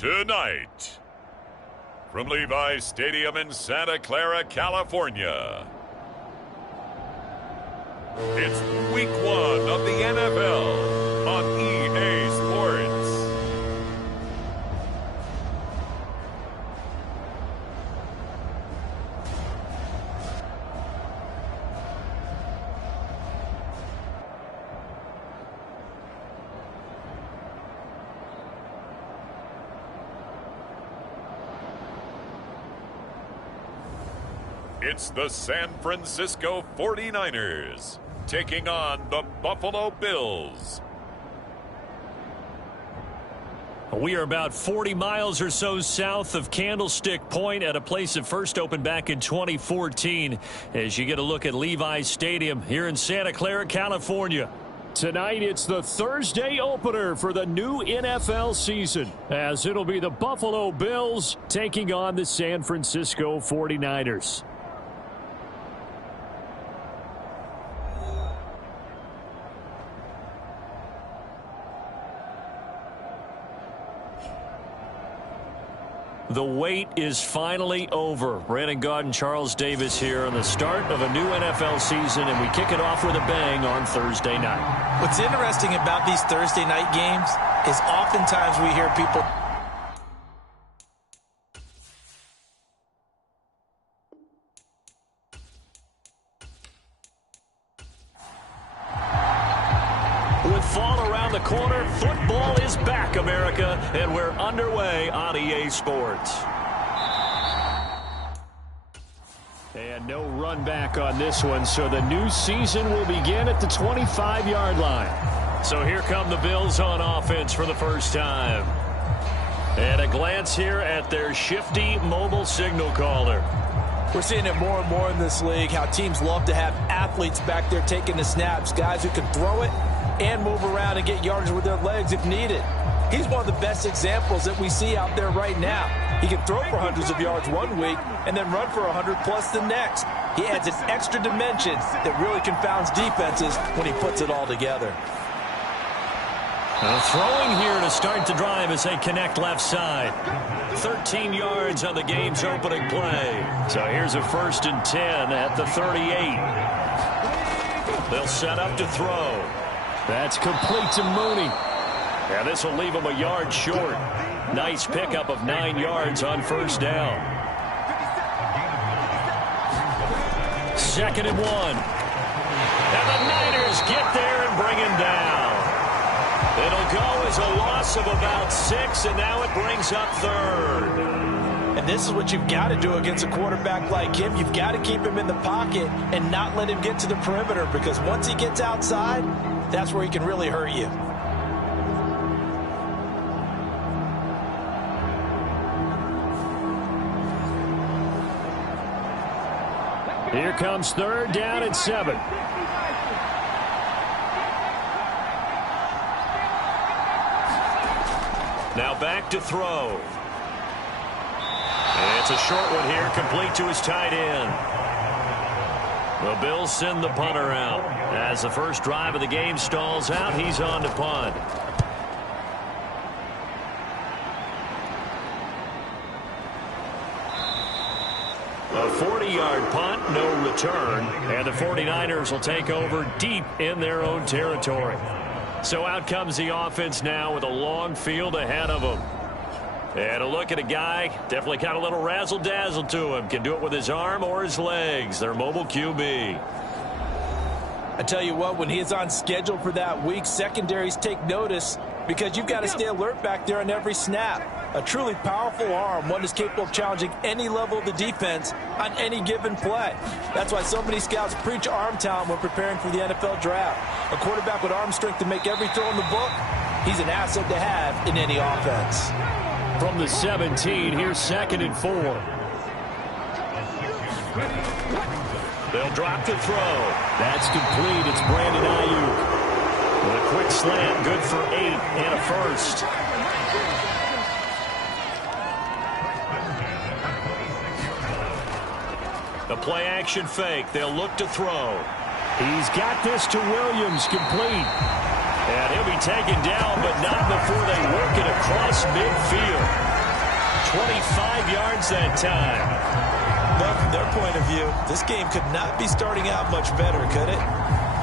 Tonight, from Levi's Stadium in Santa Clara, California, it's Week 1 of the NFL on EA Sports. It's the San Francisco 49ers taking on the Buffalo Bills. We are about 40 miles or so south of Candlestick Point at a place that first opened back in 2014 as you get a look at Levi's Stadium here in Santa Clara, California. Tonight, it's the Thursday opener for the new NFL season, as it'll be the Buffalo Bills taking on the San Francisco 49ers. The wait is finally over. Brandon Gaud and Charles Davis here on the start of a new NFL season, and we kick it off with a bang on Thursday night. What's interesting about these Thursday night games is oftentimes we hear people with fall around the corner, football is back, America, and we're underway on EA Sports. And no run back on this one, so the new season will begin at the 25-yard line. So here come the Bills on offense for the first time. And a glance here at their shifty mobile signal caller. We're seeing it more and more in this league, how teams love to have athletes back there taking the snaps, guys who can throw it and move around and get yardage with their legs if needed. He's one of the best examples that we see out there right now. He can throw for hundreds of yards one week and then run for 100+ the next. He adds an extra dimension that really confounds defenses when he puts it all together. Throwing here to start the drive as they connect left side. 13 yards on the game's opening play. So here's a 1st and 10 at the 38. They'll set up to throw. That's complete to Mooney. Yeah, this will leave him a yard short. Nice pickup of 9 yards on first down. 2nd and 1. And the Niners get there and bring him down. It'll go as a loss of about 6, and now it brings up 3rd. And this is what you've got to do against a quarterback like him. You've got to keep him in the pocket and not let him get to the perimeter, because once he gets outside, that's where he can really hurt you. Here comes 3rd down and 7. Now back to throw. And it's a short one here, complete to his tight end. The Bills send the punter out. As the first drive of the game stalls out, he's on to punt. A 40-yard punt, no return, and the 49ers will take over deep in their own territory. So out comes the offense now with a long field ahead of them. And a look at a guy, definitely got a little razzle-dazzle to him. Can do it with his arm or his legs. Their mobile QB. I tell you what, when he is on schedule for that week, secondaries take notice because you've got to stay alert back there on every snap. A truly powerful arm, one is capable of challenging any level of the defense on any given play. That's why so many scouts preach arm talent when preparing for the NFL draft. A quarterback with arm strength to make every throw in the book, he's an asset to have in any offense. From the 17, here's 2nd and 4. They'll drop the throw. That's complete. It's Brandon Ayuk. With a quick slant, good for 8 and a first. The play action fake. They'll look to throw. He's got this to Williams, complete. And he'll be taken down, but not before they work it across midfield. 25 yards that time. Well, from their point of view, this game could not be starting out much better, could it?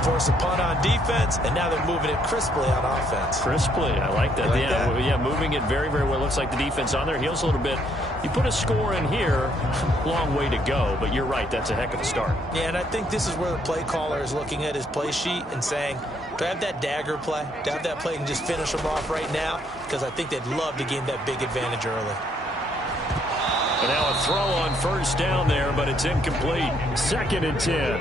Force a punt on defense, and now they're moving it crisply on offense. Crisply, I like that. Yeah, moving it very, very well. Looks like the defense on their heels a little bit. You put a score in here, long way to go, but you're right, that's a heck of a start. Yeah, and I think this is where the play caller is looking at his play sheet and saying, do I have that dagger play? Do I have that play and just finish them off right now? Because I think they'd love to gain that big advantage early. And now a throw on first down there, but it's incomplete. 2nd and 10.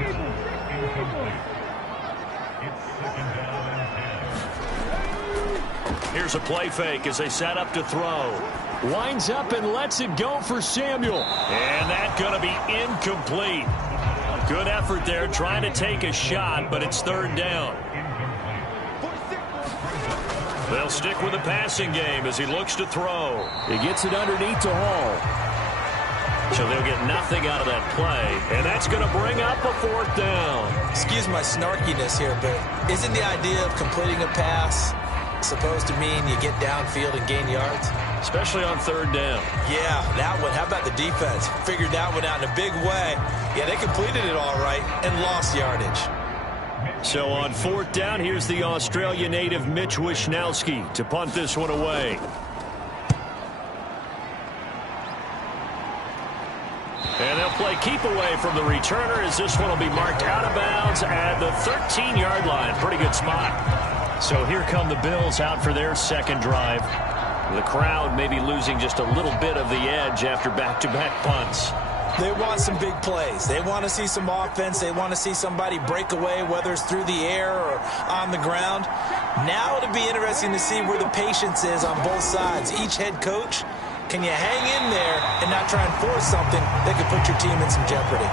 Here's a play fake as they set up to throw. Winds up and lets it go for Samuel. And that's going to be incomplete. Good effort there trying to take a shot, but it's 3rd down. They'll stick with the passing game as he looks to throw. He gets it underneath to Hall. So they'll get nothing out of that play, and that's going to bring up a 4th down. Excuse my snarkiness here, but isn't the idea of completing a pass supposed to mean you get downfield and gain yards? Especially on 3rd down. Yeah, that one. How about the defense? Figured that one out in a big way. Yeah, they completed it all right and lost yardage. So on 4th down, here's the Australia native Mitch Wishnowski to punt this one away. And they'll play keep away from the returner as this one will be marked out of bounds at the 13-yard line. Pretty good spot. So here come the Bills out for their 2nd drive. The crowd may be losing just a little bit of the edge after back-to-back punts. They want some big plays. They want to see some offense. They want to see somebody break away, whether it's through the air or on the ground. Now it'll be interesting to see where the patience is on both sides. Each head coach, can you hang in there and not try and force something that could put your team in some jeopardy?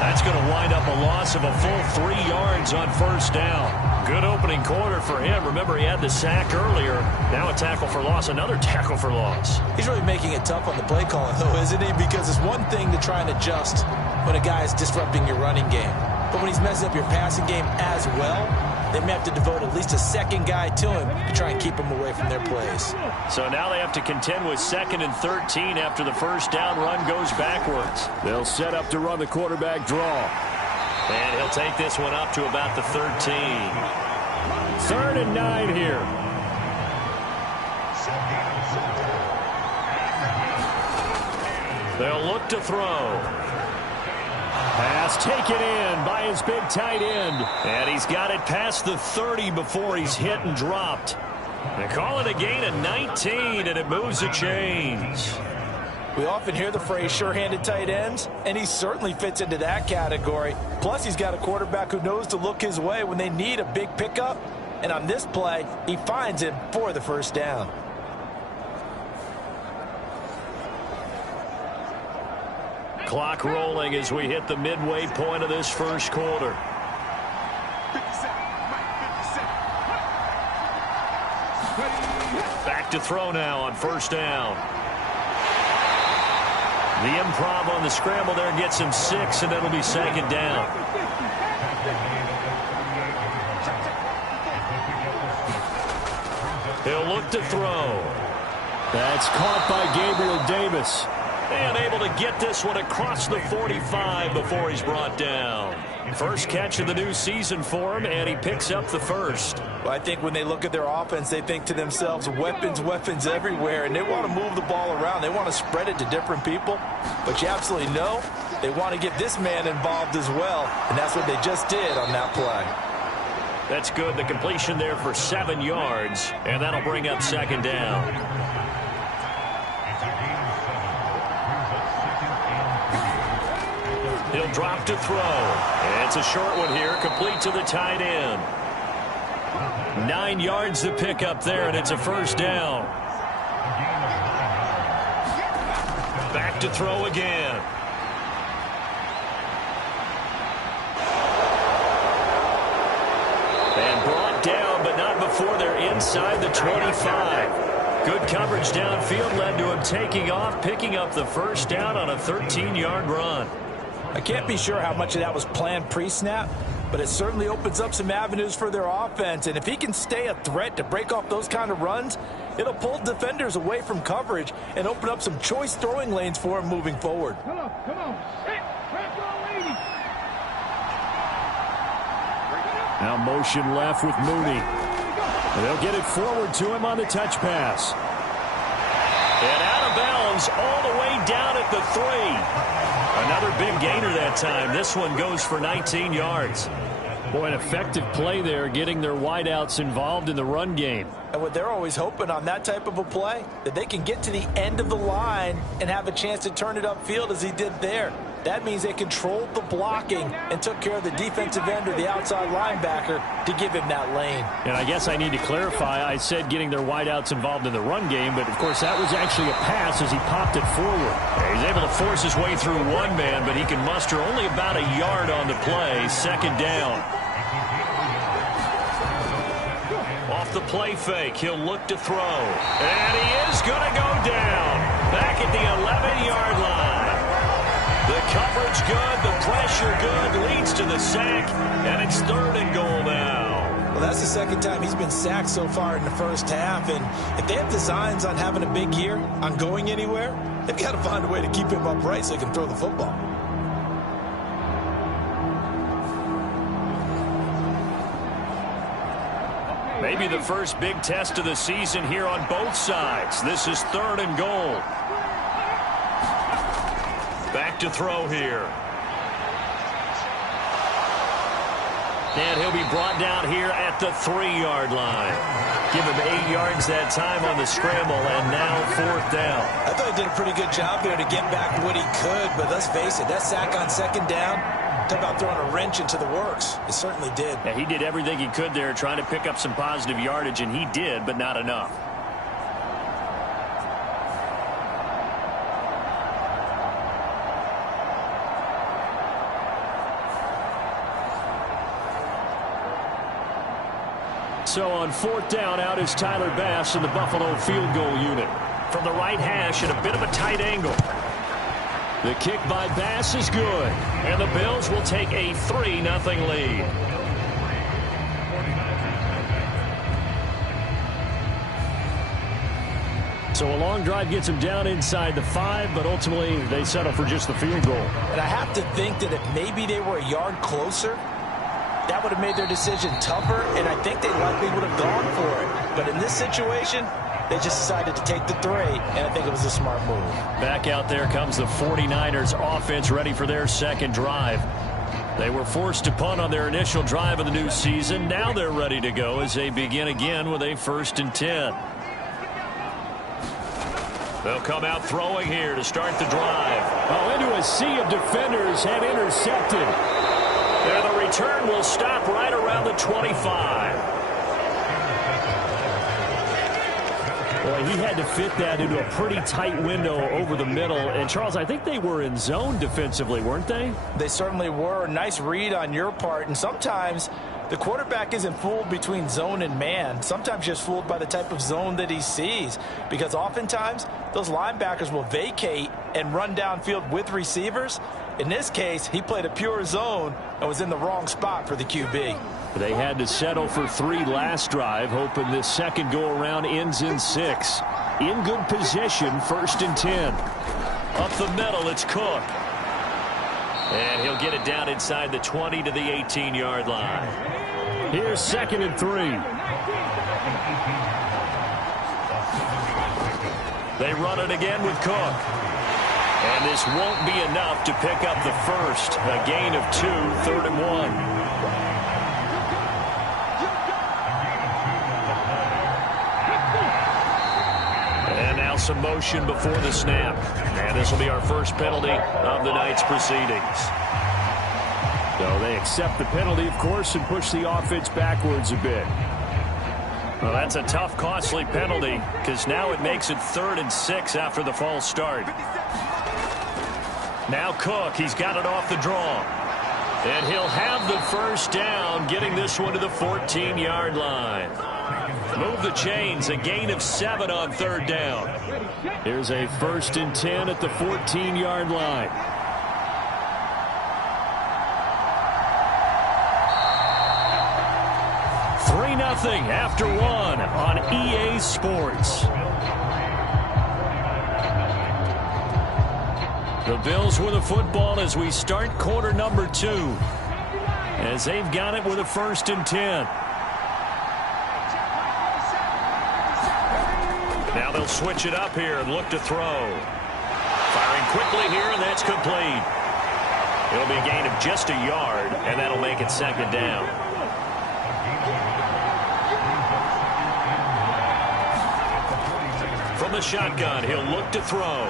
That's going to wind up a loss of a full 3 yards on 1st down. Good opening quarter for him. Remember, he had the sack earlier. Now a tackle for loss, another tackle for loss. He's really making it tough on the play calling, though, isn't he? Because it's one thing to try and adjust when a guy is disrupting your running game. But when he's messing up your passing game as well, they may have to devote at least a 2nd guy to him to try and keep him away from their plays. So now they have to contend with 2nd and 13 after the 1st down run goes backwards. They'll set up to run the quarterback draw. And he'll take this one up to about the 13. 3rd and 9 here. They'll look to throw. Pass taken in by his big tight end. And he's got it past the 30 before he's hit and dropped. They call it a gain of 19, and it moves the chains. We often hear the phrase sure-handed tight ends, and he certainly fits into that category. Plus, he's got a quarterback who knows to look his way when they need a big pickup. And on this play, he finds him for the 1st down. Clock rolling as we hit the midway point of this 1st quarter. Back to throw now on 1st down. The improv on the scramble there gets him 6, and it'll be 2nd down. He'll look to throw. That's caught by Gabriel Davis. And able to get this one across the 45 before he's brought down. First catch of the new season for him, and he picks up the 1st. Well, I think when they look at their offense, they think to themselves, weapons, weapons everywhere, and they want to move the ball around. They want to spread it to different people. But you absolutely know they want to get this man involved as well, and that's what they just did on that play. That's good. The completion there for 7 yards, and that'll bring up 2nd down. He'll drop to throw. And it's a short one here, complete to the tight end. 9 yards to pick up there, and it's a 1st down. Back to throw again. And brought down, but not before they're inside the 25. Good coverage downfield led to him taking off, picking up the 1st down on a 13-yard run. I can't be sure how much of that was planned pre-snap, but it certainly opens up some avenues for their offense. And if he can stay a threat to break off those kind of runs, it'll pull defenders away from coverage and open up some choice throwing lanes for him moving forward. Come on. Now motion left with Mooney. They'll get it forward to him on the touch pass. And out of bounds all the way down at the 3. Another big gainer that time. This one goes for 19 yards. Boy, an effective play there, getting their wideouts involved in the run game. And what they're always hoping on that type of a play, that they can get to the end of the line and have a chance to turn it upfield as he did there. That means they controlled the blocking and took care of the defensive end or the outside linebacker to give him that lane. And I guess I need to clarify, I said getting their wideouts involved in the run game, but of course that was actually a pass as he popped it forward. He's able to force his way through one man, but he can muster only about a yard on the play. Second down. Off the play fake, he'll look to throw. And he is going to go down. Back at the 11-yard line. The coverage good, the pressure good, leads to the sack, and it's 3rd and goal now. Well, that's the second time he's been sacked so far in the first half, and if they have designs on having a big year, on going anywhere, they've got to find a way to keep him upright so he can throw the football. Maybe the first big test of the season here on both sides. This is 3rd and goal. Back to throw here. And he'll be brought down here at the 3-yard line. Give him 8 yards that time on the scramble, and now 4th down. I thought he did a pretty good job there to get back what he could, but let's face it, that sack on 2nd down, talk about throwing a wrench into the works. It certainly did. Yeah, he did everything he could there trying to pick up some positive yardage, and he did, but not enough. So on 4th down, out is Tyler Bass in the Buffalo field goal unit. From the right hash at a bit of a tight angle. The kick by Bass is good. And the Bills will take a 3-0 lead. So a long drive gets them down inside the 5, but ultimately they settle for just the field goal. And I have to think that if maybe they were a yard closer, that would have made their decision tougher, and I think they likely would have gone for it. But in this situation, they just decided to take the 3, and I think it was a smart move. Back out there comes the 49ers offense ready for their second drive. They were forced to punt on their initial drive of the new season. Now they're ready to go as they begin again with a 1st and 10. They'll come out throwing here to start the drive. Oh, into a sea of defenders and intercepted. And the return will stop right around the 25. Boy, he had to fit that into a pretty tight window over the middle. And, Charles, I think they were in zone defensively, weren't they? They certainly were. Nice read on your part. And sometimes the quarterback isn't fooled between zone and man. Sometimes just fooled by the type of zone that he sees. Because oftentimes, those linebackers will vacate and run downfield with receivers. In this case, he played a pure zone and was in the wrong spot for the QB. They had to settle for 3 last drive, hoping this second go-around ends in 6. In good position, 1st and 10. Up the middle, it's Cook. And he'll get it down inside the 20 to the 18-yard line. Here's 2nd and 3. They run it again with Cook. And this won't be enough to pick up the first. A gain of 2, 3rd and 1. And now some motion before the snap. And this will be our first penalty of the night's proceedings. So they accept the penalty, of course, and push the offense backwards a bit. Well, that's a tough, costly penalty because now it makes it 3rd and 6 after the false start. Now Cook, he's got it off the draw. And he'll have the first down, getting this one to the 14-yard line. Move the chains, a gain of 7 on 3rd down. Here's a 1st and 10 at the 14-yard line. 3-0 after one on EA Sports. The Bills with a football as we start quarter number 2. As they've got it with a 1st and 10. Now they'll switch it up here and look to throw. Firing quickly here, and that's complete. It'll be a gain of just a yard, and that'll make it 2nd down. From the shotgun, he'll look to throw.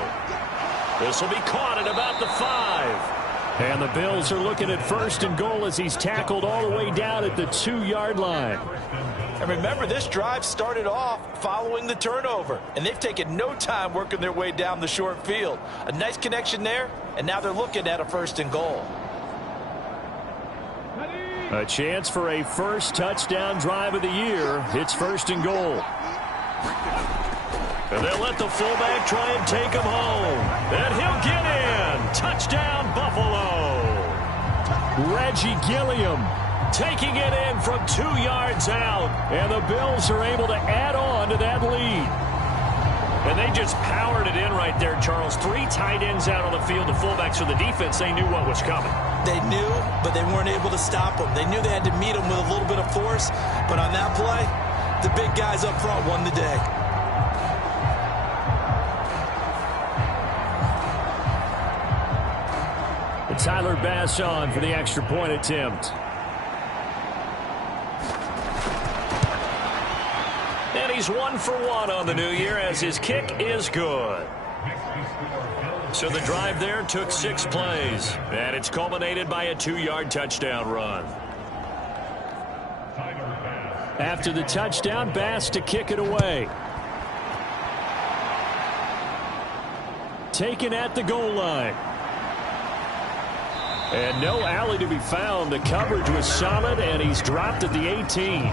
This will be caught at about the 5. And the Bills are looking at 1st and goal as he's tackled all the way down at the 2-yard line. And remember, this drive started off following the turnover, and they've taken no time working their way down the short field. A nice connection there, and now they're looking at a 1st and goal. A chance for a first touchdown drive of the year. It's 1st and goal. And they'll let the fullback try and take him home. And he'll get in. Touchdown, Buffalo. Reggie Gilliam taking it in from 2 yards out. And the Bills are able to add on to that lead. And they just powered it in right there, Charles. 3 tight ends out on the field. The fullbacks for the defense, they knew what was coming. They knew, but they weren't able to stop them. They knew they had to meet them with a little bit of force. But on that play, the big guys up front won the day. Tyler Bass on for the extra point attempt. And he's 1 for 1 on the new year as his kick is good. So the drive there took 6 plays. And it's culminated by a 2-yard touchdown run. After the touchdown, Bass to kick it away. Taken at the goal line. And no alley to be found. The coverage was solid, and he's dropped at the 18.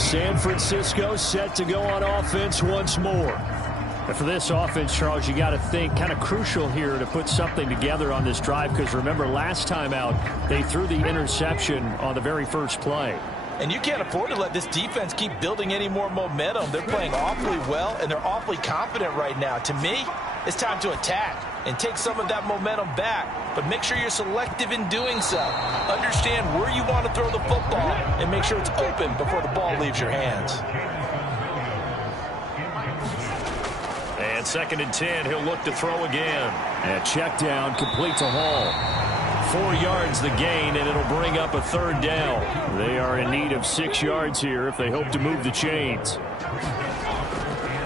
San Francisco set to go on offense once more. And for this offense, Charles, you got to think kind of crucial here to put something together on this drive, because remember, last time out, they threw the interception on the very first play. And you can't afford to let this defense keep building any more momentum. They're playing awfully well, and they're awfully confident right now. To me, it's time to attack and take some of that momentum back. But make sure you're selective in doing so. Understand where you want to throw the football and make sure it's open before the ball leaves your hands. And 2nd and 10, he'll look to throw again. And check down, complete to Hall. 4 yards the gain, and it'll bring up a 3rd down. They are in need of 6 yards here if they hope to move the chains.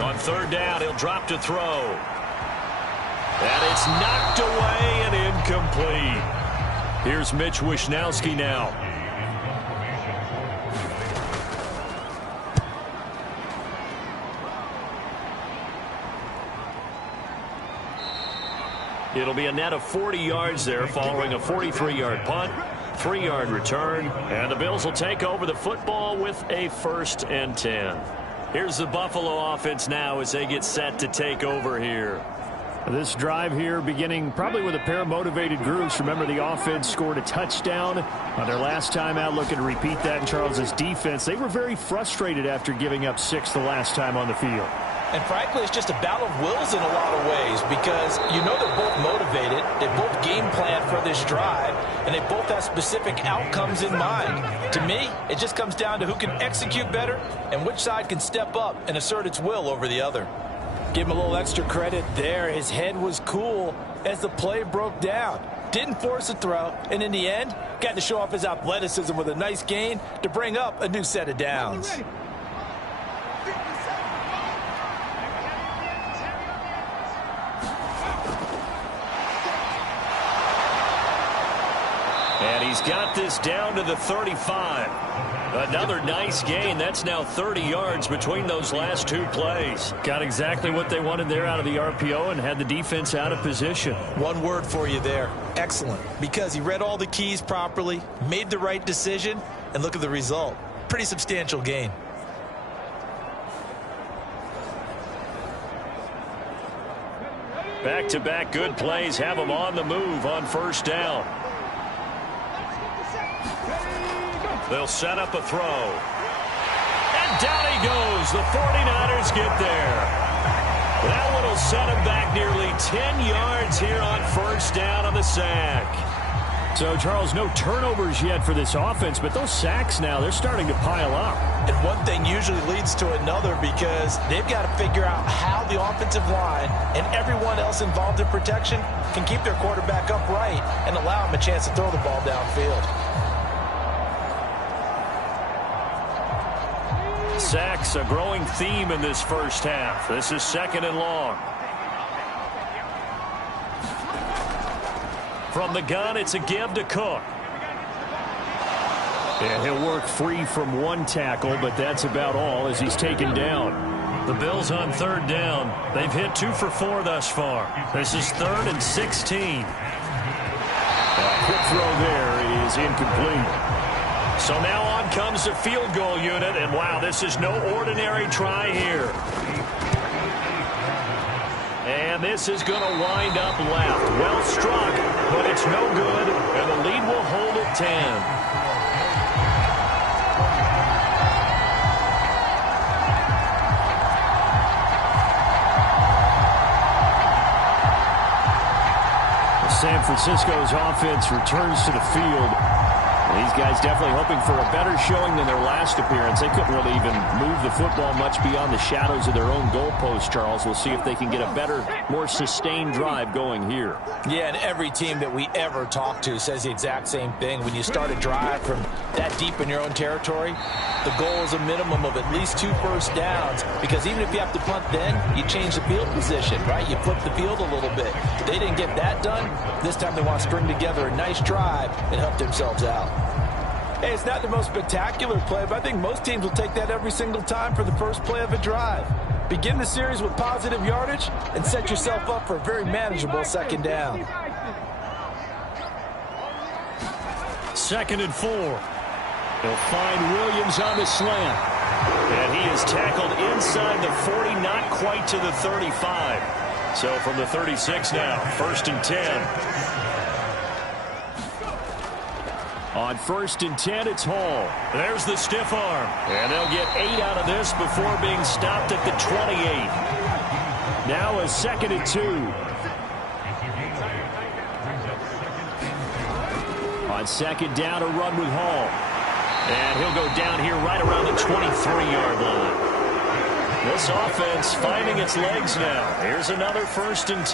On 3rd down, he'll drop to throw. And it's knocked away and incomplete. Here's Mitch Wishnowski now. It'll be a net of 40 yards there following a 43-yard punt, 3-yard return, and the Bills will take over the football with a 1st and 10. Here's the Buffalo offense now as they get set to take over here. This drive here beginning probably with a pair of motivated groups. Remember, the offense scored a touchdown on their last time out. Looking to repeat that in Charles's defense. They were very frustrated after giving up 6 the last time on the field. And frankly, it's just a battle of wills in a lot of ways, because you know they're both motivated, they both game plan for this drive, and they both have specific outcomes in mind. To me, it just comes down to who can execute better and which side can step up and assert its will over the other. Give him a little extra credit there. His head was cool as the play broke down. Didn't force a throw, and in the end, got to show off his athleticism with a nice gain to bring up a new set of downs. And he's got this down to the 35. Another nice gain. That's now 30 yards between those last 2 plays. Got exactly what they wanted there out of the RPO and had the defense out of position. One word for you there. Excellent. Because he read all the keys properly, made the right decision, and look at the result. Pretty substantial gain. Back-to-back good plays have them on the move on 1st down. They'll set up a throw. And down he goes. The 49ers get there. That one will set him back nearly 10 yards here on first down on the sack. So, Charles, no turnovers yet for this offense, but those sacks now, they're starting to pile up. And one thing usually leads to another because they've got to figure out how the offensive line and everyone else involved in protection can keep their quarterback upright and allow him a chance to throw the ball downfield. Sacks, a growing theme in this first half. This is 2nd and long. From the gun, it's a give to Cook. And he'll work free from one tackle, but that's about all as he's taken down. The Bills on 3rd down. They've hit 2 for 4 thus far. This is 3rd and 16. A quick throw there is incomplete. So now on comes the field goal unit, and wow, this is no ordinary try here. And this is going to wind up left. Well struck, but it's no good, and the lead will hold at 10. San Francisco's offense returns to the field. These guys definitely hoping for a better showing than their last appearance. They couldn't really even move the football much beyond the shadows of their own goalpost, Charles. We'll see if they can get a better, more sustained drive going here. Yeah, and every team that we ever talk to says the exact same thing. When you start a drive from that deep in your own territory, the goal is a minimum of at least 2 first downs, because even if you have to punt then, you change the field position, right? You flip the field a little bit. They didn't get that done. This time they want to string together a nice drive and help themselves out. Hey, it's not the most spectacular play, but I think most teams will take that every single time for the first play of a drive. Begin the series with positive yardage and set yourself up for a very manageable 2nd down. 2nd and 4. He'll find Williams on the slant. And he is tackled inside the 40, not quite to the 35. So from the 36 now, 1st and 10. On 1st and 10, it's Hall. There's the stiff arm. And they'll get 8 out of this before being stopped at the 28. Now a 2nd and 2. On 2nd down, a run with Hall. And he'll go down here right around the 23-yard line. This offense finding its legs now. Here's another 1st and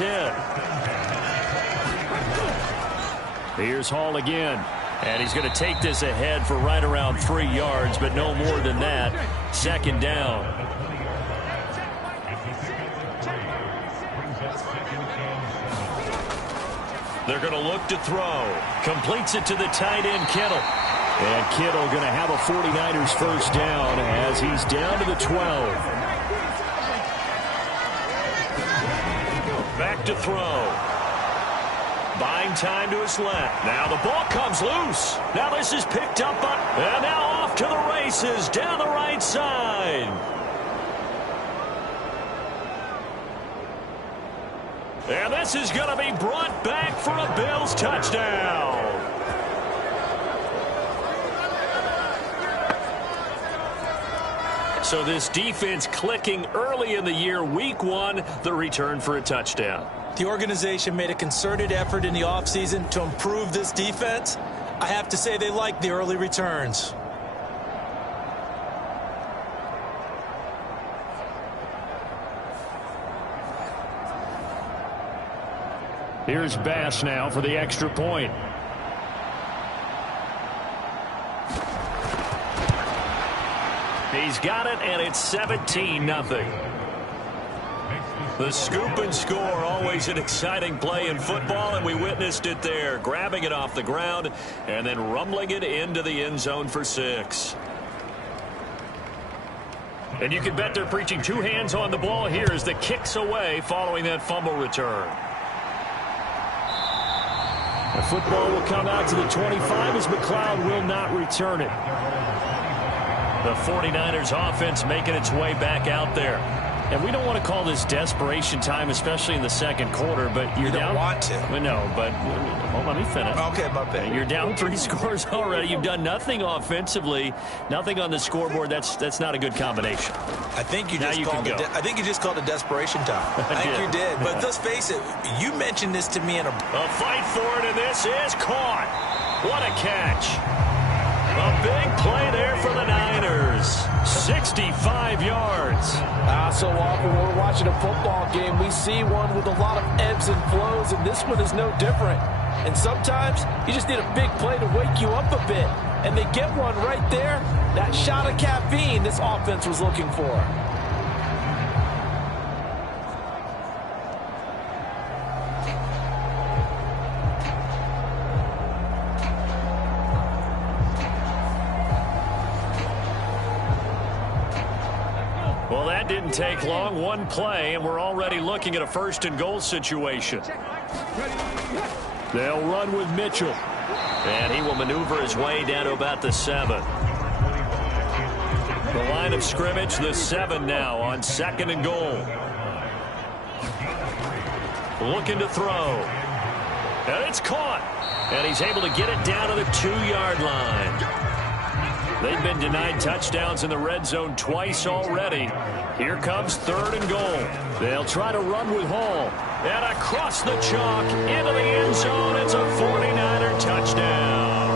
10. Here's Hall again. And he's going to take this ahead for right around 3 yards, but no more than that. 2nd down. They're going to look to throw. Completes it to the tight end, Kittle. And Kittle going to have a 49ers first down as he's down to the 12. Back to throw. Buying time to his left. Now the ball comes loose. Now this is picked up, and now off to the races down the right side. And this is going to be brought back for a Bills touchdown. So this defense clicking early in the year, week 1, the return for a touchdown. The organization made a concerted effort in the offseason to improve this defense. I have to say they like the early returns. Here's Bass now for the extra point. He's got it, and it's 17-0. The scoop and score, always an exciting play in football, and we witnessed it there, grabbing it off the ground and then rumbling it into the end zone for 6. And you can bet they're preaching 2 hands on the ball here as the kick's away following that fumble return. The football will come out to the 25 as McLeod will not return it. The 49ers offense making its way back out there. And we don't want to call this desperation time, especially in the second quarter, but you're down. You don't want to. Well, no, but well, let me finish. Okay, my bad. You're down 3 scores already. You've done nothing offensively, nothing on the scoreboard. That's not a good combination. I think you now just you called can it. go. I think you just called it desperation time. I think you did. But let's face it. You mentioned this to me in a fight for it, and this is caught. What a catch! A big play there for the Niners. 65 yards. So often when we're watching a football game, we see one with a lot of ebbs and flows, and this one is no different. And sometimes you just need a big play to wake you up a bit. And they get one right there. That shot of caffeine this offense was looking for. Well, that didn't take long. One play, and we're already looking at a first-and-goal situation. They'll run with Mitchell. And he will maneuver his way down to about the 7. The line of scrimmage, the 7 now on 2nd and goal. Looking to throw. And it's caught. And he's able to get it down to the 2-yard line. They've been denied touchdowns in the red zone twice already. Here comes 3rd and goal. They'll try to run with Hall. And across the chalk into the end zone. It's a 49er touchdown.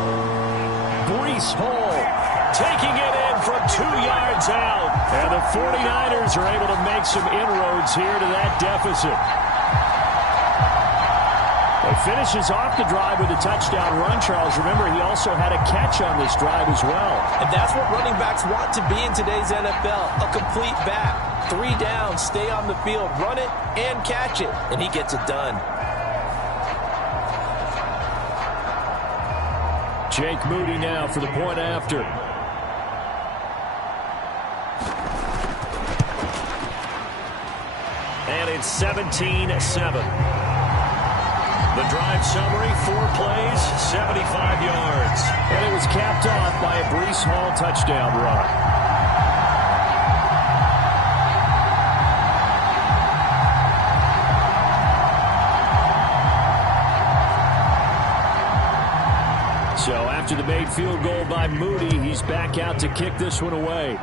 Breece Hall taking it in from 2 yards out. And the 49ers are able to make some inroads here to that deficit. He finishes off the drive with a touchdown run, Charles. Remember, he also had a catch on this drive as well. And that's what running backs want to be in today's NFL, a complete back. 3 down, stay on the field, run it, and catch it. And he gets it done. Jake Moody now for the point after. And it's 17-7. The drive summary, 4 plays, 75 yards. And it was capped off by a Breece Hall touchdown run. So after the made field goal by Moody, he's back out to kick this one away.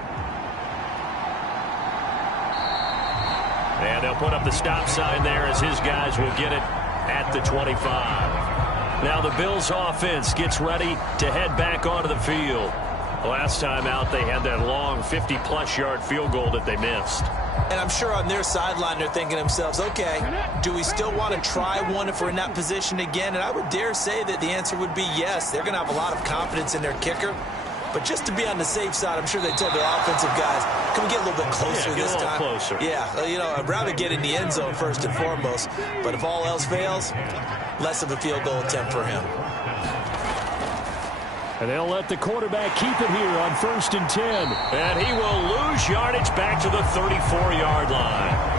And they'll put up the stop sign there as his guys will get it at the 25. Now the Bills offense gets ready to head back onto the field. Last time out they had that long 50-plus yard field goal that they missed. And I'm sure on their sideline they're thinking to themselves, okay, do we still want to try one if we're in that position again? And I would dare say that the answer would be yes. They're going to have a lot of confidence in their kicker. But just to be on the safe side, I'm sure they told their offensive guys, can we get a little bit closer this time? Closer. Yeah, you know, I'd rather get in the end zone first and foremost. But if all else fails, less of a field goal attempt for him. And they'll let the quarterback keep it here on 1st and 10. And he will lose yardage back to the 34-yard line.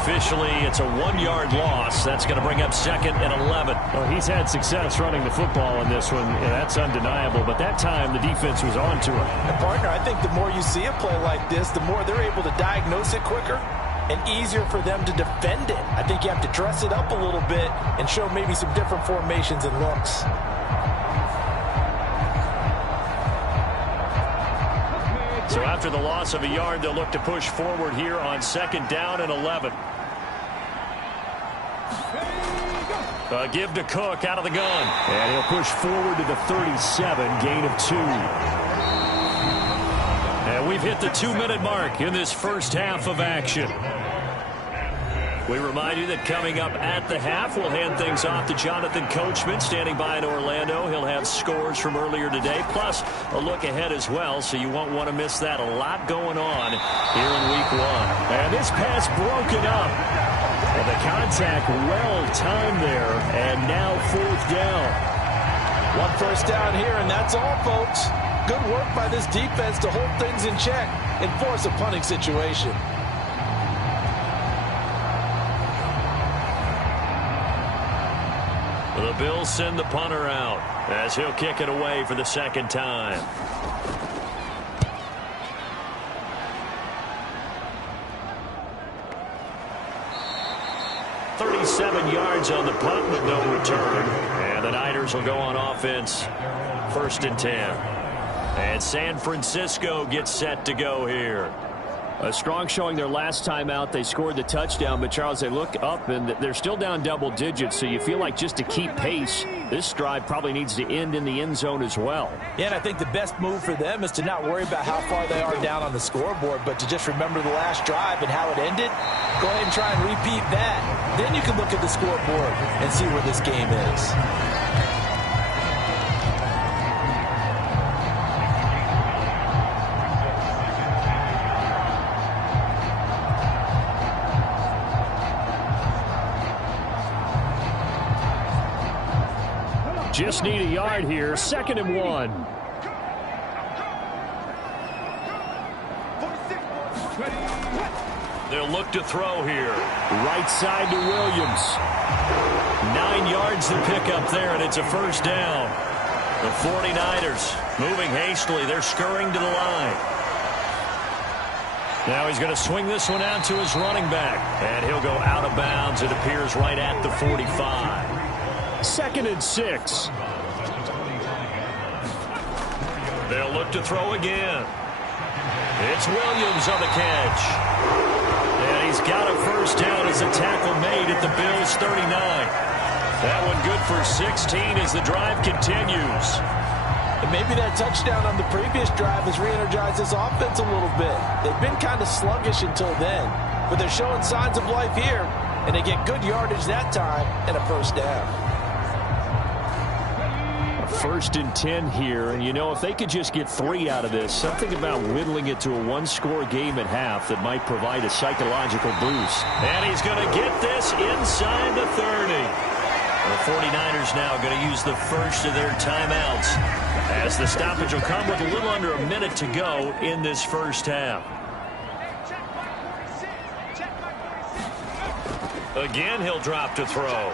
Officially, it's a 1-yard loss. That's going to bring up 2nd and 11. Well, he's had success running the football in this one. Yeah, that's undeniable. But that time, the defense was on to him. And, partner, I think the more you see a play like this, the more they're able to diagnose it quicker and easier for them to defend it. I think you have to dress it up a little bit and show maybe some different formations and looks. So after the loss of a yard, they'll look to push forward here on 2nd down and 11. Give to Cook out of the gun. And he'll push forward to the 37, gain of 2. And we've hit the 2-minute mark in this first half of action. We remind you that coming up at the half, we'll hand things off to Jonathan Coachman, standing by in Orlando. He'll have scores from earlier today, plus a look ahead as well, so you won't want to miss that. A lot going on here in Week 1. And this pass broken up. And the contact well-timed there, and now 4th down. 1 first down here, and that's all, folks. Good work by this defense to hold things in check and force a punting situation. The Bills send the punter out as he'll kick it away for the 2nd time. 37 yards on the punt with no return. And the Niners will go on offense. 1st and 10. And San Francisco gets set to go here. A strong showing their last time out. They scored the touchdown, but Charles, they look up and they're still down double digits, so you feel like just to keep pace, this drive probably needs to end in the end zone as well. Yeah, and I think the best move for them is to not worry about how far they are down on the scoreboard, but to just remember the last drive and how it ended. Go ahead and try and repeat that. Then you can look at the scoreboard and see where this game is. Just need a yard here. 2nd and 1. They'll look to throw here. Right side to Williams. 9 yards to pick up there, and it's a 1st down. The 49ers moving hastily. They're scurrying to the line. Now he's going to swing this one out to his running back. And he'll go out of bounds, it appears, right at the 45. 2nd and 6. They'll look to throw again. It's Williams on the catch. And he's got a 1st down as a tackle made at the Bills' 39. That one good for 16 as the drive continues. And maybe that touchdown on the previous drive has re-energized this offense a little bit. They've been kind of sluggish until then, but they're showing signs of life here, and they get good yardage that time and a 1st down. 1st and 10 here, and you know, if they could just get 3 out of this, something about whittling it to a 1-score game at half that might provide a psychological boost. And he's going to get this inside the 30. The 49ers now going to use the first of their timeouts as the stoppage will come with a little under a minute to go in this 1st half. Again, he'll drop to throw.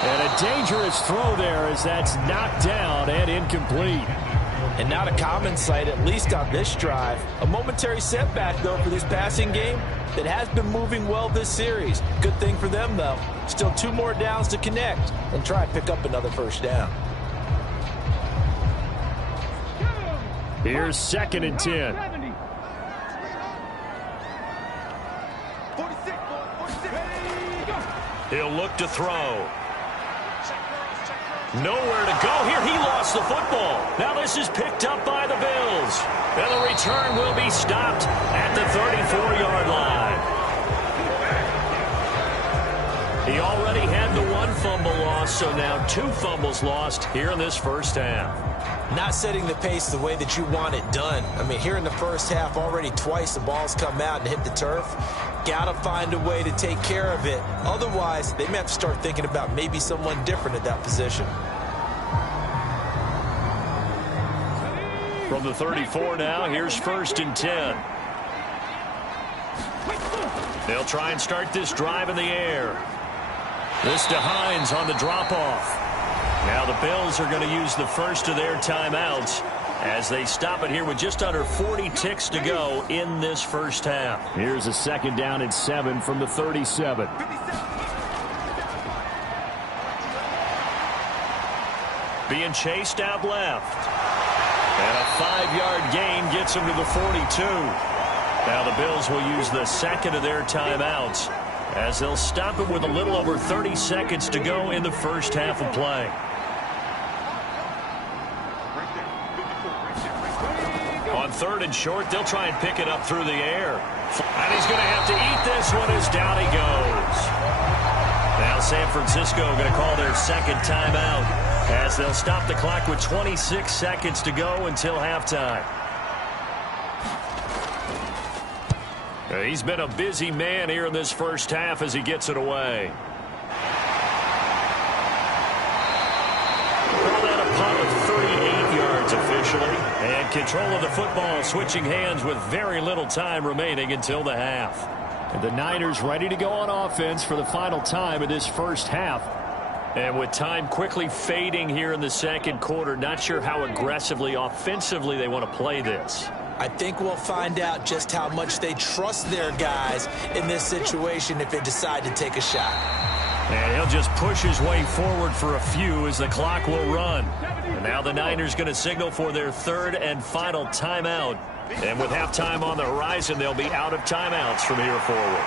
And a dangerous throw there as that's knocked down and incomplete. And not a common sight, at least on this drive. A momentary setback, though, for this passing game that has been moving well this series. Good thing for them, though. Still 2 more downs to connect and try and pick up another 1st down. Here's 2nd and 10. He'll look to throw. Nowhere to go here. He lost the football. Now this is picked up by the Bills. And the return will be stopped at the 34-yard line. He already had the 1 fumble loss, so now 2 fumbles lost here in this 1st half. Not setting the pace the way that you want it done. I mean, here in the 1st half, already twice the ball's come out and hit the turf. Got to find a way to take care of it. Otherwise, they may have to start thinking about maybe someone different at that position. From the 34 now, here's 1st and 10. They'll try and start this drive in the air. This to Hines on the drop-off. Now the Bills are going to use the first of their timeouts as they stop it here with just under 40 ticks to go in this 1st half. Here's a 2nd down and 7 from the 37. Being chased out left. And a 5-yard gain gets him to the 42. Now the Bills will use the 2nd of their timeouts as they'll stop it with a little over 30 seconds to go in the 1st half of play. On 3rd and short, they'll try and pick it up through the air. And he's going to have to eat this one as down he goes. Now San Francisco going to call their 2nd timeout as they'll stop the clock with 26 seconds to go until halftime. He's been a busy man here in this 1st half as he gets it away. Call that a punt of 38 yards officially. And control of the football switching hands with very little time remaining until the half. And the Niners ready to go on offense for the final time of this 1st half. And with time quickly fading here in the 2nd quarter, not sure how aggressively, offensively they want to play this. I think we'll find out just how much they trust their guys in this situation if they decide to take a shot. And he'll just push his way forward for a few as the clock will run. And now the Niners going to signal for their third and final timeout. And with halftime on the horizon, they'll be out of timeouts from here forward.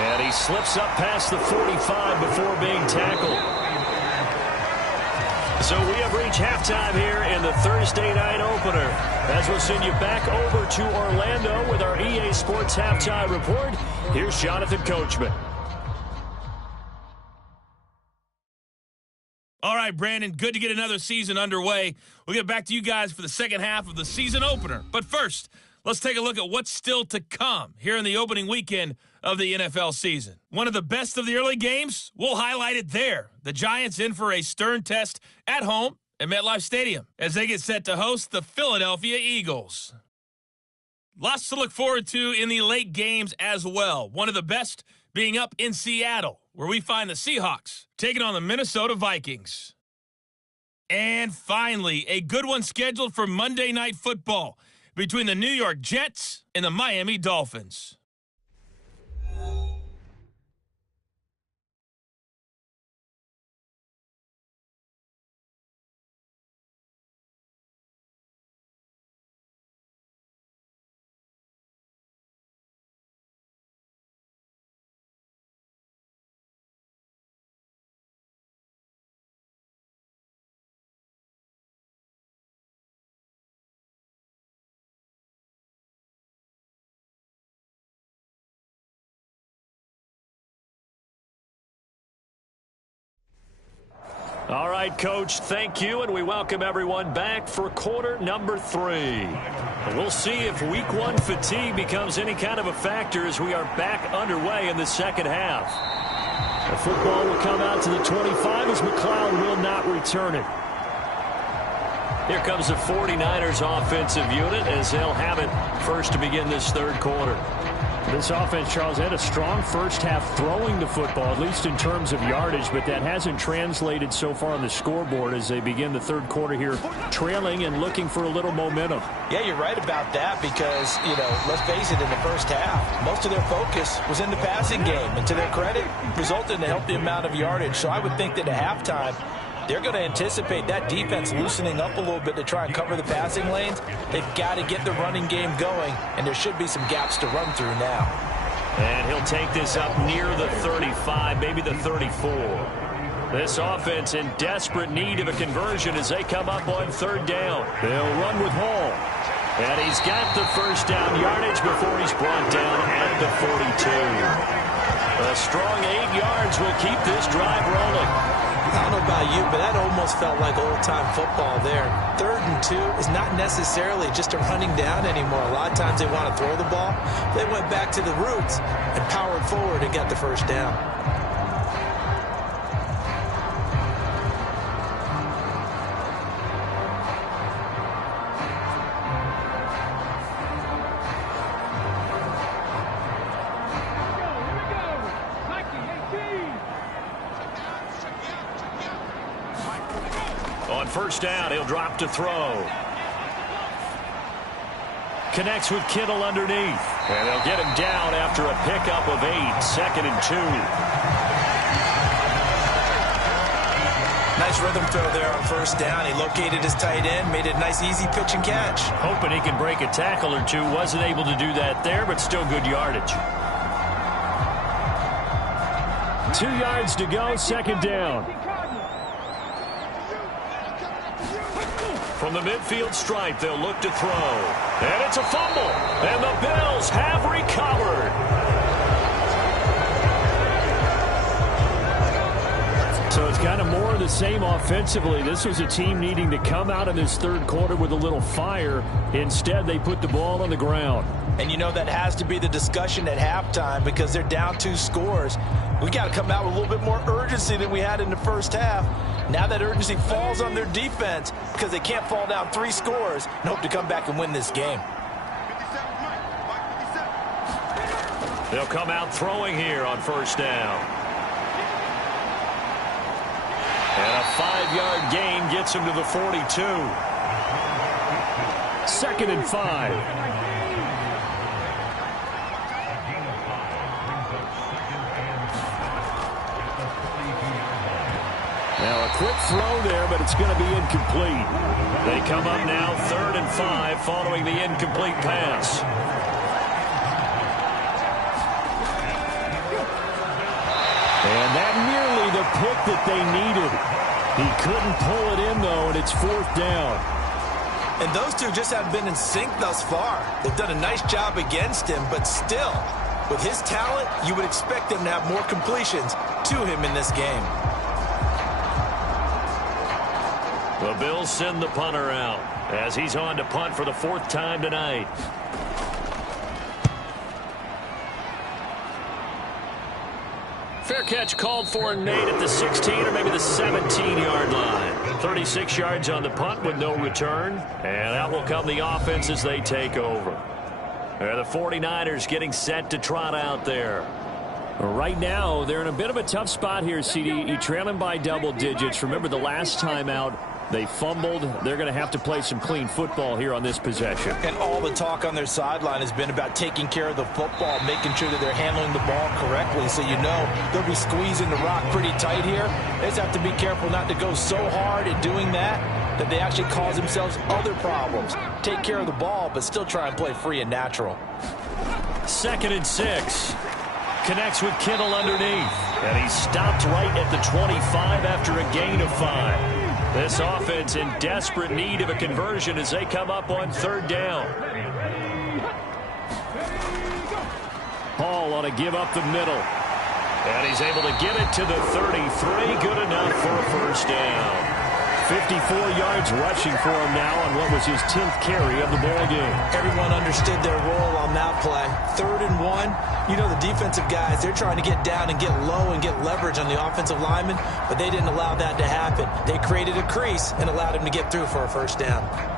And he slips up past the 45 before being tackled. So we have reached halftime here in the Thursday night opener. As we'll send you back over to Orlando with our EA Sports Halftime Report, here's Jonathan Coachman. All right, Brandon, good to get another season underway. We'll get back to you guys for the second half of the season opener. But first, let's take a look at what's still to come here in the opening weekend of the NFL season. One of the best of the early games, we'll highlight it there. The Giants in for a stern test at home at MetLife Stadium as they get set to host the Philadelphia Eagles. Lots to look forward to in the late games as well. One of the best being up in Seattle, where we find the Seahawks taking on the Minnesota Vikings. And finally, a good one scheduled for Monday Night Football between the New York Jets and the Miami Dolphins. All right, Coach, thank you, and we welcome everyone back for quarter number 3. And we'll see if week 1 fatigue becomes any kind of a factor as we are back underway in the second half. The football will come out to the 25 as McLeod will not return it. Here comes the 49ers offensive unit as they'll have it first to begin this third quarter. This offense, Charles, had a strong first half throwing the football, at least in terms of yardage, but that hasn't translated so far on the scoreboard as they begin the third quarter here, trailing and looking for a little momentum. Yeah, you're right about that because, let's face it, in the first half, most of their focus was in the passing game. And to their credit, resulted in a healthy amount of yardage. So I would think that at halftime, they're going to anticipate that defense loosening up a little bit to try and cover the passing lanes. They've got to get the running game going, and there should be some gaps to run through now. And he'll take this up near the 35, maybe the 34. This offense in desperate need of a conversion as they come up on third down. They'll run with Hall. And he's got the first down yardage before he's brought down at the 42. A strong 8 yards will keep this drive rolling. I don't know about you, but that almost felt like old-time football there. 3rd and 2 is not necessarily just a running down anymore. A lot of times they want to throw the ball. They went back to the roots and powered forward and got the first down. On first down, he'll drop to throw. Connects with Kittle underneath. And they'll get him down after a pickup of 8, 2nd and 2. Nice rhythm throw there on first down. He located his tight end, made it a nice, easy pitch and catch. Hoping he can break a tackle or two. Wasn't able to do that there, but still good yardage. 2 yards to go, second down. From the midfield stripe, they'll look to throw. And it's a fumble. And the Bills have recovered. So it's kind of more of the same offensively. This was a team needing to come out in this third quarter with a little fire. Instead, they put the ball on the ground. And that has to be the discussion at halftime because they're down 2 scores. We got to come out with a little bit more urgency than we had in the first half. Now that urgency falls on their defense because they can't fall down 3 scores and hope to come back and win this game. They'll come out throwing here on first down. And a 5-yard gain gets him to the 42. 2nd and 5. Now a quick throw there, but it's going to be incomplete. They come up now 3rd and 5 following the incomplete pass. And that nearly the pick that they needed. He couldn't pull it in, though, and it's 4th down. And those two just haven't been in sync thus far. They've done a nice job against him, but still, with his talent, you would expect them to have more completions to him in this game. The Bills send the punter out as he's on to punt for the 4th time tonight. Fair catch called for Nate at the 16 or maybe the 17-yard line. 36 yards on the punt with no return. And out will come the offense as they take over. The 49ers getting set to trot out there. Right now, they're in a bit of a tough spot here, CD. Trailing by double digits. Remember the last time out, they fumbled. They're going to have to play some clean football here on this possession. And all the talk on their sideline has been about taking care of the football, making sure that they're handling the ball correctly. So you know they'll be squeezing the rock pretty tight here. They just have to be careful not to go so hard in doing that they actually cause themselves other problems. Take care of the ball, but still try and play free and natural. 2nd and 6. Connects with Kittle underneath. And he stopped right at the 25 after a gain of 5. This offense in desperate need of a conversion as they come up on 3rd down. Hall on a give up the middle. And he's able to get it to the 33. Good enough for a 1st down. 54 yards rushing for him now on what was his 10th carry of the ball game. Everyone understood their role on that play. 3rd and 1. You know the defensive guys, they're trying to get down and get low and get leverage on the offensive lineman, but they didn't allow that to happen. They created a crease and allowed him to get through for a 1st down.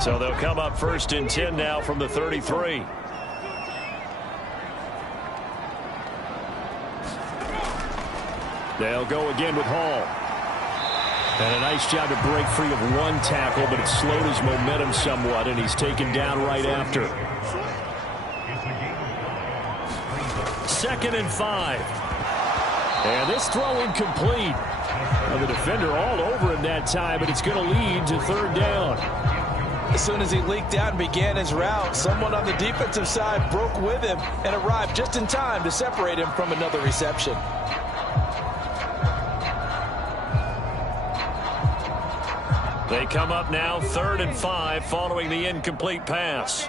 So they'll come up 1st and 10 now from the 33. They'll go again with Hall. And a nice job to break free of one tackle, but it slowed his momentum somewhat, and he's taken down right after. 2nd and 5. And this throw incomplete. Now the defender all over him that time, but it's going to lead to 3rd down. As soon as he leaked out and began his route, someone on the defensive side broke with him and arrived just in time to separate him from another reception. They come up now 3rd and 5 following the incomplete pass.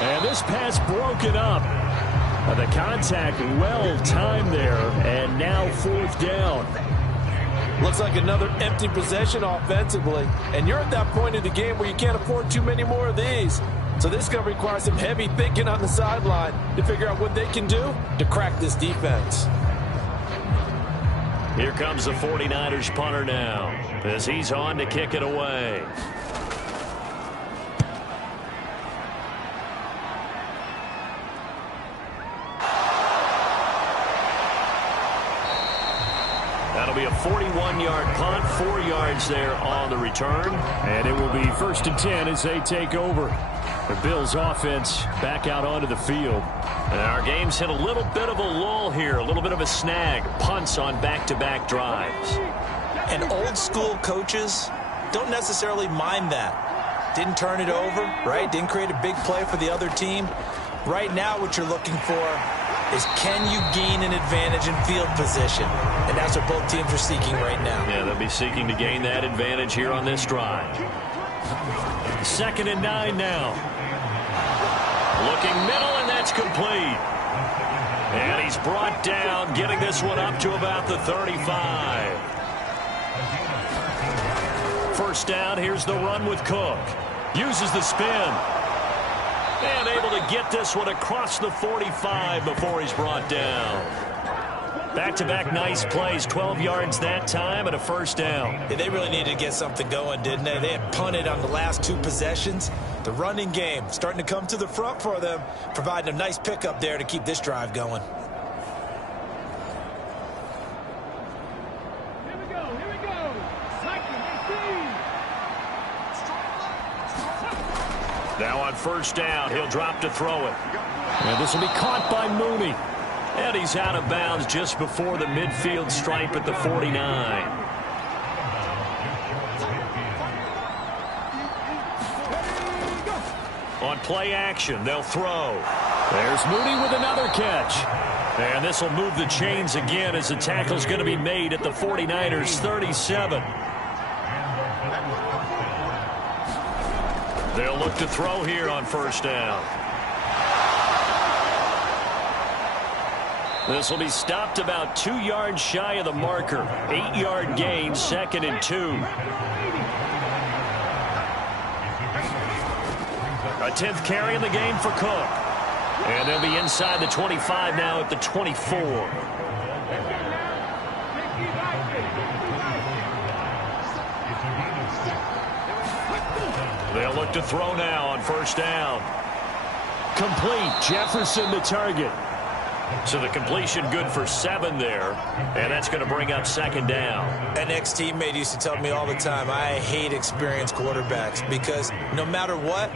And this pass broken up. The contact well timed there, and now 4th down. Looks like another empty possession offensively. And you're at that point in the game where you can't afford too many more of these. So this is going to require some heavy thinking on the sideline to figure out what they can do to crack this defense. Here comes the 49ers punter now as he's on to kick it away. That'll be a 41-yard punt, 4 yards there on the return. And it will be 1st and 10 as they take over. The Bills offense back out onto the field. And our game's hit a little bit of a lull here, a little bit of a snag. Punts on back-to-back drives. And old school coaches don't necessarily mind that. Didn't turn it over, right? Didn't create a big play for the other team. Right now what you're looking for is can you gain an advantage in field position? And that's what both teams are seeking right now. Yeah, they'll be seeking to gain that advantage here on this drive. 2nd and 9 now. Looking middle, and that's complete. And he's brought down, getting this one up to about the 35. 1st down, here's the run with Cook. Uses the spin. And able to get this one across the 45 before he's brought down. Back-to-back nice plays, 12 yards that time and a first down. Yeah, they really needed to get something going, didn't they? They had punted on the last 2 possessions. The running game starting to come to the front for them, providing a nice pickup there to keep this drive going. Now on first down, he'll drop to throw it. And this will be caught by Mooney. And he's out of bounds just before the midfield stripe at the 49. On play action, they'll throw. There's Mooney with another catch. And this will move the chains again as the tackle's going to be made at the 49ers 37. They'll look to throw here on first down. This will be stopped about 2 yards shy of the marker. 8-yard gain, 2nd and 2. A 10th carry in the game for Cook. And they'll be inside the 25 now at the 24. They'll look to throw now on first down. Complete. Jefferson the target. So the completion good for 7 there, and that's going to bring up 2nd down. An ex-teammate used to tell me all the time, I hate experienced quarterbacks because no matter what,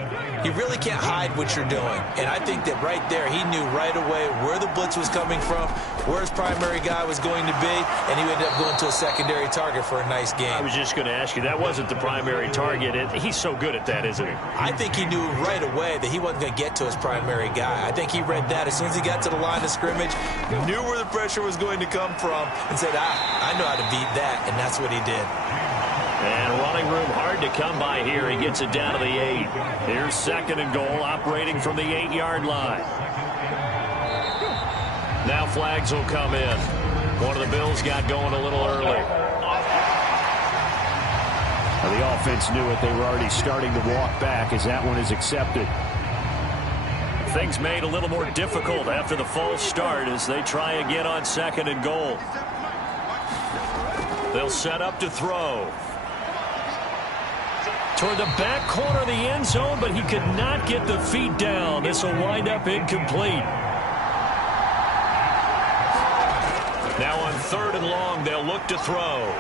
you really can't hide what you're doing. And I think that right there, he knew right away where the blitz was coming from, where his primary guy was going to be, and he ended up going to a secondary target for a nice game. I was just going to ask you, that wasn't the primary target. He's so good at that, isn't he? I think he knew right away that he wasn't going to get to his primary guy. I think he read that as soon as he got to the line of scrimmage, knew where the pressure was going to come from, and said, I know how to beat that, and that's what he did. And running room hard to come by here. He gets it down to the 8. Here's 2nd and goal, operating from the 8-yard line. Now flags will come in. One of the Bills got going a little early. Well, the offense knew it. They were already starting to walk back as that one is accepted. Things made a little more difficult after the false start as they try again on 2nd and goal. They'll set up to throw. Toward the back corner of the end zone, but he could not get the feet down. This will wind up incomplete. Now on 3rd and long, they'll look to throw.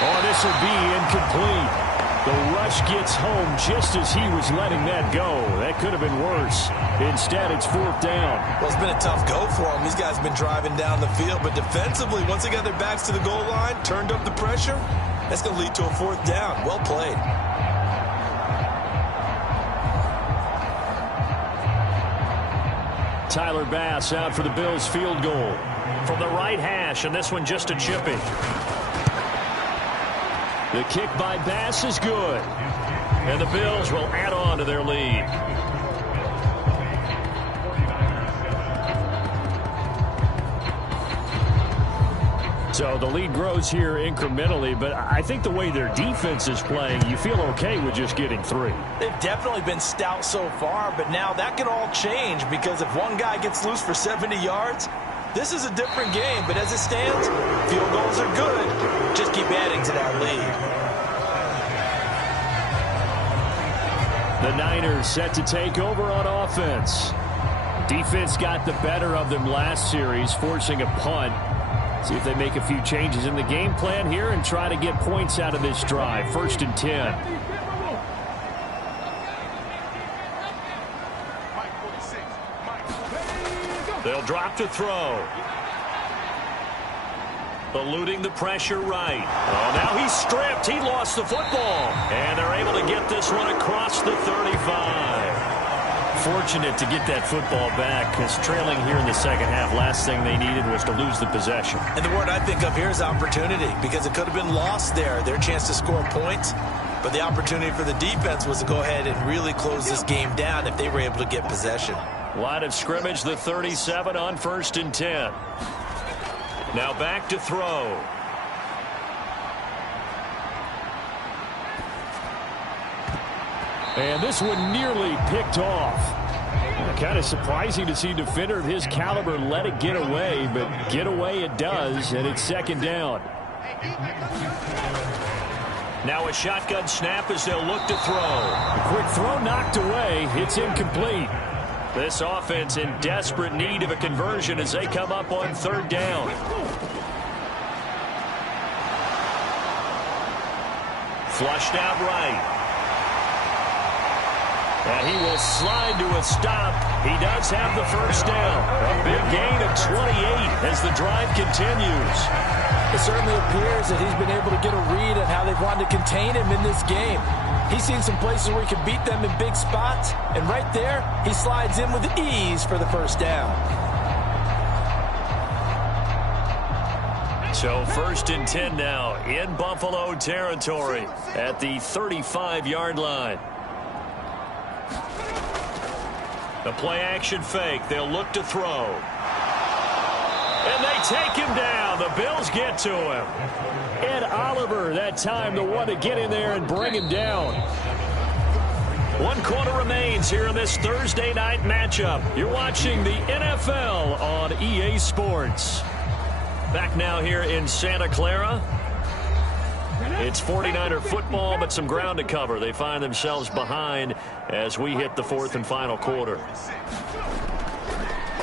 Oh, this will be incomplete. The rush gets home just as he was letting that go. That could have been worse. Instead, it's 4th down. Well, it's been a tough go for him. These guys have been driving down the field, but defensively, once they got their backs to the goal line, turned up the pressure, that's going to lead to a 4th down. Well played. Tyler Bass out for the Bills field goal. From the right hash, and this one just a chippy. The kick by Bass is good. And the Bills will add on to their lead. So the lead grows here incrementally, but I think the way their defense is playing, you feel okay with just getting 3. They've definitely been stout so far, but now that can all change because if one guy gets loose for 70 yards, this is a different game. But as it stands, field goals are good. Just keep adding to that lead. The Niners set to take over on offense. Defense got the better of them last series, forcing a punt. See if they make a few changes in the game plan here and try to get points out of this drive. 1st and 10. They'll drop to throw. Eluding the pressure right. Oh, now he's stripped. He lost the football. And they're able to get this one across the 35. Fortunate to get that football back because trailing here in the second half, last thing they needed was to lose the possession. And the word I think of here is opportunity because it could have been lost there. Their chance to score points. But the opportunity for the defense was to go ahead and really close this game down if they were able to get possession. Line of scrimmage, the 37 on 1st and 10. Now back to throw. And this one nearly picked off. Kind of surprising to see a defender of his caliber let it get away, but get away it does, and it's second down. Now a shotgun snap as they'll look to throw. A quick throw knocked away. It's incomplete. This offense in desperate need of a conversion as they come up on third down. Flushed out right. And he will slide to a stop. He does have the first down. A big gain of 28 as the drive continues. It certainly appears that he's been able to get a read on how they've wanted to contain him in this game. He's seen some places where he can beat them in big spots, and right there, he slides in with ease for the first down. So 1st and 10 now in Buffalo territory at the 35-yard line. The play-action fake. They'll look to throw. And they take him down. The Bills get to him. Ed Oliver, that time, the one to get in there and bring him down. 1 quarter remains here in this Thursday night matchup. You're watching the NFL on EA Sports. Back now here in Santa Clara. It's 49er football, but some ground to cover. They find themselves behind as we hit the 4th and final quarter.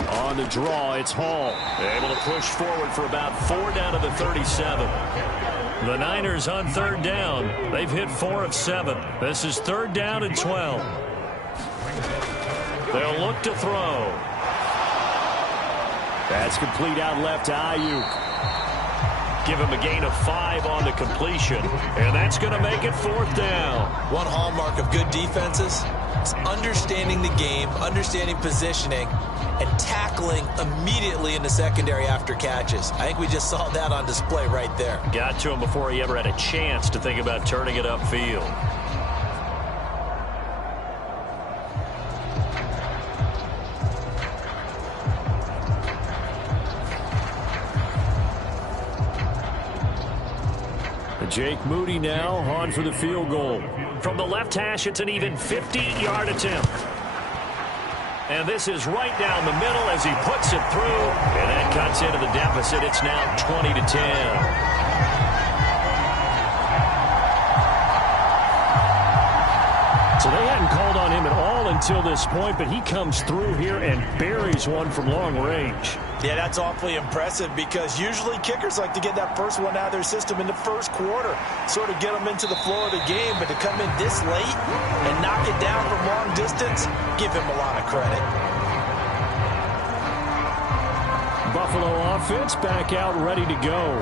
On the draw, it's Hall. Able to push forward for about 4 down to the 37. The Niners on third down. They've hit 4 of 7. This is 3rd down and 12. They'll look to throw. That's complete out left to Ayuk. Give him a gain of 5 on the completion, and that's going to make it 4th down. One hallmark of good defenses is understanding the game, understanding positioning, and tackling immediately in the secondary after catches. I think we just saw that on display right there. Got to him before he ever had a chance to think about turning it upfield. Jake Moody now on for the field goal. From the left hash, it's an even 50-yard attempt. And this is right down the middle as he puts it through. And that cuts into the deficit. It's now 20-10. So they hadn't called on him at all until this point, but he comes through here and buries one from long range. Yeah, that's awfully impressive because usually kickers like to get that first one out of their system in the first quarter, sort of get them into the flow of the game, but to come in this late and knock it down from long distance, give him a lot of credit. Buffalo offense back out ready to go.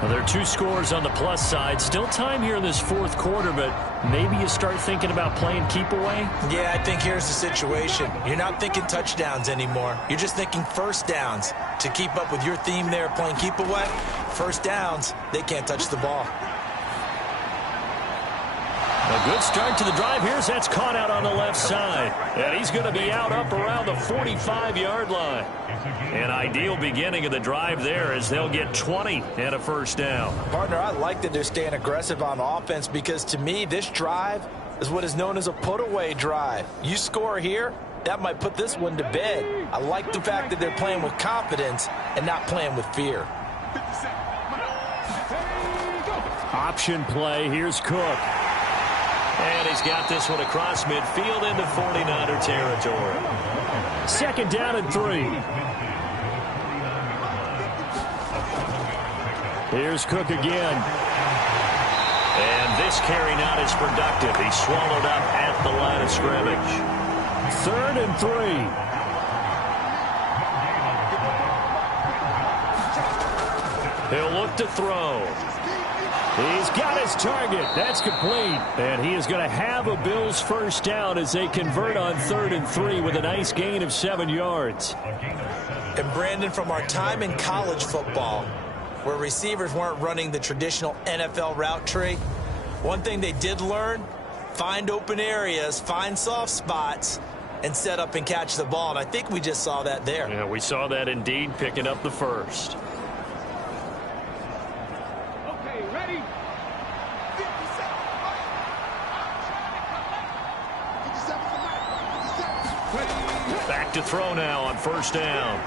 Well, there are 2 scores on the plus side. Still time here in this 4th quarter, but maybe you start thinking about playing keep away? Yeah, I think here's the situation. You're not thinking touchdowns anymore. You're just thinking first downs. To keep up with your theme there, playing keep away, first downs, they can't touch the ball. A good start to the drive. Here's that's caught out on the left side. And he's going to be out up around the 45-yard line. An ideal beginning of the drive there as they'll get 20 and a first down. Partner, I like that they're staying aggressive on offense because to me, this drive is what is known as a put-away drive. You score here, that might put this one to bed. I like the fact that they're playing with confidence and not playing with fear. Option play. Here's Cook. And he's got this one across midfield into 49er territory. 2nd down and 3. Here's Cook again. And this carry not as productive. He's swallowed up at the line of scrimmage. 3rd and 3. He'll look to throw. He's got his target. That's complete. And he is going to have a Bills first down as they convert on 3rd and 3 with a nice gain of 7 yards. And Brandon, from our time in college football, where receivers weren't running the traditional NFL route tree, one thing they did learn, find open areas, find soft spots, and set up and catch the ball. And I think we just saw that there. Yeah, we saw that indeed, picking up the first. back to throw now on first down.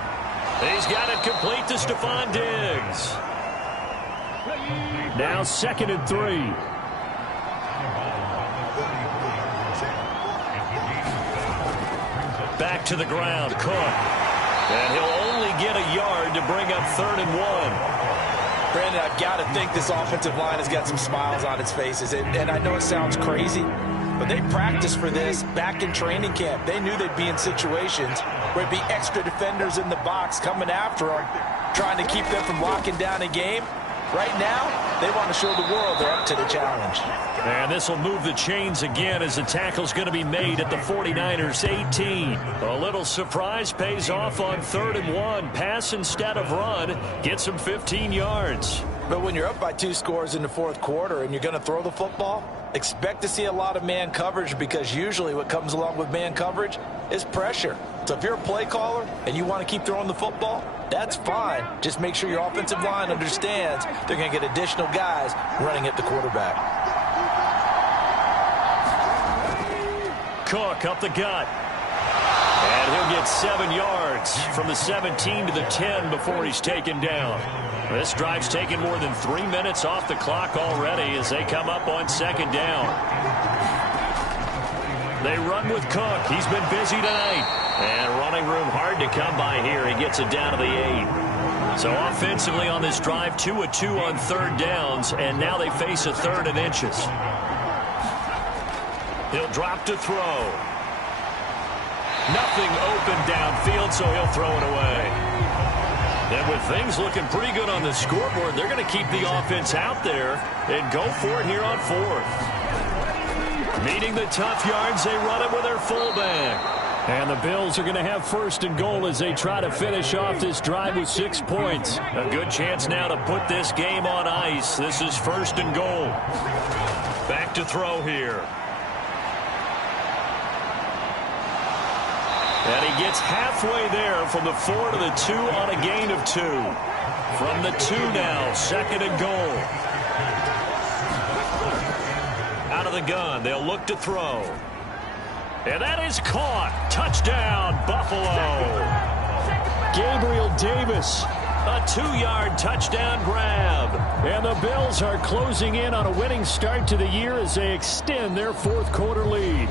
He's got it complete to Stephon Diggs. Now 2nd and 3. Back to the ground, Cook. And he'll only get a yard to bring up 3rd and 1. Brandon, I've got to think this offensive line has got some smiles on its faces. And I know it sounds crazy, but they practiced for this back in training camp. They knew they'd be in situations where there'd be extra defenders in the box coming after them, trying to keep them from locking down a game. Right now, they want to show the world they're up to the challenge. And this will move the chains again as the tackle's going to be made at the 49ers 18. A little surprise pays off on 3rd and 1. Pass instead of run. Gets him 15 yards. But when you're up by 2 scores in the 4th quarter and you're going to throw the football, expect to see a lot of man coverage, because usually what comes along with man coverage is pressure. So if you're a play caller and you want to keep throwing the football, that's fine. Just make sure your offensive line understands they're going to get additional guys running at the quarterback. Cook up the gut. And he'll get 7 yards from the 17 to the 10 before he's taken down. This drive's taken more than 3 minutes off the clock already as they come up on 2nd down. They run with Cook. He's been busy tonight. And running room hard to come by here. He gets it down to the 8. So offensively on this drive, 2 of 2 on 3rd downs, and now they face a 3rd and inches. He'll drop to throw. Nothing open downfield, so he'll throw it away. And with things looking pretty good on the scoreboard, they're going to keep the offense out there and go for it here on 4th. Meeting the tough yards, they run it with their fullback. And the Bills are going to have 1st and goal as they try to finish off this drive with 6 points. A good chance now to put this game on ice. This is 1st and goal. Back to throw here. And he gets halfway there from the 4 to the 2 on a gain of 2. From the 2 now, 2nd and goal. Out of the gun, they'll look to throw. And that is caught. Touchdown, Buffalo. Gabriel Davis. A 2-yard touchdown grab. And the Bills are closing in on a winning start to the year as they extend their 4th quarter lead.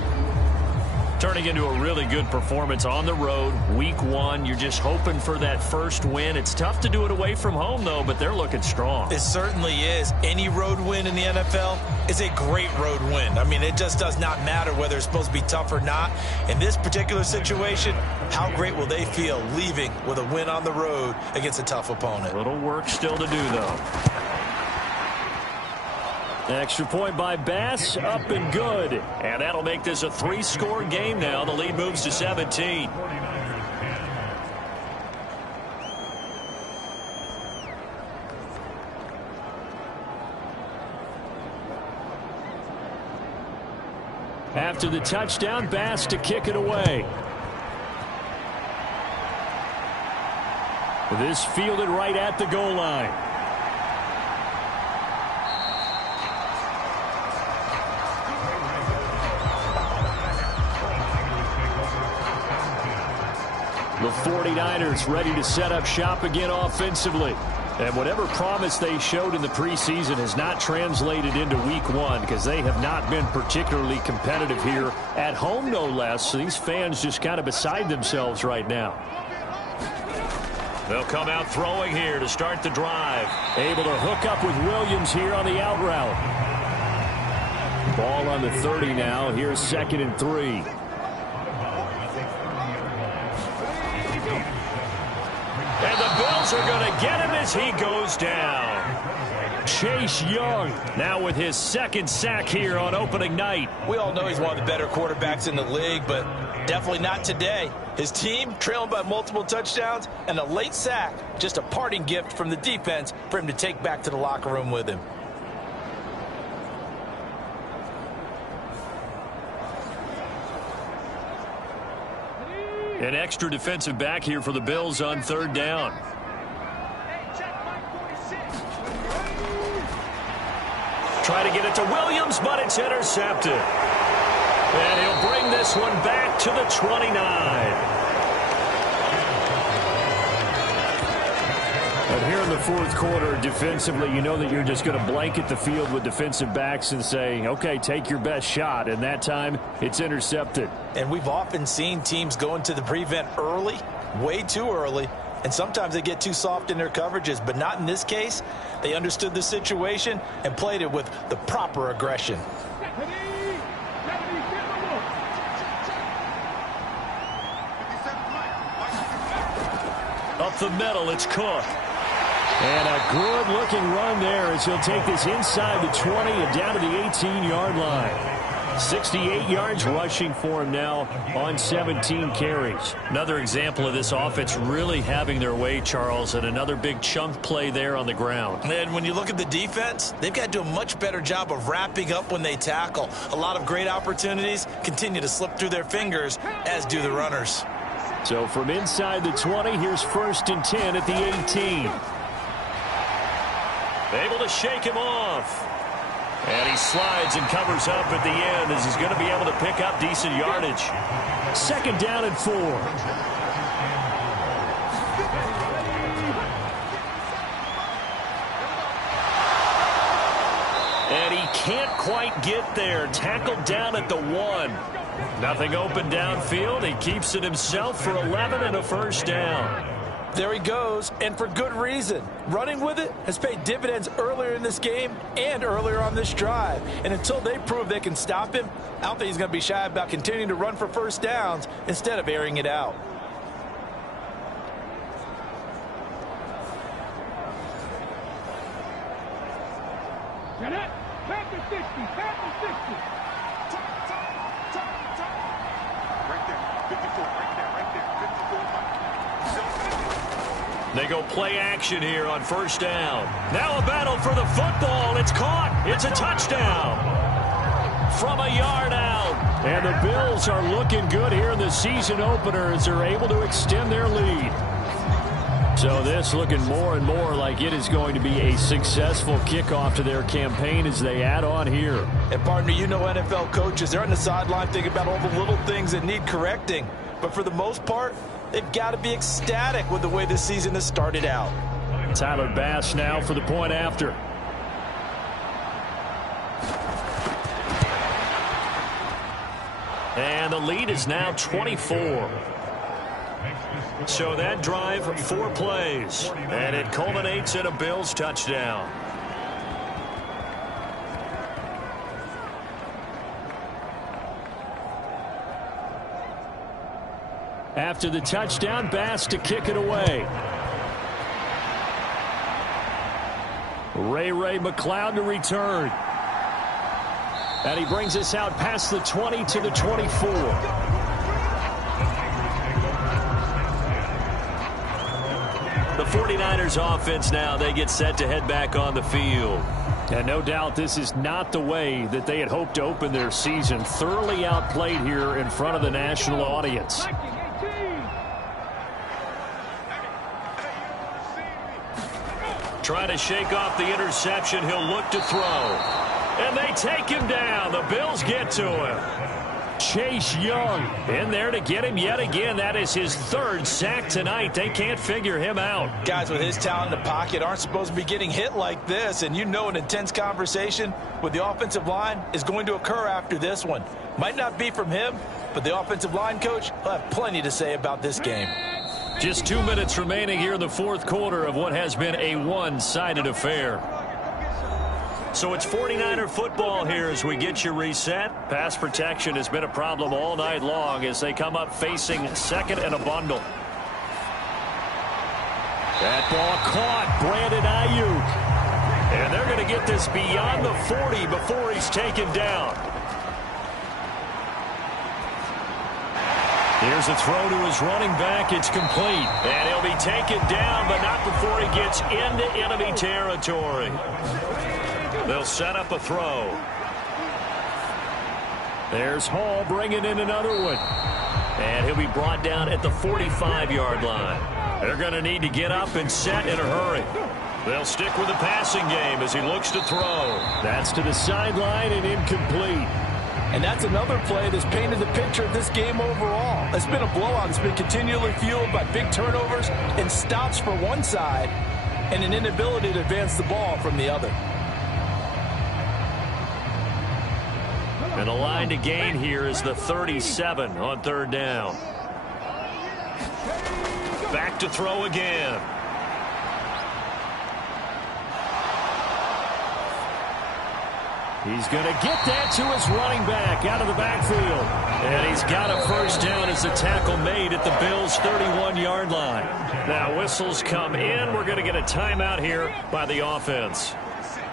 Turning into a really good performance on the road. Week 1, you're just hoping for that first win. It's tough to do it away from home, though, but they're looking strong. It certainly is. Any road win in the NFL is a great road win. I mean, it just does not matter whether it's supposed to be tough or not. In this particular situation, how great will they feel leaving with a win on the road against a tough opponent? A little work still to do, though. Extra point by Bass, up and good. And that'll make this a 3-score game now. The lead moves to 17. After the touchdown, Bass to kick it away. This fielded right at the goal line. The 49ers ready to set up shop again offensively. And whatever promise they showed in the preseason has not translated into week 1 because they have not been particularly competitive here at home, no less. So these fans just kind of beside themselves right now. They'll come out throwing here to start the drive. Able to hook up with Williams here on the out route. Ball on the 30 now. Here's 2nd and 3. And the Bills are going to get him as he goes down. Chase Young now with his 2nd sack here on opening night. We all know he's one of the better quarterbacks in the league, but definitely not today. His team trailing by multiple touchdowns and a late sack. Just a parting gift from the defense for him to take back to the locker room with him. An extra defensive back here for the Bills on 3rd down. Try to get it to Williams, but it's intercepted. And he'll bring this one back to the 29. And here in the fourth quarter, defensively, you know that you're just going to blanket the field with defensive backs and say, okay, take your best shot. And that time, it's intercepted. And we've often seen teams go into the prevent early, way too early, and sometimes they get too soft in their coverages. But not in this case. They understood the situation and played it with the proper aggression. Up the middle, it's Cook. And a good-looking run there as he'll take this inside the 20 and down to the 18-yard line. 68 yards rushing for him now on 17 carries. Another example of this offense really having their way, Charles, and another big chunk play there on the ground. And when you look at the defense, they've got to do a much better job of wrapping up when they tackle. A lot of great opportunities continue to slip through their fingers, as do the runners. So from inside the 20, here's 1st and 10 at the 18. Able to shake him off. And he slides and covers up at the end as he's going to be able to pick up decent yardage. 2nd down and 4. And he can't quite get there. Tackled down at the 1. Nothing open downfield. He keeps it himself for 11 and a 1st down. There he goes, and for good reason. Running with it has paid dividends earlier in this game and earlier on this drive. And until they prove they can stop him, I don't think he's going to be shy about continuing to run for 1st downs instead of airing it out. They go play action here on 1st down. Now a battle for the football. It's caught. It's a touchdown from a yard out. And the Bills are looking good here in the season opener as they're able to extend their lead. So this looking more and more like it is going to be a successful kickoff to their campaign as they add on here. And partner, you know NFL coaches, they're on the sideline thinking about all the little things that need correcting. But for the most part, they've got to be ecstatic with the way this season has started out. Tyler Bass now for the point after. And the lead is now 24. So that drive, 4 plays. And it culminates in a Bills touchdown. After the touchdown, Bass to kick it away. Ray McLeod to return. And he brings us out past the 20 to the 24. The 49ers offense now, they get set to head back on the field. And no doubt this is not the way that they had hoped to open their season. Thoroughly outplayed here in front of the national audience. Trying to shake off the interception. He'll look to throw. And they take him down. The Bills get to him. Chase Young in there to get him yet again. That is his 3rd sack tonight. They can't figure him out. Guys with his talent in the pocket aren't supposed to be getting hit like this. And you know an intense conversation with the offensive line is going to occur after this one. Might not be from him, but the offensive line coach will have plenty to say about this game. Just 2 minutes remaining here in the 4th quarter of what has been a one-sided affair. So it's 49er football here as we get you reset. Pass protection has been a problem all night long as they come up facing 2nd and a bundle. That ball caught. Brandon Ayuk. And they're going to get this beyond the 40 before he's taken down. Here's a throw to his running back. It's complete. And he'll be taken down, but not before he gets into enemy territory. They'll set up a throw. There's Hall bringing in another one. And he'll be brought down at the 45-yard line. They're going to need to get up and set in a hurry. They'll stick with the passing game as he looks to throw. That's to the sideline and incomplete. And that's another play that's painted the picture of this game overall. It's been a blowout. It's been continually fueled by big turnovers and stops for one side and an inability to advance the ball from the other. And the line to gain here is the 37 on third down. Back to throw again. He's going to get that to his running back out of the backfield. And he's got a first down as the tackle made at the Bills' 31-yard line. Now whistles come in. We're going to get a timeout here by the offense,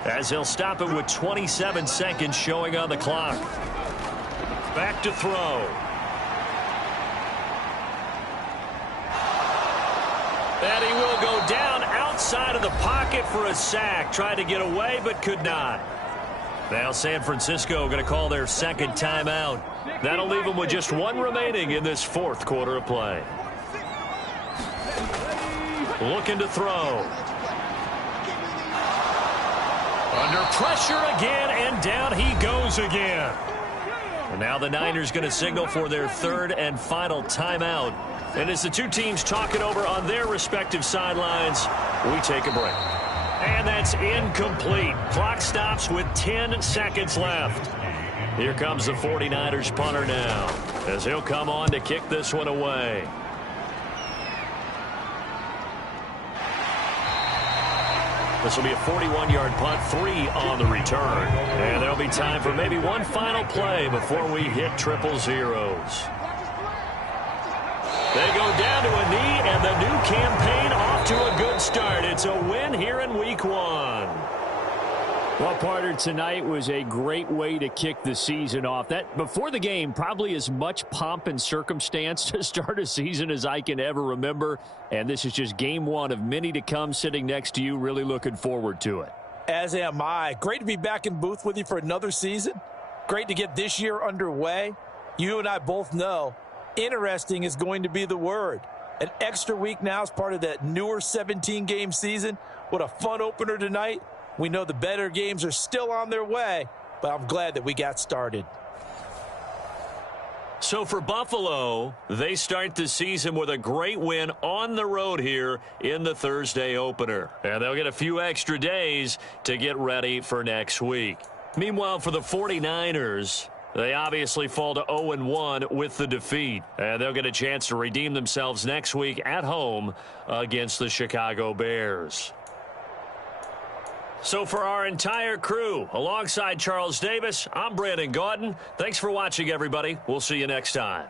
as he'll stop it with 27 seconds showing on the clock. Back to throw. And he will go down outside of the pocket for a sack. Tried to get away, but could not. Now San Francisco going to call their second timeout. That'll leave them with just one remaining in this fourth quarter of play. Looking to throw. Under pressure again, and down he goes again. And now the Niners going to signal for their third and final timeout. And as the two teams talk it over on their respective sidelines, we take a break. And that's incomplete. Clock stops with 10 seconds left. Here comes the 49ers punter now, as he'll come on to kick this one away. This will be a 41-yard punt, 3 on the return. And there'll be time for maybe one final play before we hit triple zeros. They go down to a knee, and the new campaign off to a good start. It's a win here in Week 1. Well, partner, tonight was a great way to kick the season off. That before the game, probably as much pomp and circumstance to start a season as I can ever remember. And this is just game one of many to come. Sitting next to you, really looking forward to it. As am I. Great to be back in booth with you for another season. Great to get this year underway. You and I both know interesting is going to be the word. An extra week now is part of that newer 17-game season. What a fun opener tonight. We know the better games are still on their way, but I'm glad that we got started. So for Buffalo, they start the season with a great win on the road here in the Thursday opener. And they'll get a few extra days to get ready for next week. Meanwhile, for the 49ers, they obviously fall to 0-1 with the defeat. And they'll get a chance to redeem themselves next week at home against the Chicago Bears. So for our entire crew, alongside Charles Davis, I'm Brandon Gaudin. Thanks for watching, everybody. We'll see you next time.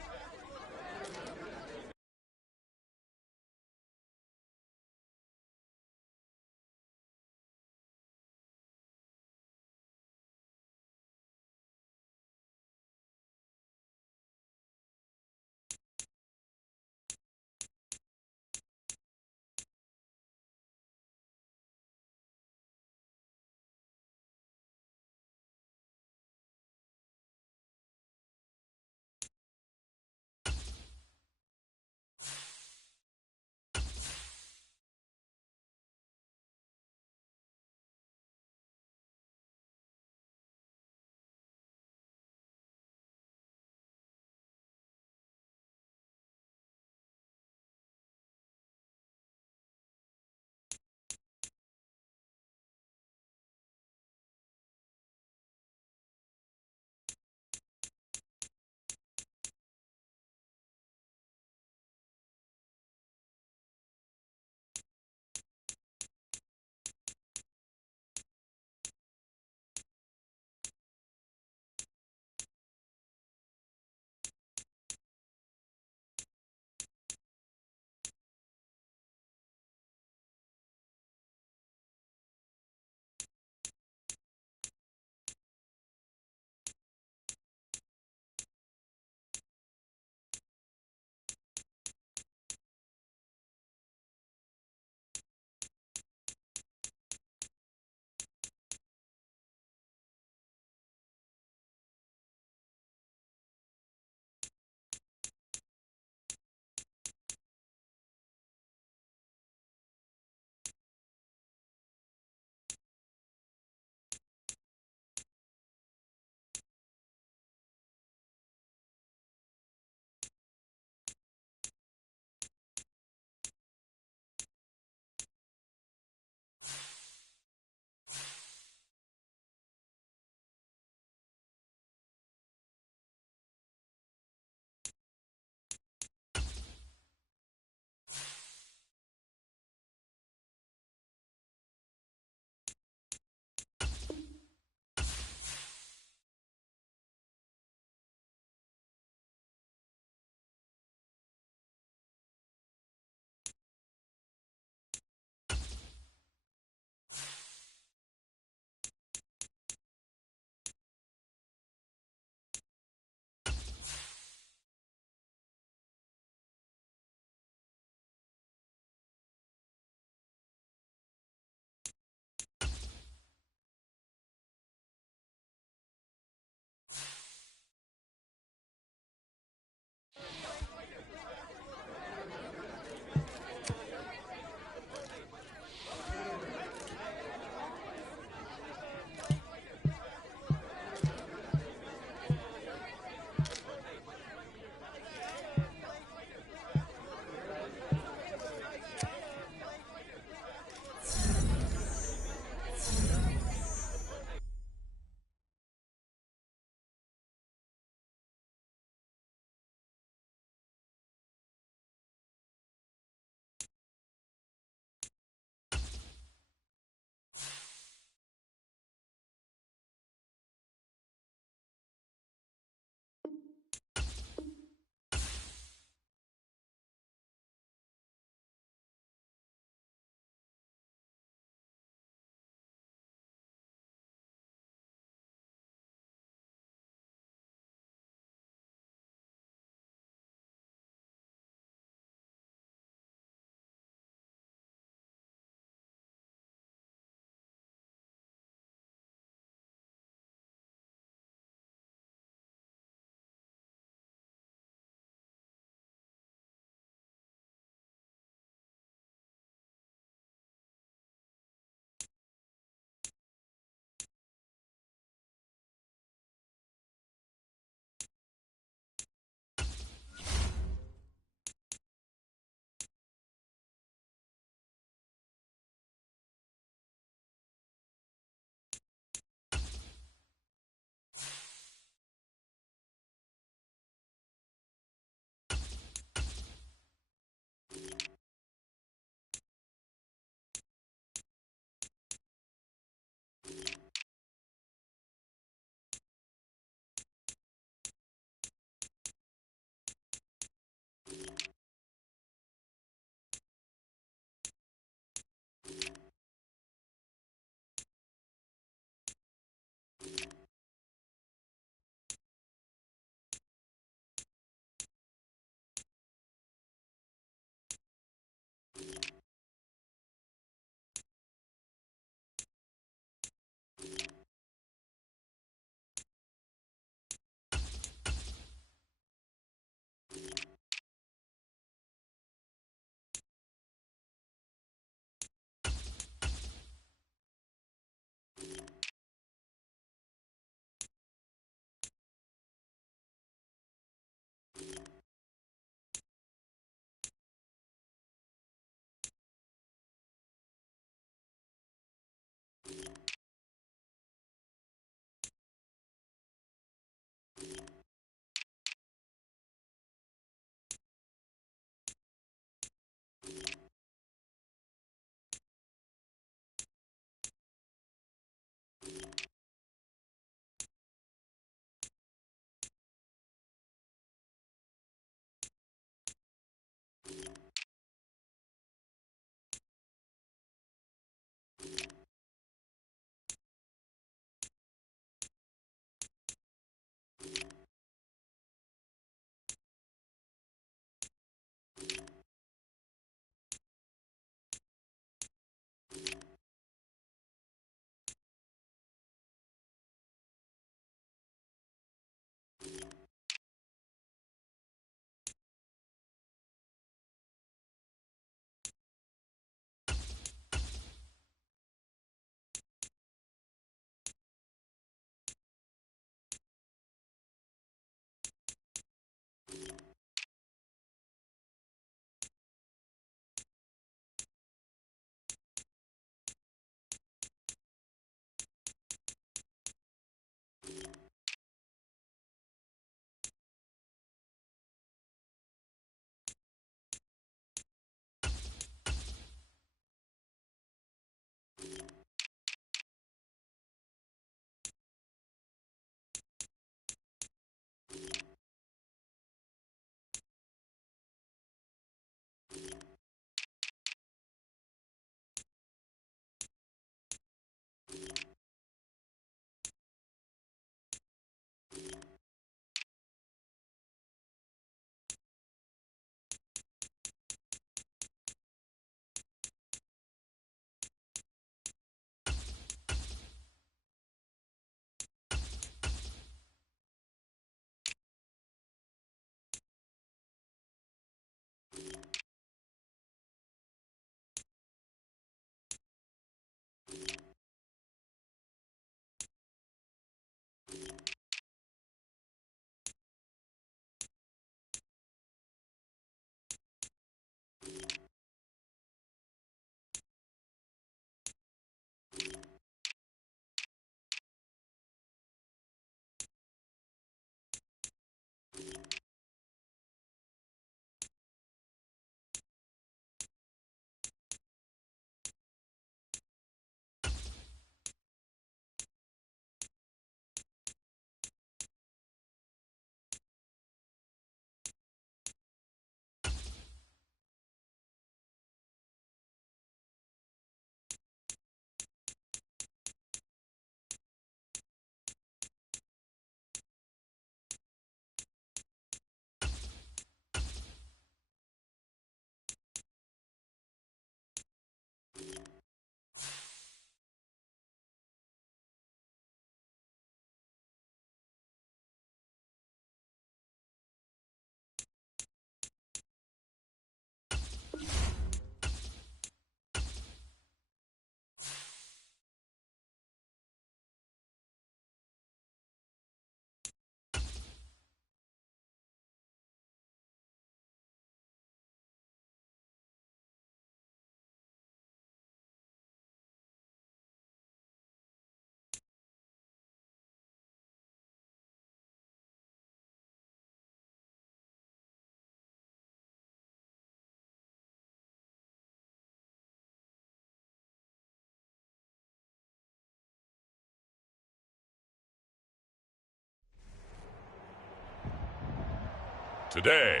today,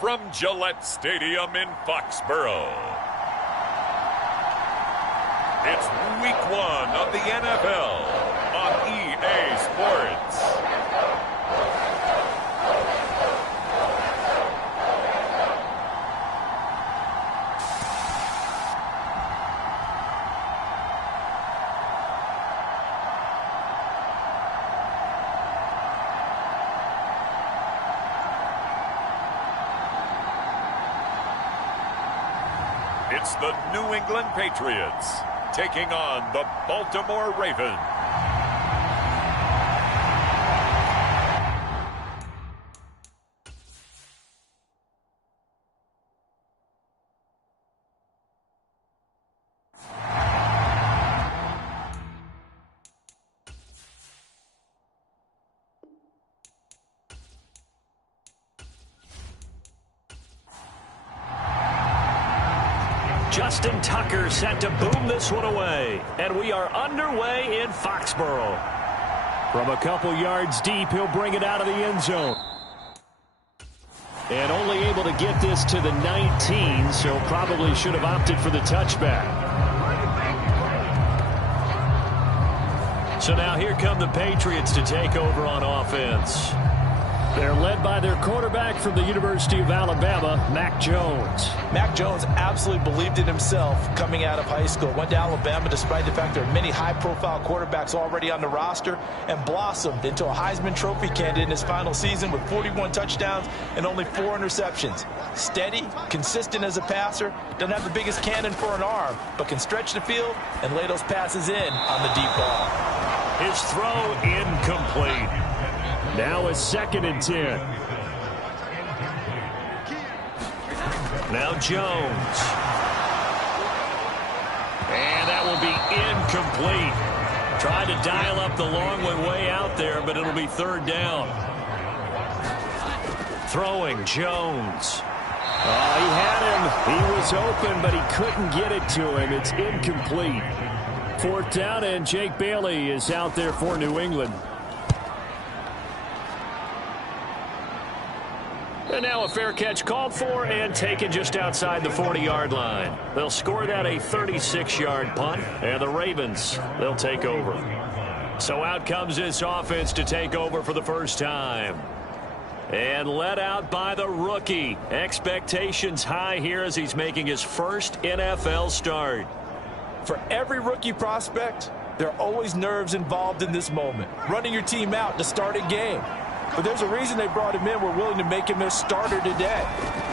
from Gillette Stadium in Foxborough, it's Week 1 of the NFL on EA Sports. It's the New England Patriots taking on the Baltimore Ravens. Justin Tucker set to boom this one away. And we are underway in Foxborough. From a couple yards deep, he'll bring it out of the end zone. And only able to get this to the 19, so probably should have opted for the touchback. So now here come the Patriots to take over on offense. They're led by their quarterback from the University of Alabama, Mac Jones. Mac Jones absolutely believed in himself coming out of high school. Went to Alabama despite the fact there are many high-profile quarterbacks already on the roster, and blossomed into a Heisman Trophy candidate in his final season with 41 touchdowns and only 4 interceptions. Steady, consistent as a passer, doesn't have the biggest cannon for an arm, but can stretch the field and lay those passes in on the deep ball. His throw incomplete. Now it's 2nd and 10. Now Jones. And that will be incomplete. Tried to dial up the long one way out there, but it'll be 3rd down. Throwing Jones. Oh, he had him. He was open, but he couldn't get it to him. It's incomplete. 4th down, and Jake Bailey is out there for New England. And now a fair catch called for and taken just outside the 40-yard line. They'll score that a 36-yard punt, and the Ravens, they'll take over. So out comes this offense to take over for the first time. And led out by the rookie. Expectations high here as he's making his first NFL start. For every rookie prospect, there are always nerves involved in this moment. Running your team out to start a game. But there's a reason they brought him in. We're willing to make him their starter today.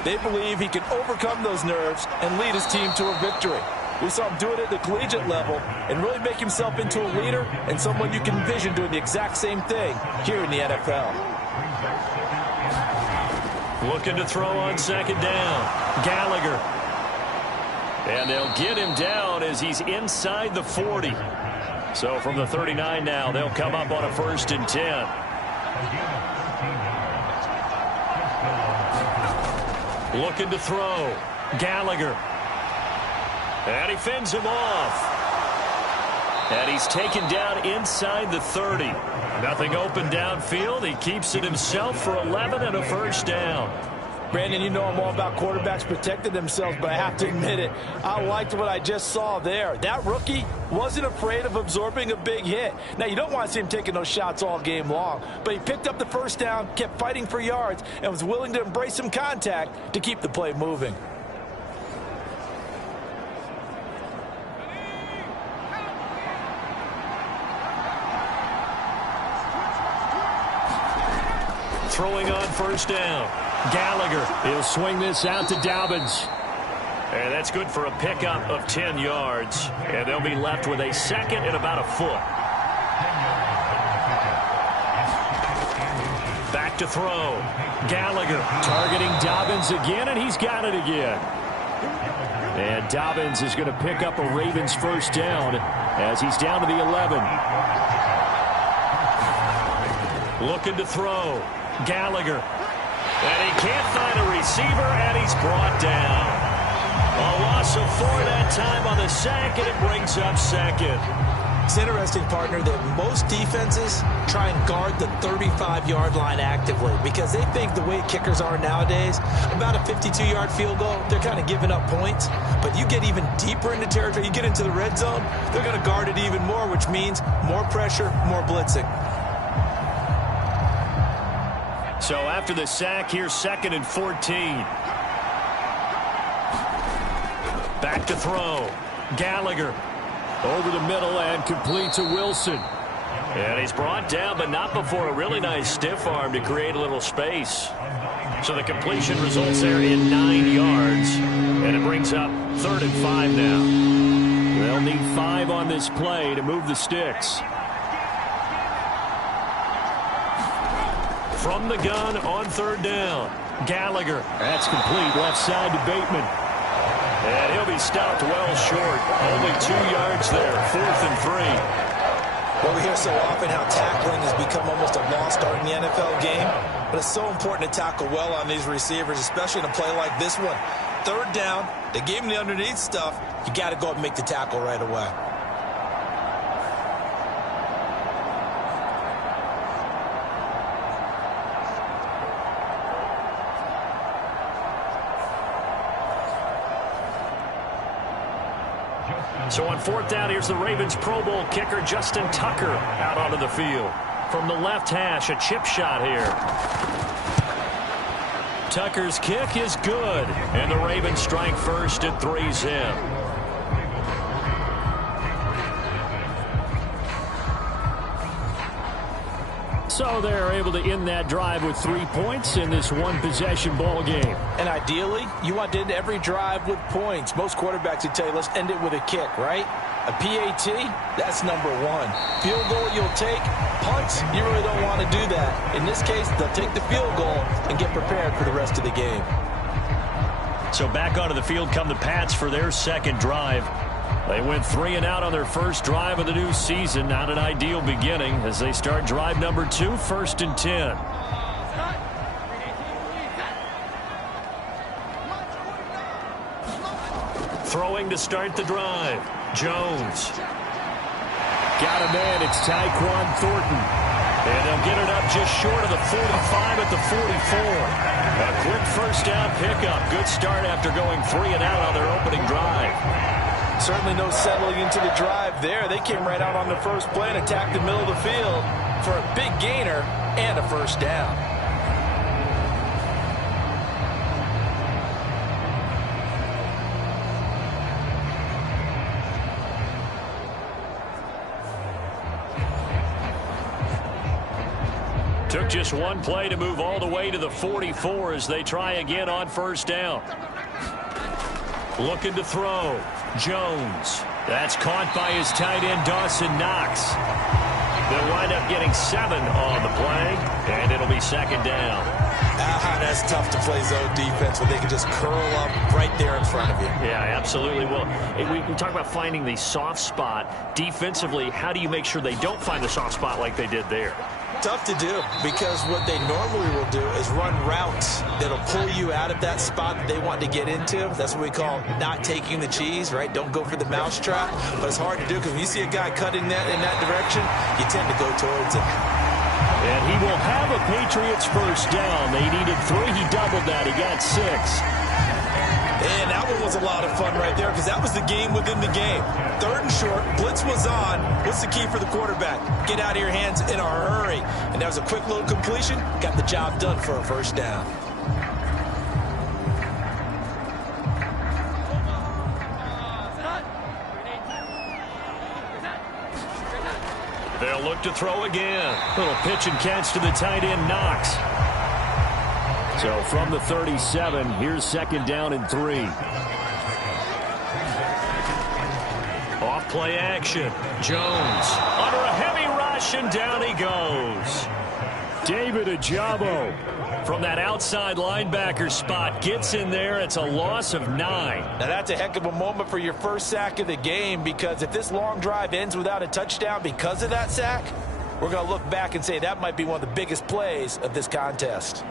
They believe he can overcome those nerves and lead his team to a victory. We saw him do it at the collegiate level and really make himself into a leader and someone you can envision doing the exact same thing here in the NFL. Looking to throw on 2nd down. Gallagher. And they'll get him down as he's inside the 40. So from the 39 now, they'll come up on a 1st and 10. Looking to throw. Gallagher. And he fends him off. And he's taken down inside the 30. Nothing open downfield. He keeps it himself for 11 and a 1st down. Brandon, you know I'm all about quarterbacks protecting themselves, but I have to admit it. I liked what I just saw there. That rookie wasn't afraid of absorbing a big hit. Now, you don't want to see him taking those shots all game long, but he picked up the 1st down, kept fighting for yards, and was willing to embrace some contact to keep the play moving. Throwing on 1st down. Gallagher. He'll swing this out to Dobbins. And that's good for a pickup of 10 yards. And they'll be left with a 2nd and about a foot. Back to throw. Gallagher targeting Dobbins again, and he's got it again. And Dobbins is going to pick up a Ravens 1st down as he's down to the 11. Looking to throw. Gallagher. And he can't find a receiver, and he's brought down. A loss of 4 that time on the sack, and it brings up 2nd. It's interesting, partner, that most defenses try and guard the 35-yard line actively because they think the way kickers are nowadays, about a 52-yard field goal, they're kind of giving up points. But you get even deeper into territory, you get into the red zone, they're going to guard it even more, which means more pressure, more blitzing. So after the sack, here's 2nd and 14. Back to throw. Gallagher over the middle and complete to Wilson. And he's brought down, but not before a really nice stiff arm to create a little space. So the completion results there in 9 yards. And it brings up 3rd and 5 now. They'll need 5 on this play to move the sticks. From the gun on 3rd down. Gallagher. That's complete. Left side to Bateman. And he'll be stopped well short. Only 2 yards there. 4th and 3. Well, we hear so often how tackling has become almost a lost art in the NFL game. But it's so important to tackle well on these receivers, especially in a play like this one. 3rd down. They gave him the underneath stuff. You got to go up and make the tackle right away. So on 4th down, here's the Ravens Pro Bowl kicker Justin Tucker out onto the field. From the left hash, a chip shot here. Tucker's kick is good. And the Ravens strike first at 3-zip. So they're able to end that drive with 3 points in this one-possession ball game. And ideally, you want to end every drive with points. Most quarterbacks would tell you, let's end it with a kick, right? A PAT, that's number 1. Field goal you'll take. Punts, you really don't want to do that. In this case, they'll take the field goal and get prepared for the rest of the game. So back onto the field come the Pats for their 2nd drive. They went 3 and out on their first drive of the new season. Not an ideal beginning as they start drive number 2, 1st and 10. Throwing to start the drive. Jones. Got a man. It's Tyquan Thornton. And they'll get it up just short of the 45 at the 44. A quick 1st down pickup. Good start after going 3 and out on their opening drive. Certainly no settling into the drive there. They came right out on the first play and attacked the middle of the field for a big gainer and a 1st down. Took just one play to move all the way to the 44 as they try again on 1st down. Looking to throw. Jones. That's caught by his tight end, Dawson Knox. They'll wind up getting 7 on the play, and it'll be 2nd down. That's tough to play zone defense when they can just curl up right there in front of you. Yeah, absolutely. Well, we talk about finding the soft spot. Defensively, how do you make sure they don't find the soft spot like they did there? Tough to do because what they normally will do is run routes that'll pull you out of that spot that they want to get into. That's what we call not taking the cheese, right? Don't go for the mousetrap. But it's hard to do because when you see a guy cutting that in that direction, you tend to go towards it. And he will have a Patriots 1st down. They needed 3. He doubled that. He got 6. And that one was a lot of fun right there because that was the game within the game. 3rd and short, blitz was on. What's the key for the quarterback? Get out of your hands in a hurry. And that was a quick little completion. Got the job done for a 1st down. They'll look to throw again. Little pitch and catch to the tight end, Knox. So from the 37, here's 2nd down and 3. Off play action. Jones under a heavy rush, and down he goes. David Ajabo from that outside linebacker spot gets in there. It's a loss of 9. Now that's a heck of a moment for your 1st sack of the game because if this long drive ends without a touchdown because of that sack, we're going to look back and say that might be one of the biggest plays of this contest.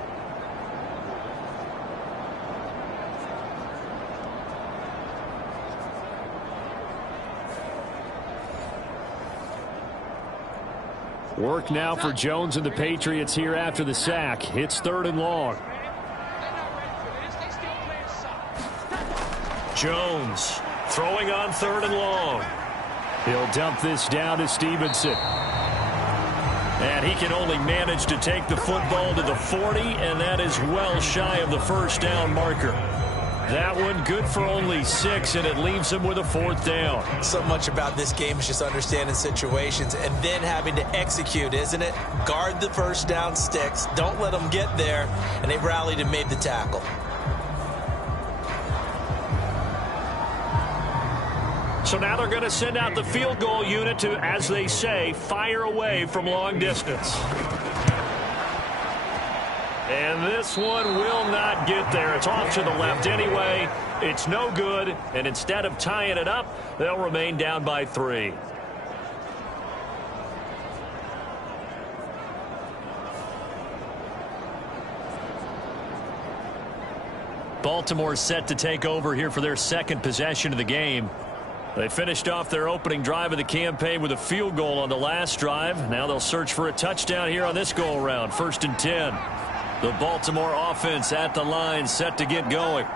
Work now for Jones and the Patriots here after the sack. It's 3rd and long. Jones throwing on 3rd and long. He'll dump this down to Stevenson. And he can only manage to take the football to the 40, and that is well shy of the first down marker. That one good for only 6, and it leaves him with a 4th down. So much about this game is just understanding situations and then having to execute, isn't it? Guard the first down sticks. Don't let them get there. And they rallied and made the tackle. So now they're going to send out the field goal unit to, as they say, fire away from long distance. And this one will not get there. It's off to the left anyway. It's no good. And instead of tying it up, they'll remain down by 3. Baltimore set to take over here for their second possession of the game. They finished off their opening drive of the campaign with a field goal on the last drive. Now they'll search for a touchdown here on this go-around. 1st and 10. The Baltimore offense at the line, set to get going.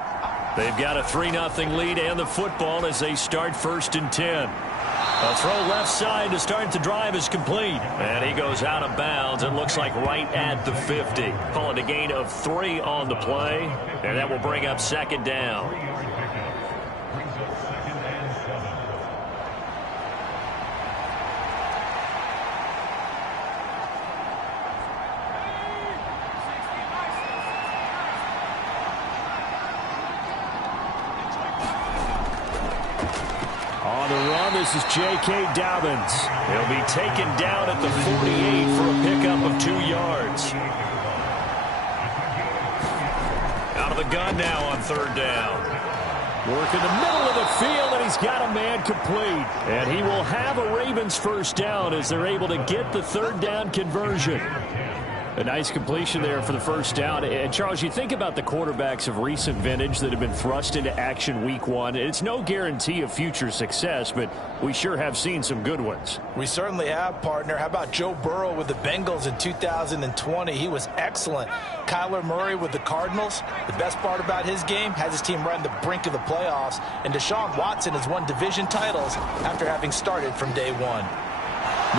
They've got a 3-0 lead and the football as they start 1st and 10. A throw left side to start the drive is complete. And he goes out of bounds. It looks like right at the 50. Call it a gain of 3 on the play. And that will bring up 2nd down. This is J.K. Dobbins. He'll be taken down at the 48 for a pickup of 2 yards. Out of the gun now on 3rd down. Work in the middle of the field, and he's got a man complete. And he will have a Ravens 1st down as they're able to get the 3rd down conversion. A nice completion there for the 1st down. And, Charles, you think about the quarterbacks of recent vintage that have been thrust into action week 1. It's no guarantee of future success, but we sure have seen some good ones. We certainly have, partner. How about Joe Burrow with the Bengals in 2020? He was excellent. Kyler Murray with the Cardinals. The best part about his game, has his team right on the brink of the playoffs. And Deshaun Watson has won division titles after having started from day 1.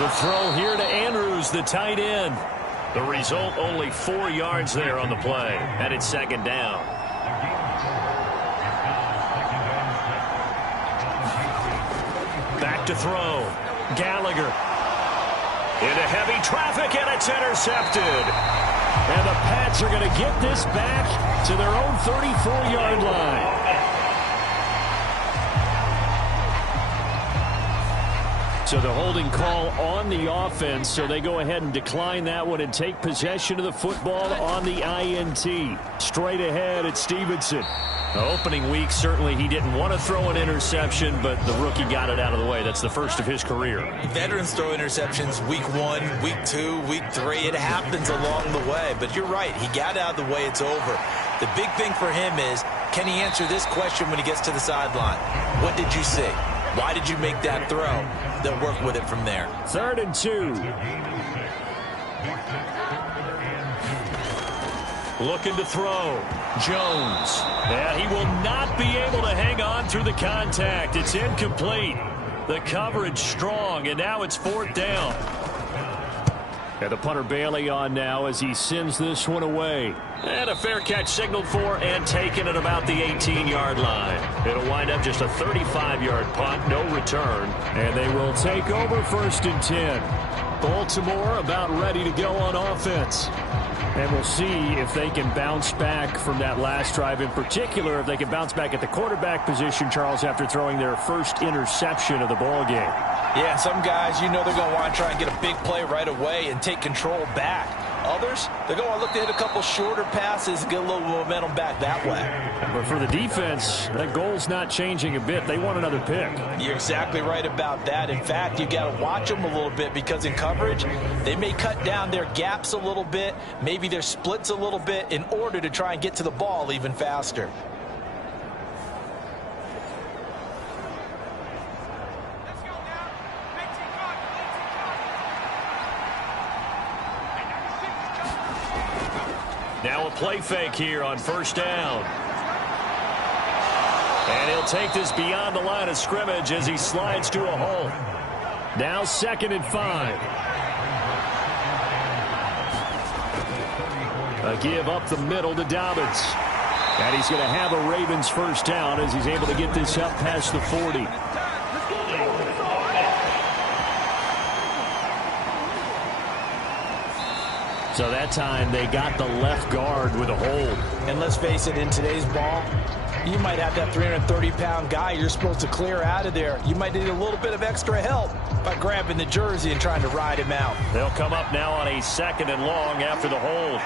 The throw here to Andrews, the tight end. The result, only 4 yards there on the play. And it's 2nd down. Back to throw. Gallagher. Into heavy traffic, and it's intercepted. And the Pats are going to get this back to their own 34-yard line. So the holding call on the offense, so they go ahead and decline that one and take possession of the football on the INT. Straight ahead at Stevenson. The opening week, certainly he didn't want to throw an interception, but the rookie got it out of the way. That's the first of his career. Veterans throw interceptions week 1, week 2, week 3. It happens along the way, but you're right. He got out of the way. It's over. The big thing for him is, can he answer this question when he gets to the sideline? What did you see? Why did you make that throw? They'll work with it from there. 3rd and 2. Looking to throw. Jones. And he will not be able to hang on through the contact. It's incomplete. The coverage strong, and now it's 4th down. And the punter Bailey on now as he sends this one away. And a fair catch signaled for and taken at about the 18-yard line. It'll wind up just a 35-yard punt, no return. And they will take over 1st and 10. Baltimore about ready to go on offense. And we'll see if they can bounce back from that last drive. In particular, if they can bounce back at the quarterback position, Charles, after throwing their first interception of the ball game. Yeah, some guys, you know they're going to want to try and get a big play right away and take control back. Others, they're going to look to hit a couple shorter passes and get a little momentum back that way. But for the defense, that goal's not changing a bit. They want another pick. You're exactly right about that. In fact, you got to watch them a little bit because in coverage, they may cut down their gaps a little bit, maybe their splits a little bit in order to try and get to the ball even faster. Now a play fake here on first down. And he'll take this beyond the line of scrimmage as he slides to a hole. Now 2nd and 5. A give up the middle to Dobbins. And he's going to have a Ravens first down as he's able to get this up past the 40. So that time they got the left guard with a hold. And let's face it, in today's ball, you might have that 330-pound guy you're supposed to clear out of there. You might need a little bit of extra help by grabbing the jersey and trying to ride him out. They'll come up now on a 2nd and long after the hold.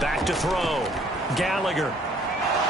Back to throw. Gallagher.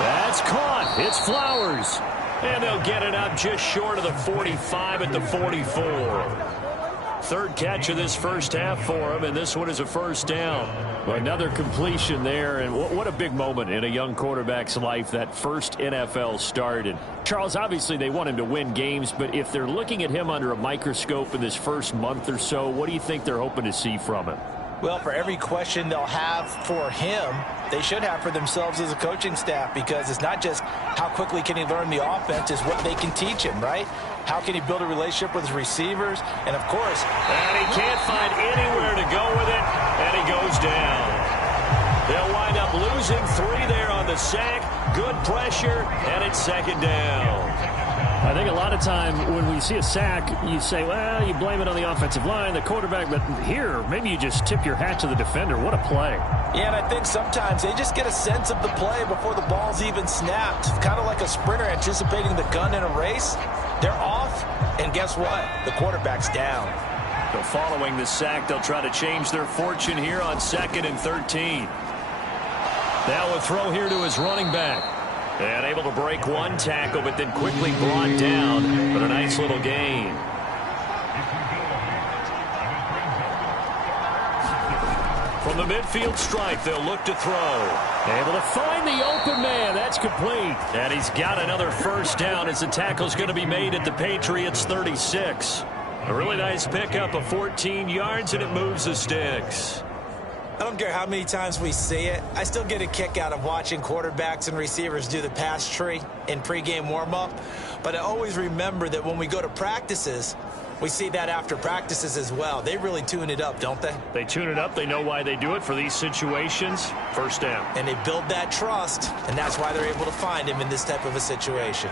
That's caught. It's Flowers. And they'll get it up just short of the 45 at the 44. Third catch of this first half for him, and this one is a first down. Well, another completion there, and what a big moment in a young quarterback's life, that first NFL start. And Charles, obviously they want him to win games, but if they're looking at him under a microscope in this first month or so, what do you think they're hoping to see from him? Well, for every question they'll have for him, they should have for themselves as a coaching staff, because it's not just how quickly can he learn the offense, it's what they can teach him, right? How can he build a relationship with his receivers? And, of course, and he can't find anywhere to go with it, and he goes down. They'll wind up losing 3 there on the sack. Good pressure, and it's 2nd down. I think a lot of time when we see a sack, you say, well, you blame it on the offensive line, the quarterback, but here, maybe you just tip your hat to the defender. What a play. Yeah, and I think sometimes they just get a sense of the play before the ball's even snapped. Kind of like a sprinter anticipating the gun in a race. They're off, and guess what? The quarterback's down. So following the sack, they'll try to change their fortune here on 2nd and 13. Now a throw here to his running back. And able to break one tackle, but then quickly brought down. But a nice little gain. From the midfield stripe, they'll look to throw. Able to find the open man. That's complete. And he's got another first down as the tackle's going to be made at the Patriots 36. A really nice pickup of 14 yards, and it moves the sticks. I don't care how many times we see it. I still get a kick out of watching quarterbacks and receivers do the pass tree in pregame warm-up. But I always remember that when we go to practices, we see that after practices as well. They really tune it up, don't they? They tune it up. They know why they do it for these situations. First down. And they build that trust, and that's why they're able to find him in this type of a situation.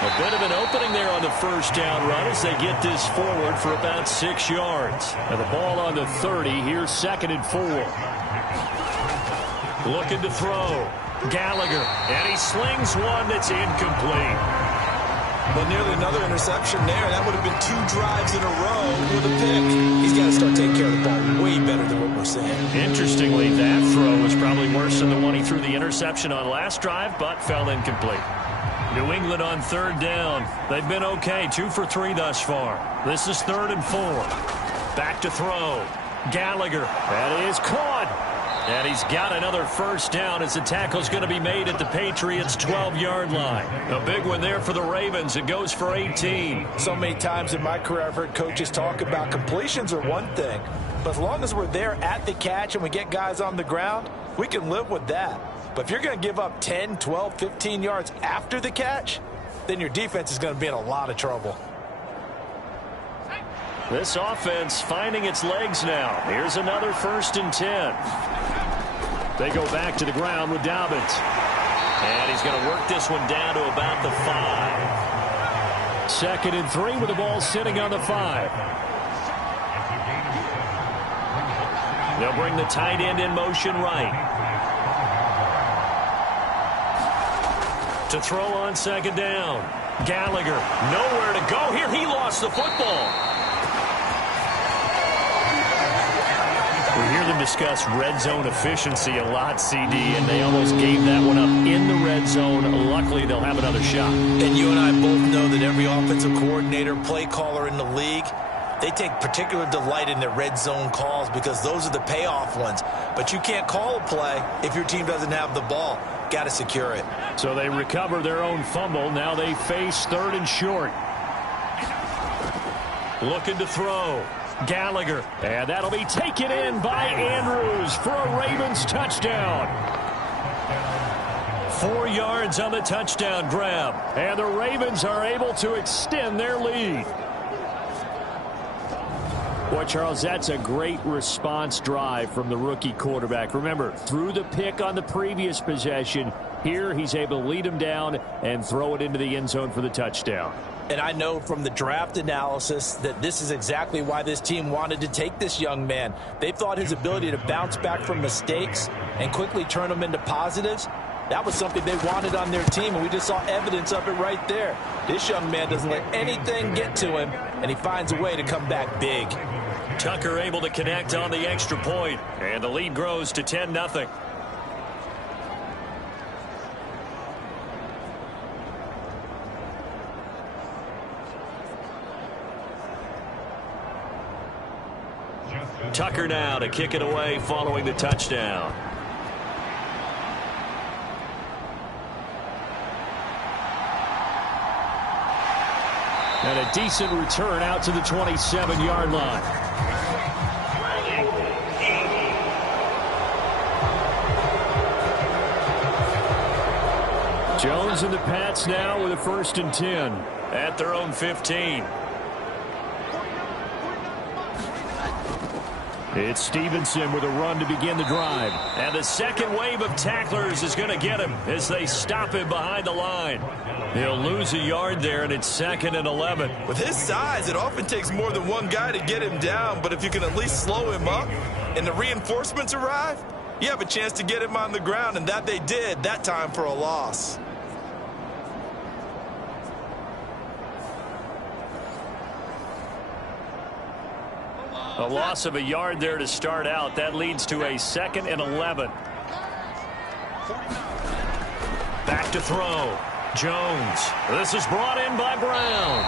A bit of an opening there on the first down run as they get this forward for about 6 yards. And the ball on the 30. Here's 2nd and 4. Looking to throw. Gallagher. And he slings one that's incomplete. Well, nearly another interception there. That would have been 2 drives in a row with a pick. He's got to start taking care of the ball way better than what we're seeing. Interestingly, that throw was probably worse than the one he threw the interception on last drive, but fell incomplete. New England on 3rd down. They've been okay, 2 for 3 thus far. This is 3rd and 4. Back to throw. Gallagher. That is caught. And he's got another first down as the tackle's going to be made at the Patriots' 12-yard line. A big one there for the Ravens. It goes for 18. So many times in my career I've heard coaches talk about completions are one thing, but as long as we're there at the catch and we get guys on the ground, we can live with that. But if you're going to give up 10, 12, 15 yards after the catch, then your defense is going to be in a lot of trouble. This offense finding its legs now. Here's another 1st and 10. They go back to the ground with Dobbins. And he's going to work this one down to about the 5. 2nd and 3 with the ball sitting on the 5. They'll bring the tight end in motion right. To throw on 2nd down. Gallagher, nowhere to go here. He lost the football. We hear them discuss red zone efficiency a lot, CD, and they almost gave that one up in the red zone. Luckily, they'll have another shot. And you and I both know that every offensive coordinator, play caller in the league, they take particular delight in their red zone calls because those are the payoff ones. But you can't call a play if your team doesn't have the ball. Got to secure it. So they recover their own fumble. Now they face 3rd and short. Looking to throw. Gallagher. And that'll be taken in by Andrews for a Ravens touchdown. 4 yards on the touchdown grab. And the Ravens are able to extend their lead. Boy, Charles, that's a great response drive from the rookie quarterback. Remember, threw the pick on the previous possession. Here, he's able to lead him down and throw it into the end zone for the touchdown. And I know from the draft analysis that this is exactly why this team wanted to take this young man. They thought his ability to bounce back from mistakes and quickly turn them into positives, that was something they wanted on their team, and we just saw evidence of it right there. This young man doesn't let anything get to him, and he finds a way to come back big. Tucker able to connect on the extra point, and the lead grows to 10-0. Tucker now to kick it away following the touchdown. And a decent return out to the 27-yard line. Jones and the Pats now with a 1st and 10 at their own 15. It's Stevenson with a run to begin the drive. And the second wave of tacklers is going to get him as they stop him behind the line. He'll lose a yard there, and it's 2nd and 11. With his size, it often takes more than one guy to get him down, but if you can at least slow him up and the reinforcements arrive, you have a chance to get him on the ground, and that they did that time for a loss. A loss of a yard there to start out. That leads to a 2nd and 11. Back to throw. Jones. This is brought in by Brown.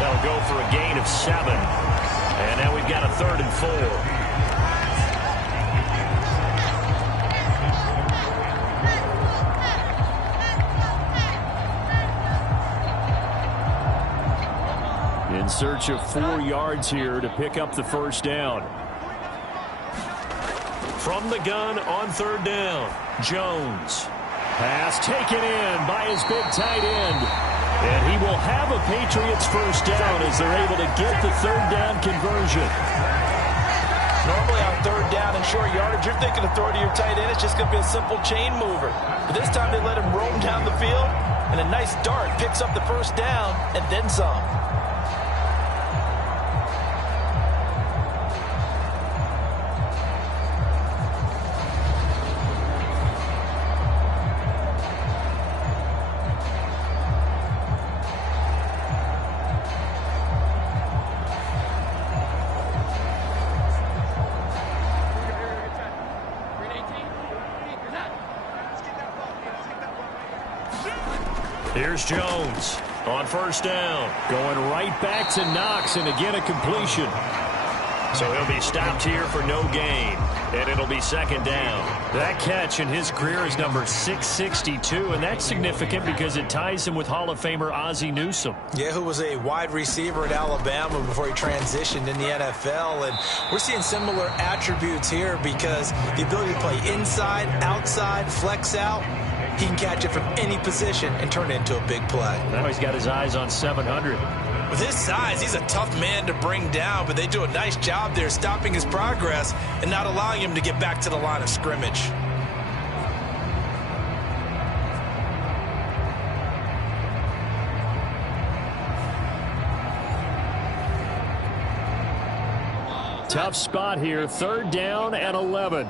They'll go for a gain of 7. And now we've got a 3rd and 4. In search of 4 yards here to pick up the 1st down. From the gun on 3rd down, Jones. Pass taken in by his big tight end. And he will have a Patriots 1st down as they're able to get the 3rd down conversion. Normally on 3rd down and short yardage, you're thinking of throwing to your tight end. It's just going to be a simple chain mover. But this time they let him roam down the field, and a nice dart picks up the 1st down and then some. Here's Jones on 1st down. Going right back to Knox, and again a completion. So he'll be stopped here for no gain, and it'll be 2nd down. That catch in his career is number 662, and that's significant because it ties him with Hall of Famer Ozzie Newsome. Yeah, who was a wide receiver at Alabama before he transitioned in the NFL. And we're seeing similar attributes here because the ability to play inside, outside, flex out. He can catch it from any position and turn it into a big play. Now he's got his eyes on 700. With his size, he's a tough man to bring down, but they do a nice job there stopping his progress and not allowing him to get back to the line of scrimmage. Tough spot here, 3rd down and 11.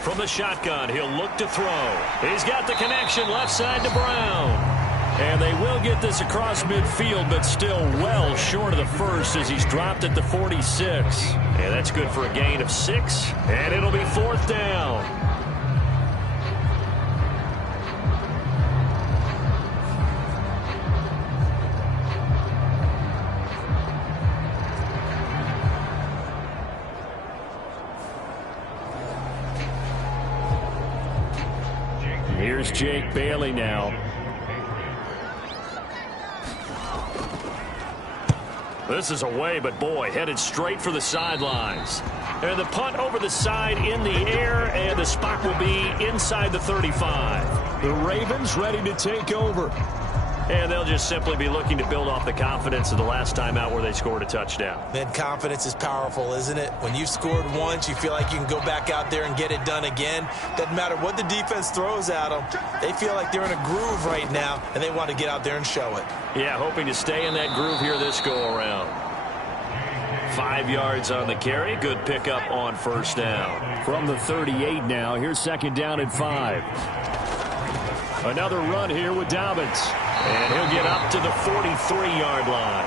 From the shotgun, he'll look to throw. He's got the connection left side to Brown. And they will get this across midfield, but still well short of the 1st as he's dropped at the 46. And that's good for a gain of 6. And it'll be 4th down. Here's Jake Bailey now. This is away, but boy, headed straight for the sidelines. And the punt over the side in the air, and the spot will be inside the 35. The Ravens ready to take over. And they'll just simply be looking to build off the confidence of the last time out where they scored a touchdown. Man, confidence is powerful, isn't it? When you've scored once, you feel like you can go back out there and get it done again. Doesn't matter what the defense throws at them. They feel like they're in a groove right now, and they want to get out there and show it. Yeah, hoping to stay in that groove here this go-around. 5 yards on the carry. Good pickup on first down. From the 38 now, here's second down and 5. Another run here with Dobbins. And he'll get up to the 43-yard line.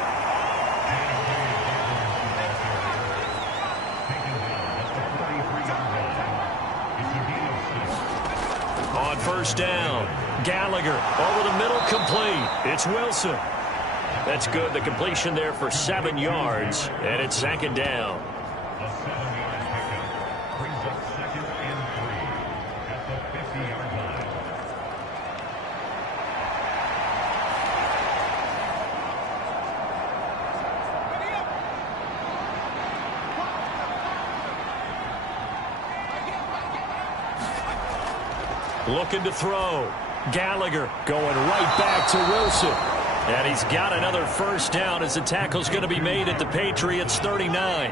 On first down, Gallagher over the middle, complete. It's Wilson. That's good. The completion there for 7 yards, and it's second down. Looking to throw. Gallagher going right back to Wilson. And he's got another first down as the tackle's going to be made at the Patriots' 39.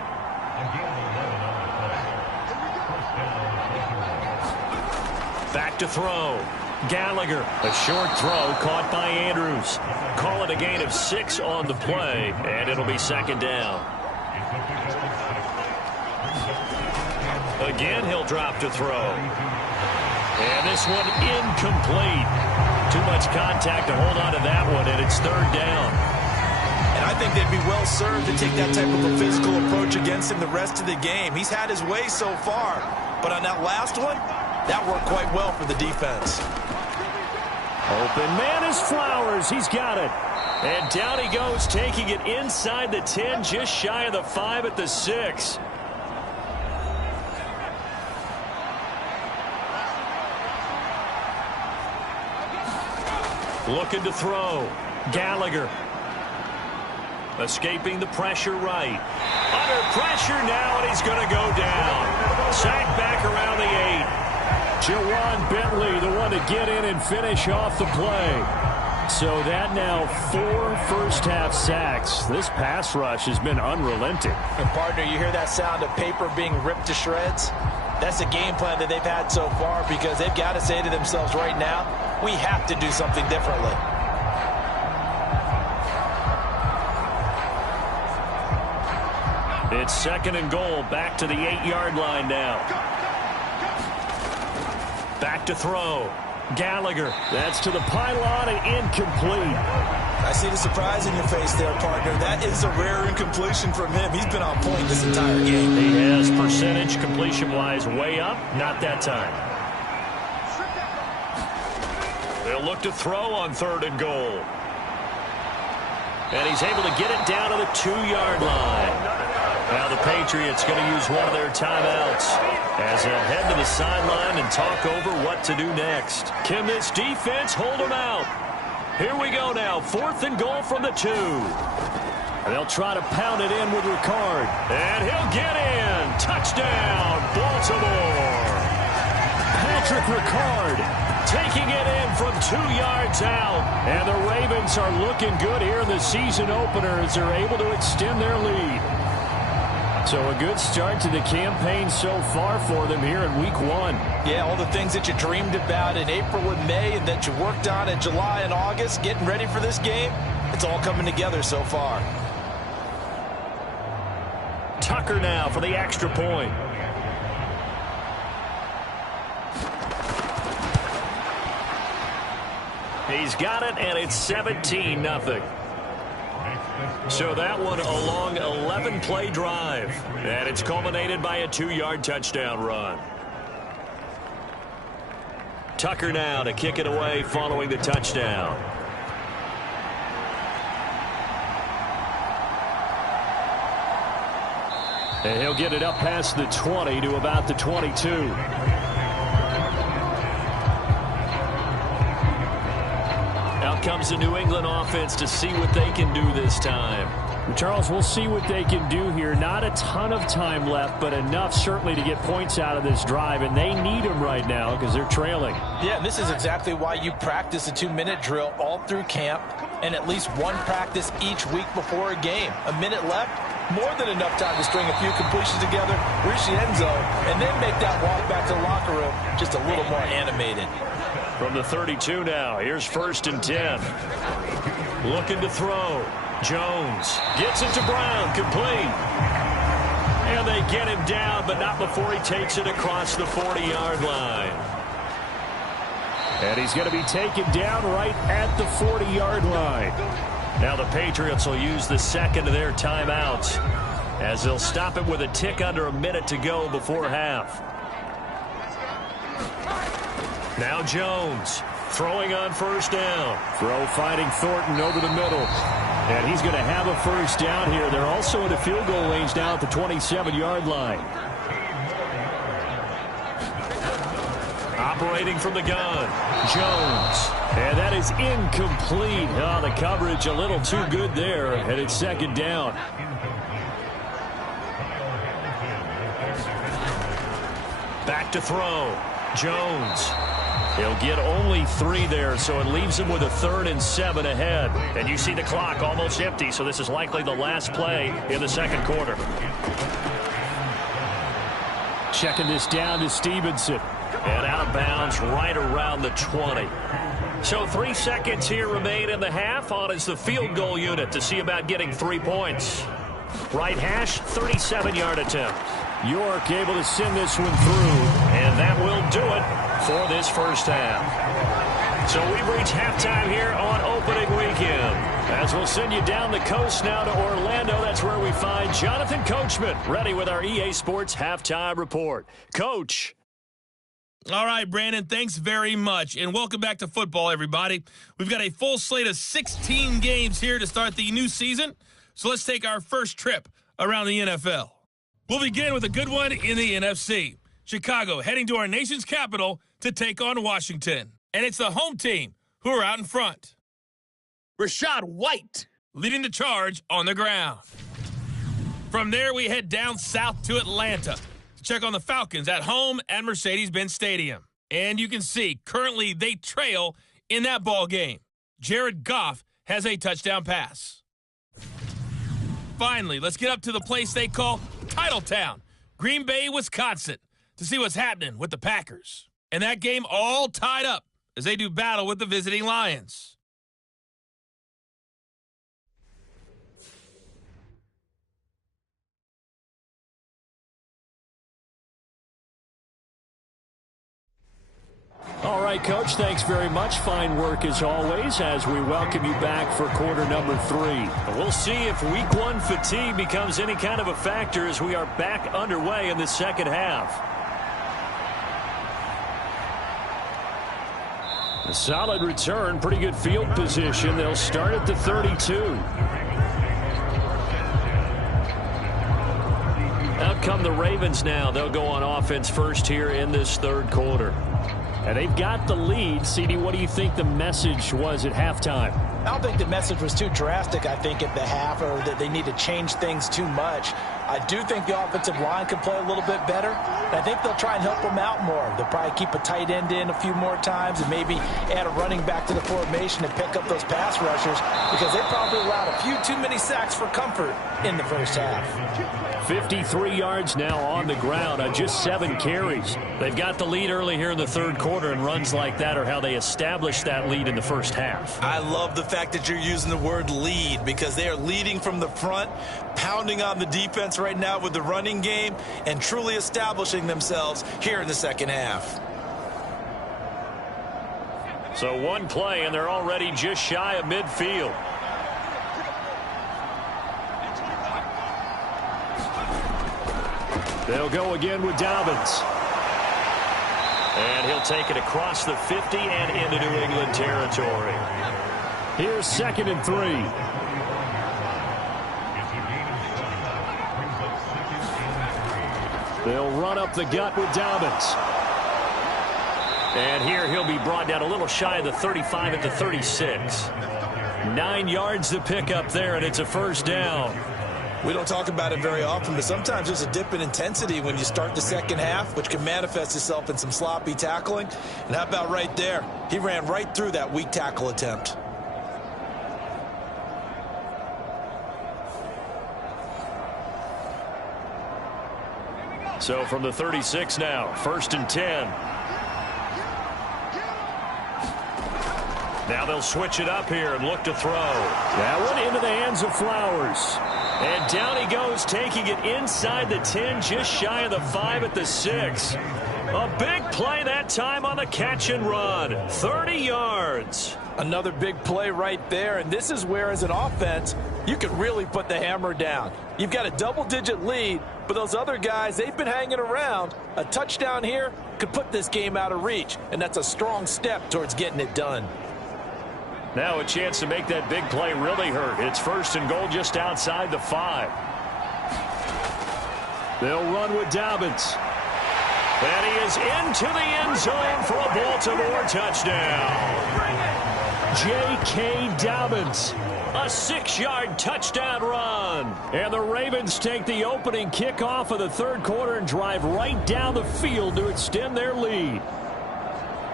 Back to throw. Gallagher, a short throw caught by Andrews. Call it a gain of 6 on the play, and it'll be second down. Again, he'll drop to throw. And this one incomplete. Too much contact to hold on to that one, and it's third down. And I think they'd be well served to take that type of a physical approach against him the rest of the game. He's had his way so far, but on that last one, that worked quite well for the defense. Open man is Flowers. He's got it. And down he goes, taking it inside the 10, just shy of the 5 at the 6. Looking to throw. Gallagher. Escaping the pressure right. Under pressure now, and he's going to go down. Sacked back around the 8. Jawan Bentley, the one to get in and finish off the play. So that now 4 first-half sacks. This pass rush has been unrelenting. And partner, you hear that sound of paper being ripped to shreds? That's the game plan that they've had so far, because they've got to say to themselves right now, we have to do something differently. It's second and goal, back to the 8-yard line now. Back to throw. Gallagher, that's to the pylon and incomplete. I see the surprise in your face there, partner. That is a rare incompletion from him. He's been on point this entire game. He has percentage completion-wise way up, not that time. They'll look to throw on third and goal. And he's able to get it down to the 2-yard line. Now the Patriots going to use one of their timeouts as they'll head to the sideline and talk over what to do next. Can this defense hold them out? Here we go now, 4th and goal from the 2. They'll try to pound it in with Ricard. And he'll get in. Touchdown, Baltimore. Patrick Ricard taking it in from 2 yards out. And the Ravens are looking good here in the season opener as they're able to extend their lead. So a good start to the campaign so far for them here in week 1. Yeah, all the things that you dreamed about in April and May and that you worked on in July and August, getting ready for this game, it's all coming together so far. Tucker now for the extra point. He's got it, and it's 17-0. So that one a long 11-play drive. And it's culminated by a 2-yard touchdown run. Tucker now to kick it away following the touchdown. And he'll get it up past the 20 to about the 22. Out comes the New England offense to see what they can do this time. Charles, we'll see what they can do here. Not a ton of time left, but enough certainly to get points out of this drive, and they need them right now because they're trailing. Yeah, this is exactly why you practice a 2-minute drill all through camp and at least one practice each week before a game. A minute left, more than enough time to string a few completions together, reach the end zone, and then make that walk back to the locker room just a little more animated. From the 32 now, here's 1st and 10. Looking to throw. Jones gets it to Brown, complete. And they get him down, but not before he takes it across the 40-yard line. And he's going to be taken down right at the 40-yard line. Now the Patriots will use the second of their timeouts as they'll stop it with a tick under a minute to go before half. Now Jones throwing on 1st down. Throw finding Thornton over the middle. And he's going to have a 1st down here. They're also in the field goal range now at the 27-yard line. Operating from the gun, Jones. And that is incomplete. Oh, the coverage a little too good there, and it's 2nd down. Back to throw, Jones. He'll get only 3 there, so it leaves him with a 3rd and 7 ahead. And you see the clock almost empty, so this is likely the last play in the 2nd quarter. Checking this down to Stevenson. And out of bounds right around the 20. So 3 seconds here remain in the half. On is the field goal unit to see about getting 3 points. Right hash, 37-yard attempt. York able to send this one through. And that will do it for this first half. So we've reached halftime here on opening weekend. As we'll send you down the coast now to Orlando. That's where we find Jonathan Coachman ready with our EA Sports halftime report. Coach. All right, Brandon, thanks very much. And welcome back to football, everybody. We've got a full slate of 16 games here to start the new season. So let's take our first trip around the NFL. We'll begin with a good one in the NFC. Chicago heading to our nation's capital to take on Washington. And it's the home team who are out in front. Rashad White leading the charge on the ground. From there, we head down south to Atlanta to check on the Falcons at home at Mercedes-Benz Stadium. And you can see, currently they trail in that ball game. Jared Goff has a touchdown pass. Finally, let's get up to the place they call Titletown, Green Bay, Wisconsin, to see what's happening with the Packers. And that game all tied up as they do battle with the visiting Lions. All right, Coach, thanks very much. Fine work as always as we welcome you back for quarter number 3. We'll see if week 1 fatigue becomes any kind of a factor as we are back underway in the second half. A solid return, pretty good field position. They'll start at the 32. Out come the Ravens now. They'll go on offense first here in this third quarter. And they've got the lead. CD, what do you think the message was at halftime? I don't think the message was too drastic, I think, at the half, or that they need to change things too much. I do think the offensive line can play a little bit better. And I think they'll try and help them out more. They'll probably keep a tight end in a few more times and maybe add a running back to the formation and pick up those pass rushers because they probably allowed a few too many sacks for comfort in the first half. 53 yards now on the ground on just 7 carries. They've got the lead early here in the third quarter, and runs like that are how they establish that lead in the first half. I love the fact that you're using the word lead because they are leading from the front, pounding on the defense right now with the running game, and truly establishing themselves here in the second half. So one play, and they're already just shy of midfield. They'll go again with Dobbins. And he'll take it across the 50 and into New England territory. Here's 2nd and 3. They'll run up the gut with Dobbins. And here he'll be brought down a little shy of the 35 at the 36. 9 yards to pick up there, and it's a first down. We don't talk about it very often, but sometimes there's a dip in intensity when you start the second half, which can manifest itself in some sloppy tackling. And how about right there? He ran right through that weak tackle attempt. So from the 36 now, 1st and 10. Now they'll switch it up here and look to throw. That one into the hands of Flowers. And down he goes, taking it inside the 10, just shy of the 5 at the 6. A big play that time on the catch and run. 30 yards. Another big play right there, and this is where, as an offense, you can really put the hammer down. You've got a double-digit lead, but those other guys, they've been hanging around. A touchdown here could put this game out of reach, and that's a strong step towards getting it done. Now a chance to make that big play really hurt. It's 1st and goal just outside the 5. They'll run with Dobbins. And he is into the end zone for a Baltimore touchdown. J.K. Dobbins. A 6-yard touchdown run. And the Ravens take the opening kickoff of the third quarter and drive right down the field to extend their lead.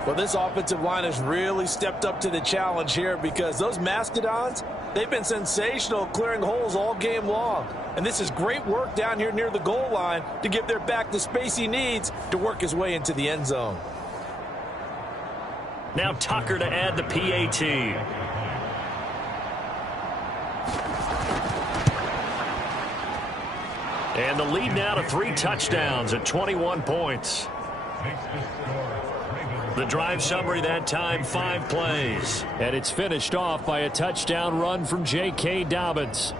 Well, this offensive line has really stepped up to the challenge here because those Mastodons, they've been sensational clearing holes all game long. And this is great work down here near the goal line to give their back the space he needs to work his way into the end zone. Now Tucker to add the PAT. And the lead now to 3 touchdowns at 21 points. The drive summary that time, 5 plays. And it's finished off by a touchdown run from J.K. Dobbins.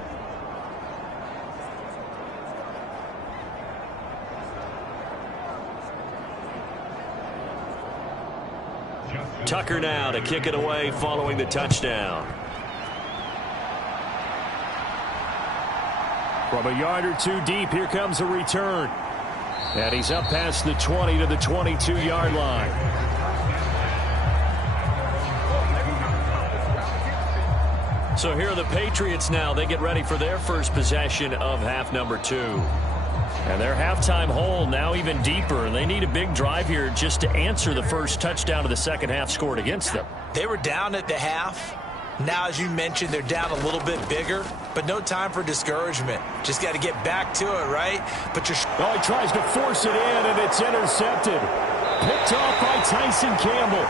Tucker now to kick it away following the touchdown. From a yard or two deep, here comes a return. And he's up past the 20 to the 22-yard line. So here are the Patriots now. They get ready for their first possession of half number 2. And their halftime hole now even deeper. And they need a big drive here just to answer the first touchdown of the second half scored against them. They were down at the half. Now, as you mentioned, they're down a little bit bigger, but no time for discouragement. Just got to get back to it, right? But he tries to force it in, and it's intercepted. Picked off by Tyson Campbell.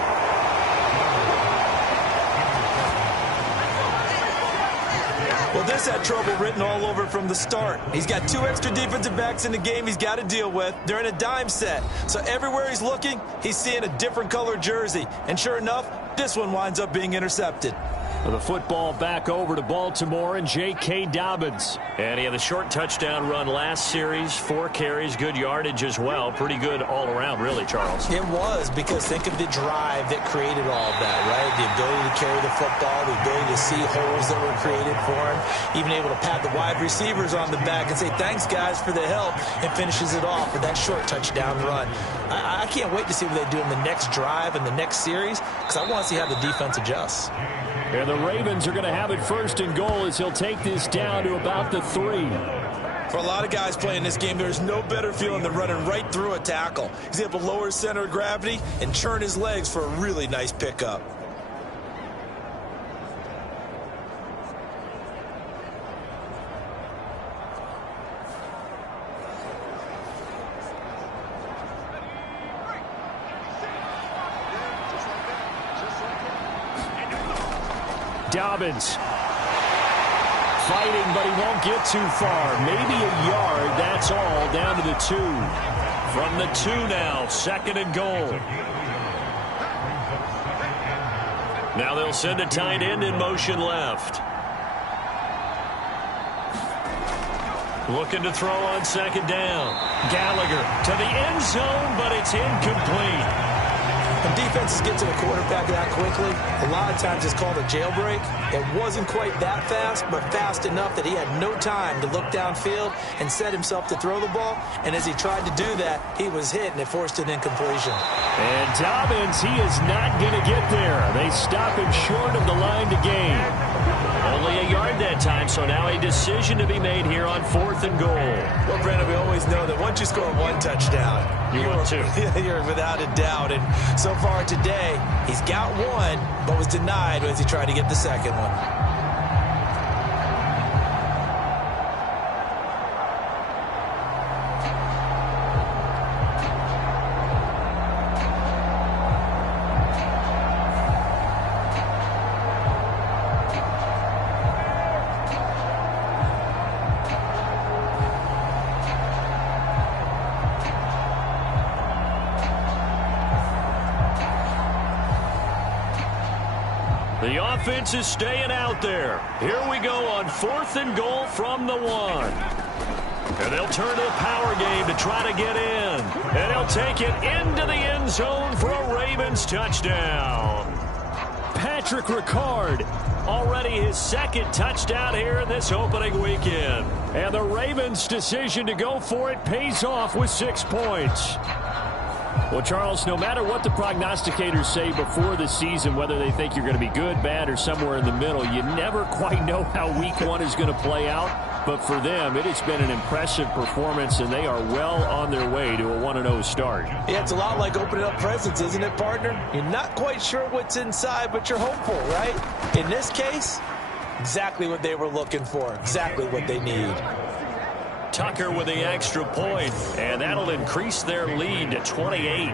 Well, this had trouble written all over from the start. He's got 2 extra defensive backs in the game he's got to deal with. They're in a dime set. So everywhere he's looking, he's seeing a different color jersey. And sure enough, this one winds up being intercepted. The football back over to Baltimore and J.K. Dobbins. And he had a short touchdown run last series, 4 carries, good yardage as well. Pretty good all around, really, Charles. It was, because think of the drive that created all of that, right? The ability to carry the football, the ability to see holes that were created for him, even able to pat the wide receivers on the back and say, thanks, guys, for the help, and finishes it off with that short touchdown run. I can't wait to see what they do in the next drive and the next series, because I want to see how the defense adjusts. And the Ravens are going to have it 1st and goal as he'll take this down to about the 3. For a lot of guys playing this game, there's no better feeling than running right through a tackle. He's able to lower his center of gravity and churn his legs for a really nice pickup. Dobbins fighting, but he won't get too far. Maybe a yard, that's all, down to the 2. From the 2 now, 2nd and goal. Now they'll send a tight end in motion left. Looking to throw on 2nd down. Gallagher to the end zone, but it's incomplete. When defenses get to the quarterback that quickly, a lot of times it's called a jailbreak. It wasn't quite that fast, but fast enough that he had no time to look downfield and set himself to throw the ball. And as he tried to do that, he was hit, and it forced an incompletion. And Dobbins, he is not going to get there. They stop him short of the line to gain. time, so now a decision to be made here on 4th and goal. Well, Brandon, we always know that once you score one touchdown, you're without a doubt. And so far today, he's got one, but was denied as he tried to get the second one. The offense is staying out there. Here we go on 4th and goal from the 1. And they'll turn to the power game to try to get in. And he'll take it into the end zone for a Ravens touchdown. Patrick Ricard, already his second touchdown here in this opening weekend. And the Ravens' decision to go for it pays off with 6 points. Well, Charles, no matter what the prognosticators say before the season, whether they think you're going to be good, bad, or somewhere in the middle, you never quite know how week 1 is going to play out. But for them, it has been an impressive performance, and they are well on their way to a 1-0 start. Yeah, it's a lot like opening up presents, isn't it, partner? You're not quite sure what's inside, but you're hopeful, right? In this case, exactly what they were looking for, exactly what they need. Tucker with the extra point, and that'll increase their lead to 28.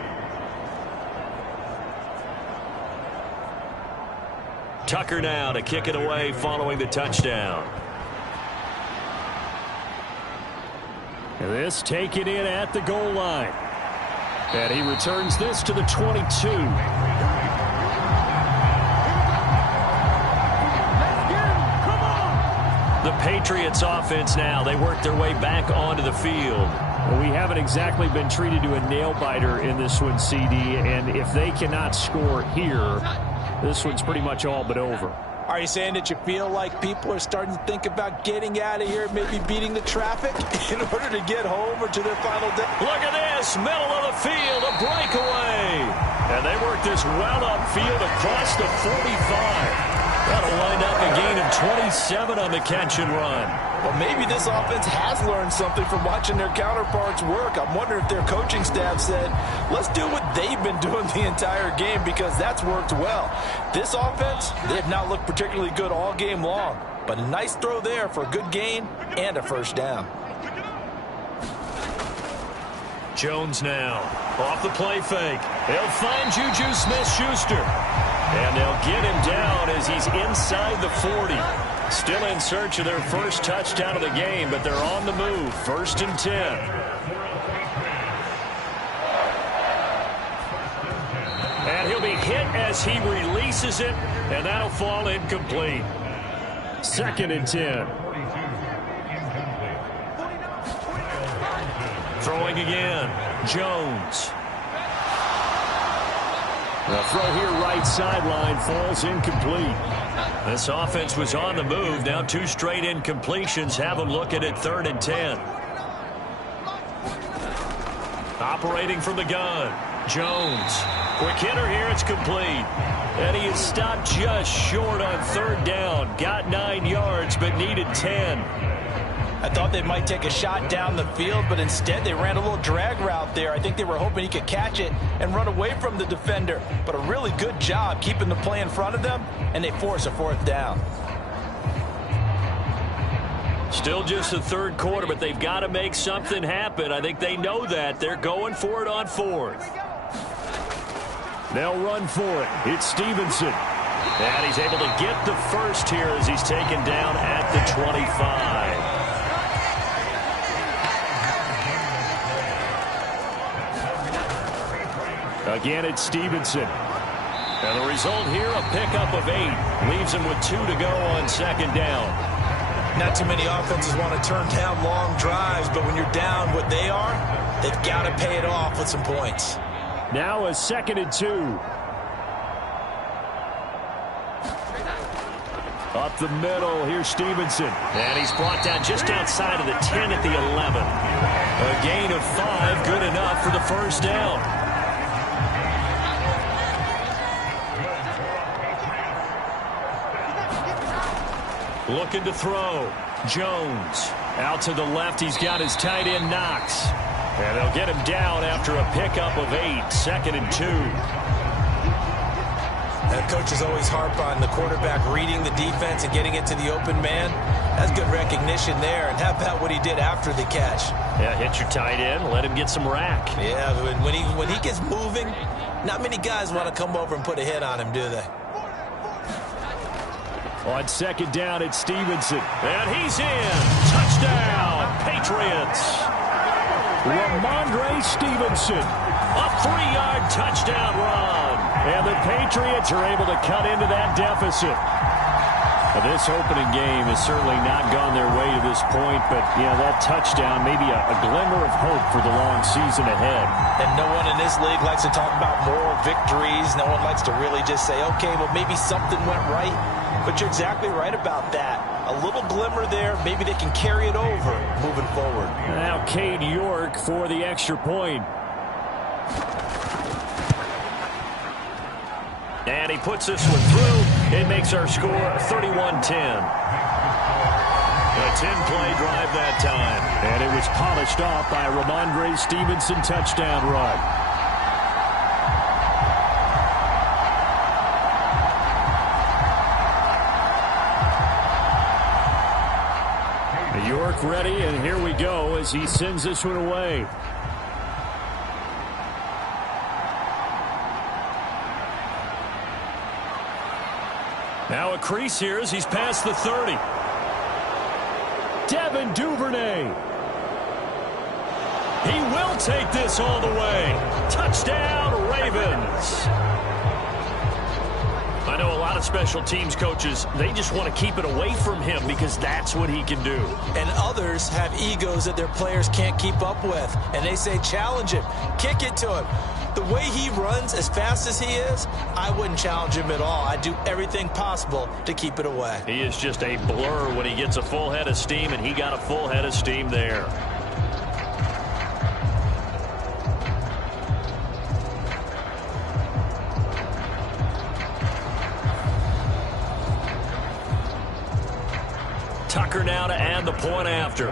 Tucker now to kick it away following the touchdown. And this taken in at the goal line. And he returns this to the 22. The Patriots offense now, they work their way back onto the field. Well, we haven't exactly been treated to a nail-biter in this one, CD, and if they cannot score here, this one's pretty much all but over. Are you saying that you feel like people are starting to think about getting out of here, maybe beating the traffic in order to get home or to their final day? Look at this, middle of the field, a breakaway. And they work this well upfield across the 45. That'll wind up a gain of 27 on the catch and run. Well, maybe this offense has learned something from watching their counterparts work. I'm wondering if their coaching staff said, let's do what they've been doing the entire game because that's worked well. This offense, they have not looked particularly good all game long, but a nice throw there for a good gain and a first down. Jones now off the play fake. They'll find Juju Smith-Schuster. And they'll get him down as he's inside the 40. Still in search of their first touchdown of the game, but they're on the move. 1st and 10. And he'll be hit as he releases it, and that'll fall incomplete. 2nd and 10. Throwing again. Jones. The throw here right sideline falls incomplete. This offense was on the move. Now 2 straight incompletions have them looking at 3rd and 10. Operating from the gun. Jones. Quick hitter here. It's complete. And he is stopped just short on 3rd down. Got 9 yards, but needed 10. I thought they might take a shot down the field, but instead they ran a little drag route there. I think they were hoping he could catch it and run away from the defender. But a really good job keeping the play in front of them, and they force a 4th down. Still just the 3rd quarter, but they've got to make something happen. I think they know that. They're going for it on 4th. They'll run for it. It's Stevenson. And he's able to get the first here as he's taken down at the 25. Again, it's Stevenson. And the result here, a pickup of 8. Leaves him with 2 to go on 2nd down. Not too many offenses want to turn down long drives, but when you're down what they are, they've got to pay it off with some points. Now a 2nd and 2. Up the middle, here's Stevenson. And he's brought down just outside of the 10 at the 11. A gain of 5, good enough for the first down. Looking to throw. Jones. Out to the left. He's got his tight end, Knox. And they'll get him down after a pickup of 8. 2nd and 2. The coaches always harp on the quarterback reading the defense and getting it to the open man. That's good recognition there. And how about what he did after the catch? Yeah, hit your tight end. Let him get some rack. Yeah, when he gets moving, not many guys want to come over and put a hit on him, do they? On 2nd down, it's Stevenson. And he's in. Touchdown, Patriots. Ramondre Stevenson. A 3-yard touchdown run. And the Patriots are able to cut into that deficit. Well, this opening game has certainly not gone their way to this point, but, yeah, that touchdown, maybe a glimmer of hope for the long season ahead. And no one in this league likes to talk about moral victories. No one likes to really just say, okay, well, maybe something went right. But you're exactly right about that. A little glimmer there. Maybe they can carry it over moving forward. Now Cade York for the extra point. And he puts this one through. It makes our score 31-10. A 10-play drive that time. And it was polished off by a Ramondre Stevenson touchdown run. York ready, and here we go as he sends this one away. Now a crease here as he's past the 30. Devin Duvernay. He will take this all the way. Touchdown, Ravens. I know a lot of special teams coaches, they just want to keep it away from him because that's what he can do. And others have egos that their players can't keep up with. And they say, challenge him, kick it to him. The way he runs as fast as he is, I wouldn't challenge him at all. I'd do everything possible to keep it away. He is just a blur when he gets a full head of steam, and he got a full head of steam there. Tucker now to add the point after.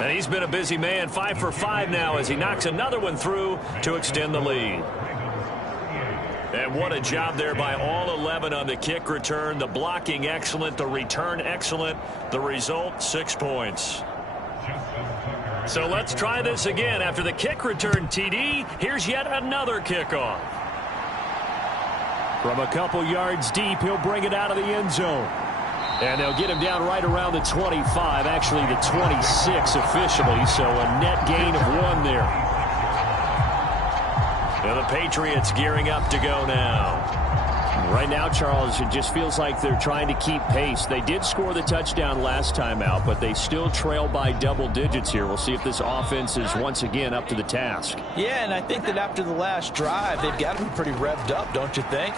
And he's been a busy man, 5 for 5 now as he knocks another one through to extend the lead. And what a job there by all 11 on the kick return. The blocking excellent, the return excellent. The result, 6 points. So let's try this again. After the kick return, TD, here's yet another kickoff. From a couple yards deep, he'll bring it out of the end zone. And they'll get him down right around the 25, actually the 26 officially, so a net gain of 1 there. And the Patriots gearing up to go now. Right now, Charles, it just feels like they're trying to keep pace. They did score the touchdown last time out, but they still trail by double digits here. We'll see if this offense is once again up to the task. Yeah, and I think that after the last drive, they've got to be pretty revved up, don't you think?